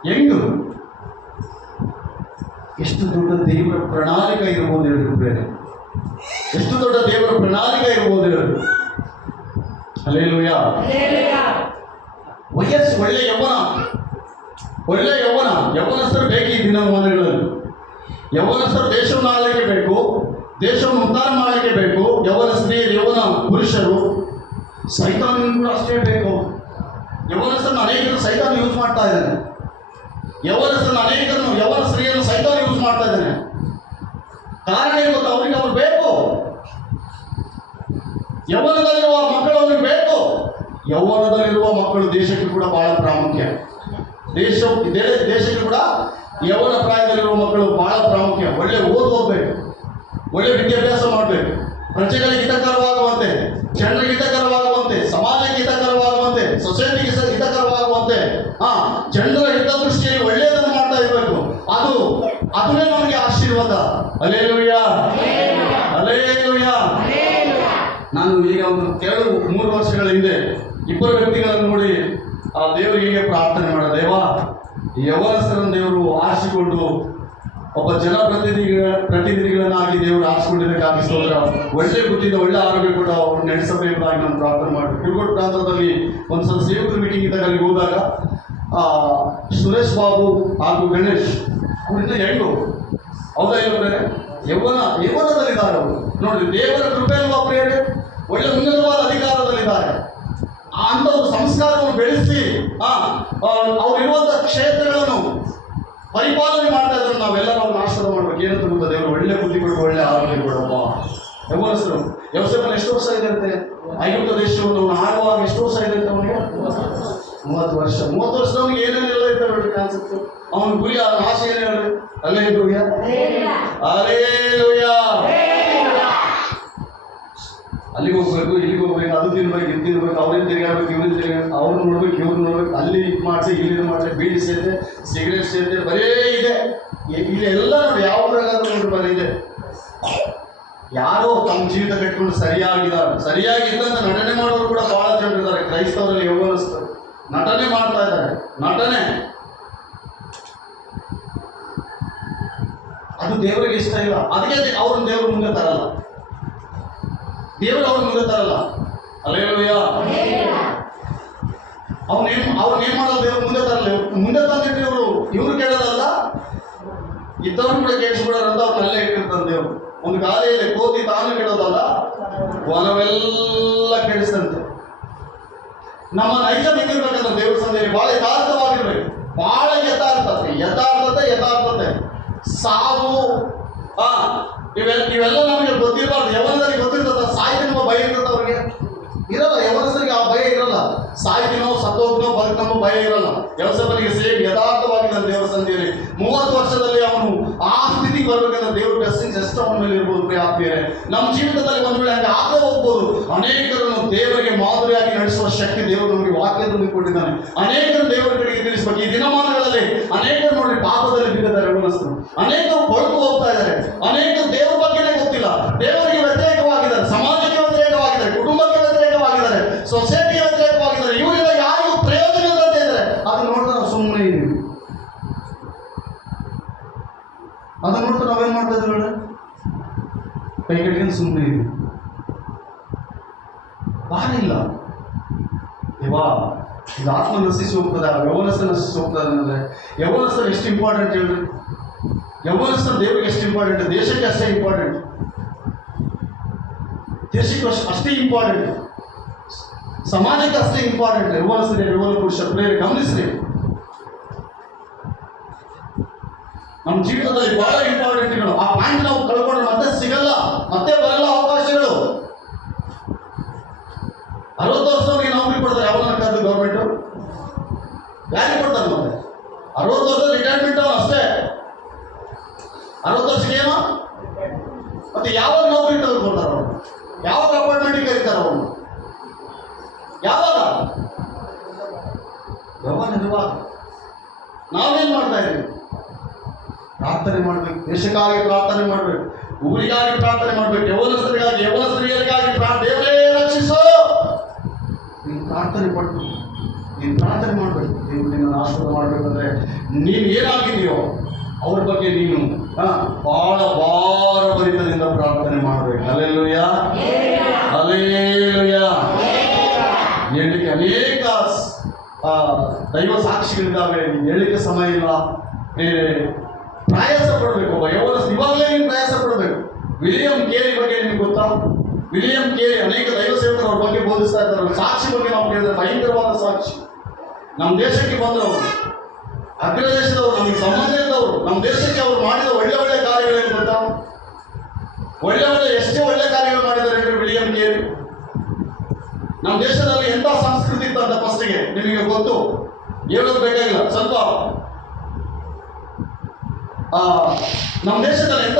ಹೆಂಗು? ಎಷ್ಟು ದೊಡ್ಡ ದೇವರ ಪ್ರಣಾಳಿಕೆ ಇರ್ಬೋದು ಹೇಳಿ ಬೇರೆ? ಎಷ್ಟು ದೊಡ್ಡ ದೇವರ ಪ್ರಣಾಳಿಕೆ ಇರ್ಬೋದು ಹೇಳಿ? ಹಲ್ಲೆಲೂಯಾ. ವಯಸ್ಸು ಒಳ್ಳೆ ಯೌವನ. ಯೌವನಸ್ಥರು ಬೇಕು ಈ ದಿನಮಾನಗಳಲ್ಲಿ. ಯೌವನಸ್ಥರು ದೇಶವನ್ನು ಆಳಲಿಕ್ಕೆ ಬೇಕು, ದೇಶವನ್ನು ಉದ್ಧಾರ ಮಾಡಲಿಕ್ಕೆ ಬೇಕು. ಯೌವನ ಸ್ತ್ರೀಯರು, ಯೌವನ ಪುರುಷರು, ಸೈತಾನ್ ಕೂಡ ಅಷ್ಟೇ ಬೇಕು. ಯೌವನಸ್ಥರನ್ನು ಅನೇಕರು ಸೈತಾನ್ ಯೂಸ್ ಮಾಡ್ತಾ ಇದ್ದಾನೆ. ಯೌವನ ಸ್ತ್ರೀಯನ್ನು ಸೈತಾನ್ ಯೂಸ್ ಮಾಡ್ತಾ ಇದ್ದಾನೆ. ಕಾರಣ ಏನು ಗೊತ್ತಾ? ಅವ್ರಿಗೆ ಅವ್ರು ಬೇಕು. ಯೌವನದಲ್ಲಿರುವ ಮಕ್ಕಳು ಅವ್ರಿಗೆ ಬೇಕು. ಯೌವನದಲ್ಲಿರುವ ಮಕ್ಕಳು ದೇಶಕ್ಕೆ ಕೂಡ ಬಹಳ ಪ್ರಾಮುಖ್ಯ. ದೇಶಕ್ಕೆ ಕೂಡ ಯೌವನ ಪ್ರಾಯದಲ್ಲಿರುವ ಮಕ್ಕಳು ಬಹಳ ಪ್ರಾಮುಖ್ಯ. ಒಳ್ಳೆ ಓದಬೇಕು, ಒಳ್ಳೆ ವಿದ್ಯಾಭ್ಯಾಸ ಮಾಡಬೇಕು, ಪ್ರಜೆಗಳಿಗೆ ಹಿತಕರವಾಗುವಂತೆ, ಜನರಿಗೆ ಹಿತಕರವಾಗುವಂತೆ, ಸಮಾಜಕ್ಕೆ ಹಿತಕರವಾಗುವಂತೆ, ಸೊಸೈಟಿಗೆ ಹಿತಕರವಾಗುವಂತೆ, ಜನರ ಹಿತದೃಷ್ಟಿಯಲ್ಲಿ ಒಳ್ಳೆಯದನ್ನು ಮಾಡ್ತಾ ಇರಬೇಕು. ಅದುವೇ ನಮಗೆ ಆಶೀರ್ವಾದ. Hallelujah, hallelujah. ನಾನು ಈಗ ಒಂದು 3 ವರ್ಷಗಳ ಹಿಂದೆ 2 ವ್ಯಕ್ತಿಗಳನ್ನು ನೋಡಿ ಆ ದೇವರಿಗೆ ಪ್ರಾರ್ಥನೆ ಮಾಡ, ದೇವ ಯೌವನಸ್ಥರನ್ನು ದೇವರು ಆರಿಸಿಕೊಂಡು ಒಬ್ಬ ಜನಪ್ರತಿನಿಧಿಗಳನ್ನಾಗಿ ದೇವರು ಆರಿಸಿಕೊಂಡಿದ್ದಕ್ಕಾಗಿ ಸ್ತೋತ್ರ. ಒಳ್ಳೆ ಬುದ್ಧಿಯಿಂದ ಒಳ್ಳೆ ಆರೋಗ್ಯ ಕೂಡ ಅವ್ರು ನಡೆಸಬೇಕಾಗಿ ನಾನು ಪ್ರಾರ್ಥನೆ ಮಾಡಿ, ಕಿರುಗೋಡು ಪ್ರಾಂತದಲ್ಲಿ ಒಂದ್ಸಲ ಸೇವಕರ ಮೀಟಿಂಗ್ ಇದ್ದಾಗ ಅಲ್ಲಿ ಹೋದಾಗ ಸುರೇಶ್ ಬಾಬು ಹಾಗೂ ಗಣೇಶ್ ಅವರಿಂದ ಹೆಂಗು ಹೌದಾ ಇಲ್ಲ ಯೌವನದಲ್ಲಿದ್ದಾರೆ ಅವರು. ನೋಡಿ, ದೇವರ ಕೃಪೆ ಅಲ್ವಾ ಪ್ರಿಯರೇ? ಒಳ್ಳೆ ಉನ್ನತವಾದ ಅಧಿಕಾರದಲ್ಲಿದ್ದಾರೆ. ಅಂಥವ್ರು ಸಂಸ್ಕಾರವನ್ನು ಬೆಳೆಸಿ ಅವರಿರುವಂಥ ಕ್ಷೇತ್ರಗಳನ್ನು ಪರಿಪಾಲನೆ ಮಾಡ್ತಾ ಇದ್ದಾರೆ. ನಾವೆಲ್ಲರೂ ಅವ್ರನ್ನ ಆಶೀರ್ವಾದ ಮಾಡ್ಬೇಕು. ಏನಂತ ಗೊತ್ತಾ? ದೇವರು ಒಳ್ಳೆ ಬುದ್ಧಿ ಕೊಡು, ಒಳ್ಳೆ ಆರೋಗ್ಯ ಕೊಡಪ್ಪ. ಯೌವನಸ್ಥರು. ಯೋಸೇಫನ ಎಷ್ಟು ವರ್ಷ ಇದೆ ಅಂತೆ? ಐಗುಪ್ತ ದೇಶವನ್ನು ಆಳುವಾಗ ಎಷ್ಟು ವರ್ಷ ಇದೆ ಅಂತ ಅವನಿಗೆ? 30 ವರ್ಷ. 30 ವರ್ಷದವನಿಗೆ ಏನೇನೆಲ್ಲ ಇರ್ತಾರೆ ನೋಡಿ ಕಾನ್ಸೆಪ್ಟ್. ಅವನ ಗುರಿ, ಅವನ ಆಸೆ ಏನೇ ಹೇಳಿ? Hallelujah, hallelujah. ಅಲ್ಲಿಗೆ ಹೋಗ್ಬೇಕು, ಇಲ್ಲಿಗೆ ಹೋಗ್ಬೇಕು, ಅದು ತಿನ್ಬೇಕು, ಇದು ತಿನ್ಬೇಕು, ಅವ್ರಿಂದ ತಿರುಗಾಡ್ಬೇಕು, ಇವ್ರಿಂದ ತಿರುಗಾಡ್ಬೇಕು, ಅವ್ರನ್ನ ನೋಡ್ಬೇಕು, ಇವ್ರನ್ನ ನೋಡ್ಬೇಕು, ಅಲ್ಲಿ ಇದು ಮಾಡಿಸಿ, ಇಲ್ಲಿ ಮಾಡಿಸಿ, ಬೀಡಿ ಸೇತೆ, ಸಿಗರೇಟ್ ಸೇತೆ, ಬರೇ ಇದೆ. ಇಲ್ಲಿ ಎಲ್ಲ ನೋಡಿ, ಯಾವುದ್ರಾಗಾದ್ರೂ ನೋಡಿ ಬರೀ ಇದೆ. ಯಾರೋ ತಮ್ಮ ಜೀವಿತ ಕಟ್ಕೊಂಡು ಸರಿಯಾಗಿದ್ದಂತ ನಟನೆ ಮಾಡೋರು ಕೂಡ ಬಹಳ ಜನರಿದ್ದಾರೆ. ಕ್ರೈಸ್ತವರಲ್ಲಿ ಯೌವನಸ್ಥರು ನಟನೆ ಮಾಡ್ತಾ ಇದ್ದಾರೆ. ನಟನೆ ಅದು ದೇವರಿಗೆ ಇಷ್ಟ ಇಲ್ಲ. ಅದಕ್ಕೆ ಅವ್ರನ್ನ ದೇವ್ರ ಮುಂದೆ ತರಲ್ಲ. ದೇವರು ಅವ್ರ ಮುಂದೆ ತರಲ್ಲ. ಹಲ್ಲೆಲೂಯಾ. ಅವ್ರನ್ನೇನ್ ಮಾಡೋದು? ದೇವ್ರ ಮುಂದೆ ತರಲ್ಲ. ಮುಂದೆ ತಂದಿಟ್ಟು ಇವ್ರು ಕೇಳೋದಲ್ಲ, ಇದ್ದವ್ರು ಕೂಡ ಕೇಳಿಸ್ಬಿಡೋರಂತ ಅವ್ರನ್ನೆಲ್ಲ ಇಟ್ಟಿರ್ತಾರೆ ದೇವ್ರು. ಒಂದು ಗಾದೆ ಇದೆ, ಕೋತಿ ತಾನು ಕೇಳೋದಲ್ಲ, ವನವೆಲ್ಲ ಕೇಳಿಸ್ತಂತೆ. ನಮ್ಮ ನೈಜ ನಿಂತಿರ್ಬೇಕಂದ್ರೆ ದೇವ್ರ ಸಂದೇಹದಲ್ಲಿ ಬಹಳ ಯಥಾರ್ಥವಾಗಿರ್ಬೇಕು. ಬಹಳ ಯಥಾರ್ಥತೆ ಸಾವು ಇವೆಲ್ಲ ನಮಗೆ ಗೊತ್ತಿರಬಾರ್ದು. ಯೌವನದಲ್ಲಿ ಗೊತ್ತಿರ್ತದ, ಸಾಯ್ತಿನೋ ಭಯ ಇರ್ತದ ಅವ್ರಿಗೆ ಇರಲ್ಲ. ಯೌವನಸ್ಥರಿಗೆ ಆ ಭಯ ಇರಲ್ಲ. ಸಾಯ್ತಿನೋ ಸತ್ತೋಗ್ನೋ ಬದುಕನೋ ಭಯ ಇರಲ್ಲ. ಯೋಸೇಫನಿಗೆ ಸೇಮ್ ಯಥಾರ್ಥವಾಗಿದ್ದಾನೆ ದೇವರ ಸಂಧಿಯಲ್ಲಿ. 30 ವರ್ಷದಲ್ಲಿ ಅವನು ಆ ಸ್ಥಿತಿಗೆ ಬರ್ಬೇಕಂದ್ರೆ ದೇವ್ರ ಬ್ಲೆಸ್ಸಿಂಗ್ಸ್ ಎಷ್ಟು ಅವನ ಮೇಲೆ ಇರ್ಬೋದು. ಪ್ರಿಯಾತ್ಮೀಯರೇ, ನಮ್ಮ ಜೀವಿತದಲ್ಲಿ ಒಂದು ವೇಳೆ ಹಂಗೆ ಆಗೇ ಹೋಗ್ಬೋದು. ಅನೇಕರನ್ನು ದೇವರಿಗೆ ಮಾದರಿಯಾಗಿ ನಡೆಸುವ ಶಕ್ತಿ ದೇವರು ನಮಗೆ ವಾಕ್ಯದಲ್ಲಿ ಕೊಟ್ಟಿದ್ದಾನೆ. ಅನೇಕರು ದೇವರ ಕಡೆಗೆ ತಿಳಿಸ್ಬೇಕು. ಈ ದಿನಮಾನಗಳಲ್ಲಿ ಅನೇಕರು ನೋಡಿ ಪಾಪದಲ್ಲಿ ಬಿದ್ದಿದ್ದಾರೆ ಯೌವನಸ್ಥರು. ಅನೇಕರು ಕೊಳಕು ಹೋಗ್ತಾ ಇದ್ದಾರೆ. ಅನೇಕರು ದೇವರ ಬಗ್ಗೆನೇ ಗೊತ್ತಿಲ್ಲ. ದೇವರಿಗೆ ಸೊಸೈಟಿಗೆ ವ್ಯತಿರೇಕವಾಗಿದ್ದಾರೆ, ಇವರಿಂದ ಯಾರಿಗೂ ಪ್ರಯೋಜನ ಇಲ್ಲ ಅಂತ ಇದ್ದಾರೆ. ಅದನ್ನ ನೋಡ್ತಾ ನಾವು ಸುಮ್ಮನೆ ಇದ್ದೀವಿ. ಅದನ್ನ ನೋಡ್ತಾ ನಾವೇನ್ ಮಾಡ್ತಾ ಇದ್ದೀವಿ ನೋಡಿ, ಕೈ ಕಟ್ಕೊಂಡು ಸುಮ್ಮನೆ ಇದ್ದೀವಿ. ಬಾರಿಲ್ಲ ಇವಾ ಇದು ಆತ್ಮ ನಶಿಸಿ ಹೋಗ್ತದೆ, ಯೌವನಸ್ಥ ನಶಿಸಿ ಹೋಗ್ತದೆ ಅಂದರೆ ಯೌವನಸ್ಥರು ಎಷ್ಟು ಇಂಪಾರ್ಟೆಂಟ್ ಹೇಳ್ರಿ. ಯೌವನಸ್ಥರು ದೇವರಿಗೆ ಎಷ್ಟು ಇಂಪಾರ್ಟೆಂಟ್, ದೇಶಕ್ಕೆ ಅಷ್ಟೇ ಇಂಪಾರ್ಟೆಂಟ್, ದೇಶಕ್ಕೆ ಅಷ್ಟೇ ಇಂಪಾರ್ಟೆಂಟ್, ಸಮಾಜಕ್ಕೆ ಅಷ್ಟೇ ಇಂಪಾರ್ಟೆಂಟ್. ಯೌವನಸ್ಥರೇ, ಯೌವನ ಪುರುಷ ಪ್ರೇರೆ ಗಮನಿಸ್ರಿ, ನಮ್ಮ ಜೀವಿತದಲ್ಲಿ ಬಹಳ ಇಂಪಾರ್ಟೆಂಟ್ಗಳು. ಆ ಪಾಯಿಂಟ್ ನಾವು ಕಳ್ಕೊಂಡ್ರೆ ಮತ್ತೆ ಸಿಗಲ್ಲ, ಮತ್ತೆ ಬರಲ್ಲ ಅವಕಾಶಗಳು. 60 ವರ್ಷದವರಿಗೆ ನೌಕರಿ ಕೊಡ್ತಾರೆ, ಯಾವಾಗ ಕರೆದು ಗೌರ್ಮೆಂಟು ಯಾರಿಗೆ ಕೊಡ್ತಾರೆ? ಮತ್ತೆ 60 ವರ್ಷದ ರಿಟೈರ್ಮೆಂಟ್ ಅವನು ಅಷ್ಟೇ. 60 ವರ್ಷಕ್ಕೆ ಏನೋ ಮತ್ತೆ ಯಾವಾಗ ನೌಕರಿ ತೆಗೆದುಕೊಳ್ತಾರೆ ಅವನು, ಯಾವಾಗ ಅಪಾಯಿಂಟ್ಮೆಂಟ್ಗೆ ಕರೀತಾರೆ ಅವನು, ಯಾವಾಗ ಯೌವನವಿರುವಾಗ. ನಾವೇನ್ ಮಾಡ್ತಾ ಇದ್ದೀವಿ? ಪ್ರಾರ್ಥನೆ ಮಾಡ್ಬೇಕು, ದೇಶಕ್ಕಾಗಿ ಪ್ರಾರ್ಥನೆ ಮಾಡ್ಬೇಕು, ಊರಿಗಾಗಿ ಪ್ರಾರ್ಥನೆ ಮಾಡ್ಬೇಕು, ಯೌವನಸ್ಥರಿಗಾಗಿ, ಯೌವನ ಸ್ತ್ರೀಯರಿಗಾಗಿ ದೇವರೇ ರಕ್ಷಿಸೋ ನೀನು ಪ್ರಾರ್ಥನೆ ಪಟ್ಟು ನೀನು ಪ್ರಾರ್ಥನೆ ಮಾಡ್ಬೇಕು. ನೀವು ನಿನ್ನನ್ನು ಆಶೀರ್ವಾದ ಮಾಡ್ಬೇಕಂದ್ರೆ ನೀನು ಏನಾಗಿದೆಯೋ ಅವ್ರ ಬಗ್ಗೆ ನೀನು ಬಹಳ ಭಾರಭರಿತದಿಂದ ಪ್ರಾರ್ಥನೆ ಮಾಡ್ಬೇಕು. Hallelujah, hallelujah. ಹೇಳಲಿಕ್ಕೆ ಅನೇಕ ದೈವ ಸಾಕ್ಷಿಗಳಿದ್ದಾವೆ, ಹೇಳಲಿಕ್ಕೆ ಸಮಯ ಇಲ್ಲ. ಬೇರೆ ಪ್ರಯಾಸ ಪಡಬೇಕು. ಒಬ್ಬ ಯೌವನಸ್ಥ ಇವಾಗಲೇ ನೀನು ಪ್ರಯಾಸ ಪಡಬೇಕು. ವಿಲಿಯಂ ಕೇರಿ ಬಗ್ಗೆ ನಿಮ್ಗೆ ಗೊತ್ತಾ? ವಿಲಿಯಂ ಕೇರಿ ಅನೇಕ ದೈವ ಸೇವಕರು ಅವ್ರ ಬಗ್ಗೆ ಬೋಧಿಸ್ತಾ ಇದ್ದಾರೆ. ಸಾಕ್ಷಿ ಬಗ್ಗೆ ನಾವು ಕೇಳಿದ್ರೆ ಭಯಂಕರವಾದ ಸಾಕ್ಷಿ. ನಮ್ಮ ದೇಶಕ್ಕೆ ಬಂದವರು, ಅಗ್ರದೇಶದವರು, ನಮಗೆ ಸಂಬಂಧ ಇದ್ದವರು, ನಮ್ಮ ದೇಶಕ್ಕೆ ಅವರು ಮಾಡಿದ ಒಳ್ಳೆ ಒಳ್ಳೆ ಕಾರ್ಯಗಳೇನು ಗೊತ್ತಾ? ಒಳ್ಳೆ ಒಳ್ಳೆ ಎಷ್ಟೇ ಒಳ್ಳೆ ಕಾರ್ಯಗಳು ಮಾಡಿದ್ದಾರೆ ಅಂದರೆ ವಿಲಿಯಂ ಕೇರಿ. ನಮ್ಮ ದೇಶದಲ್ಲಿ ಎಂಥ ಸಂಸ್ಕೃತಿ ಇತ್ತಂತ ಫಸ್ಟಿಗೆ ನಿಮಗೆ ಗೊತ್ತು, ಹೇಳೋದು ಬೇಕಾಗಿಲ್ಲ. ಸ್ವಲ್ಪ ನಮ್ಮ ದೇಶದಲ್ಲಿ ಎಂಥ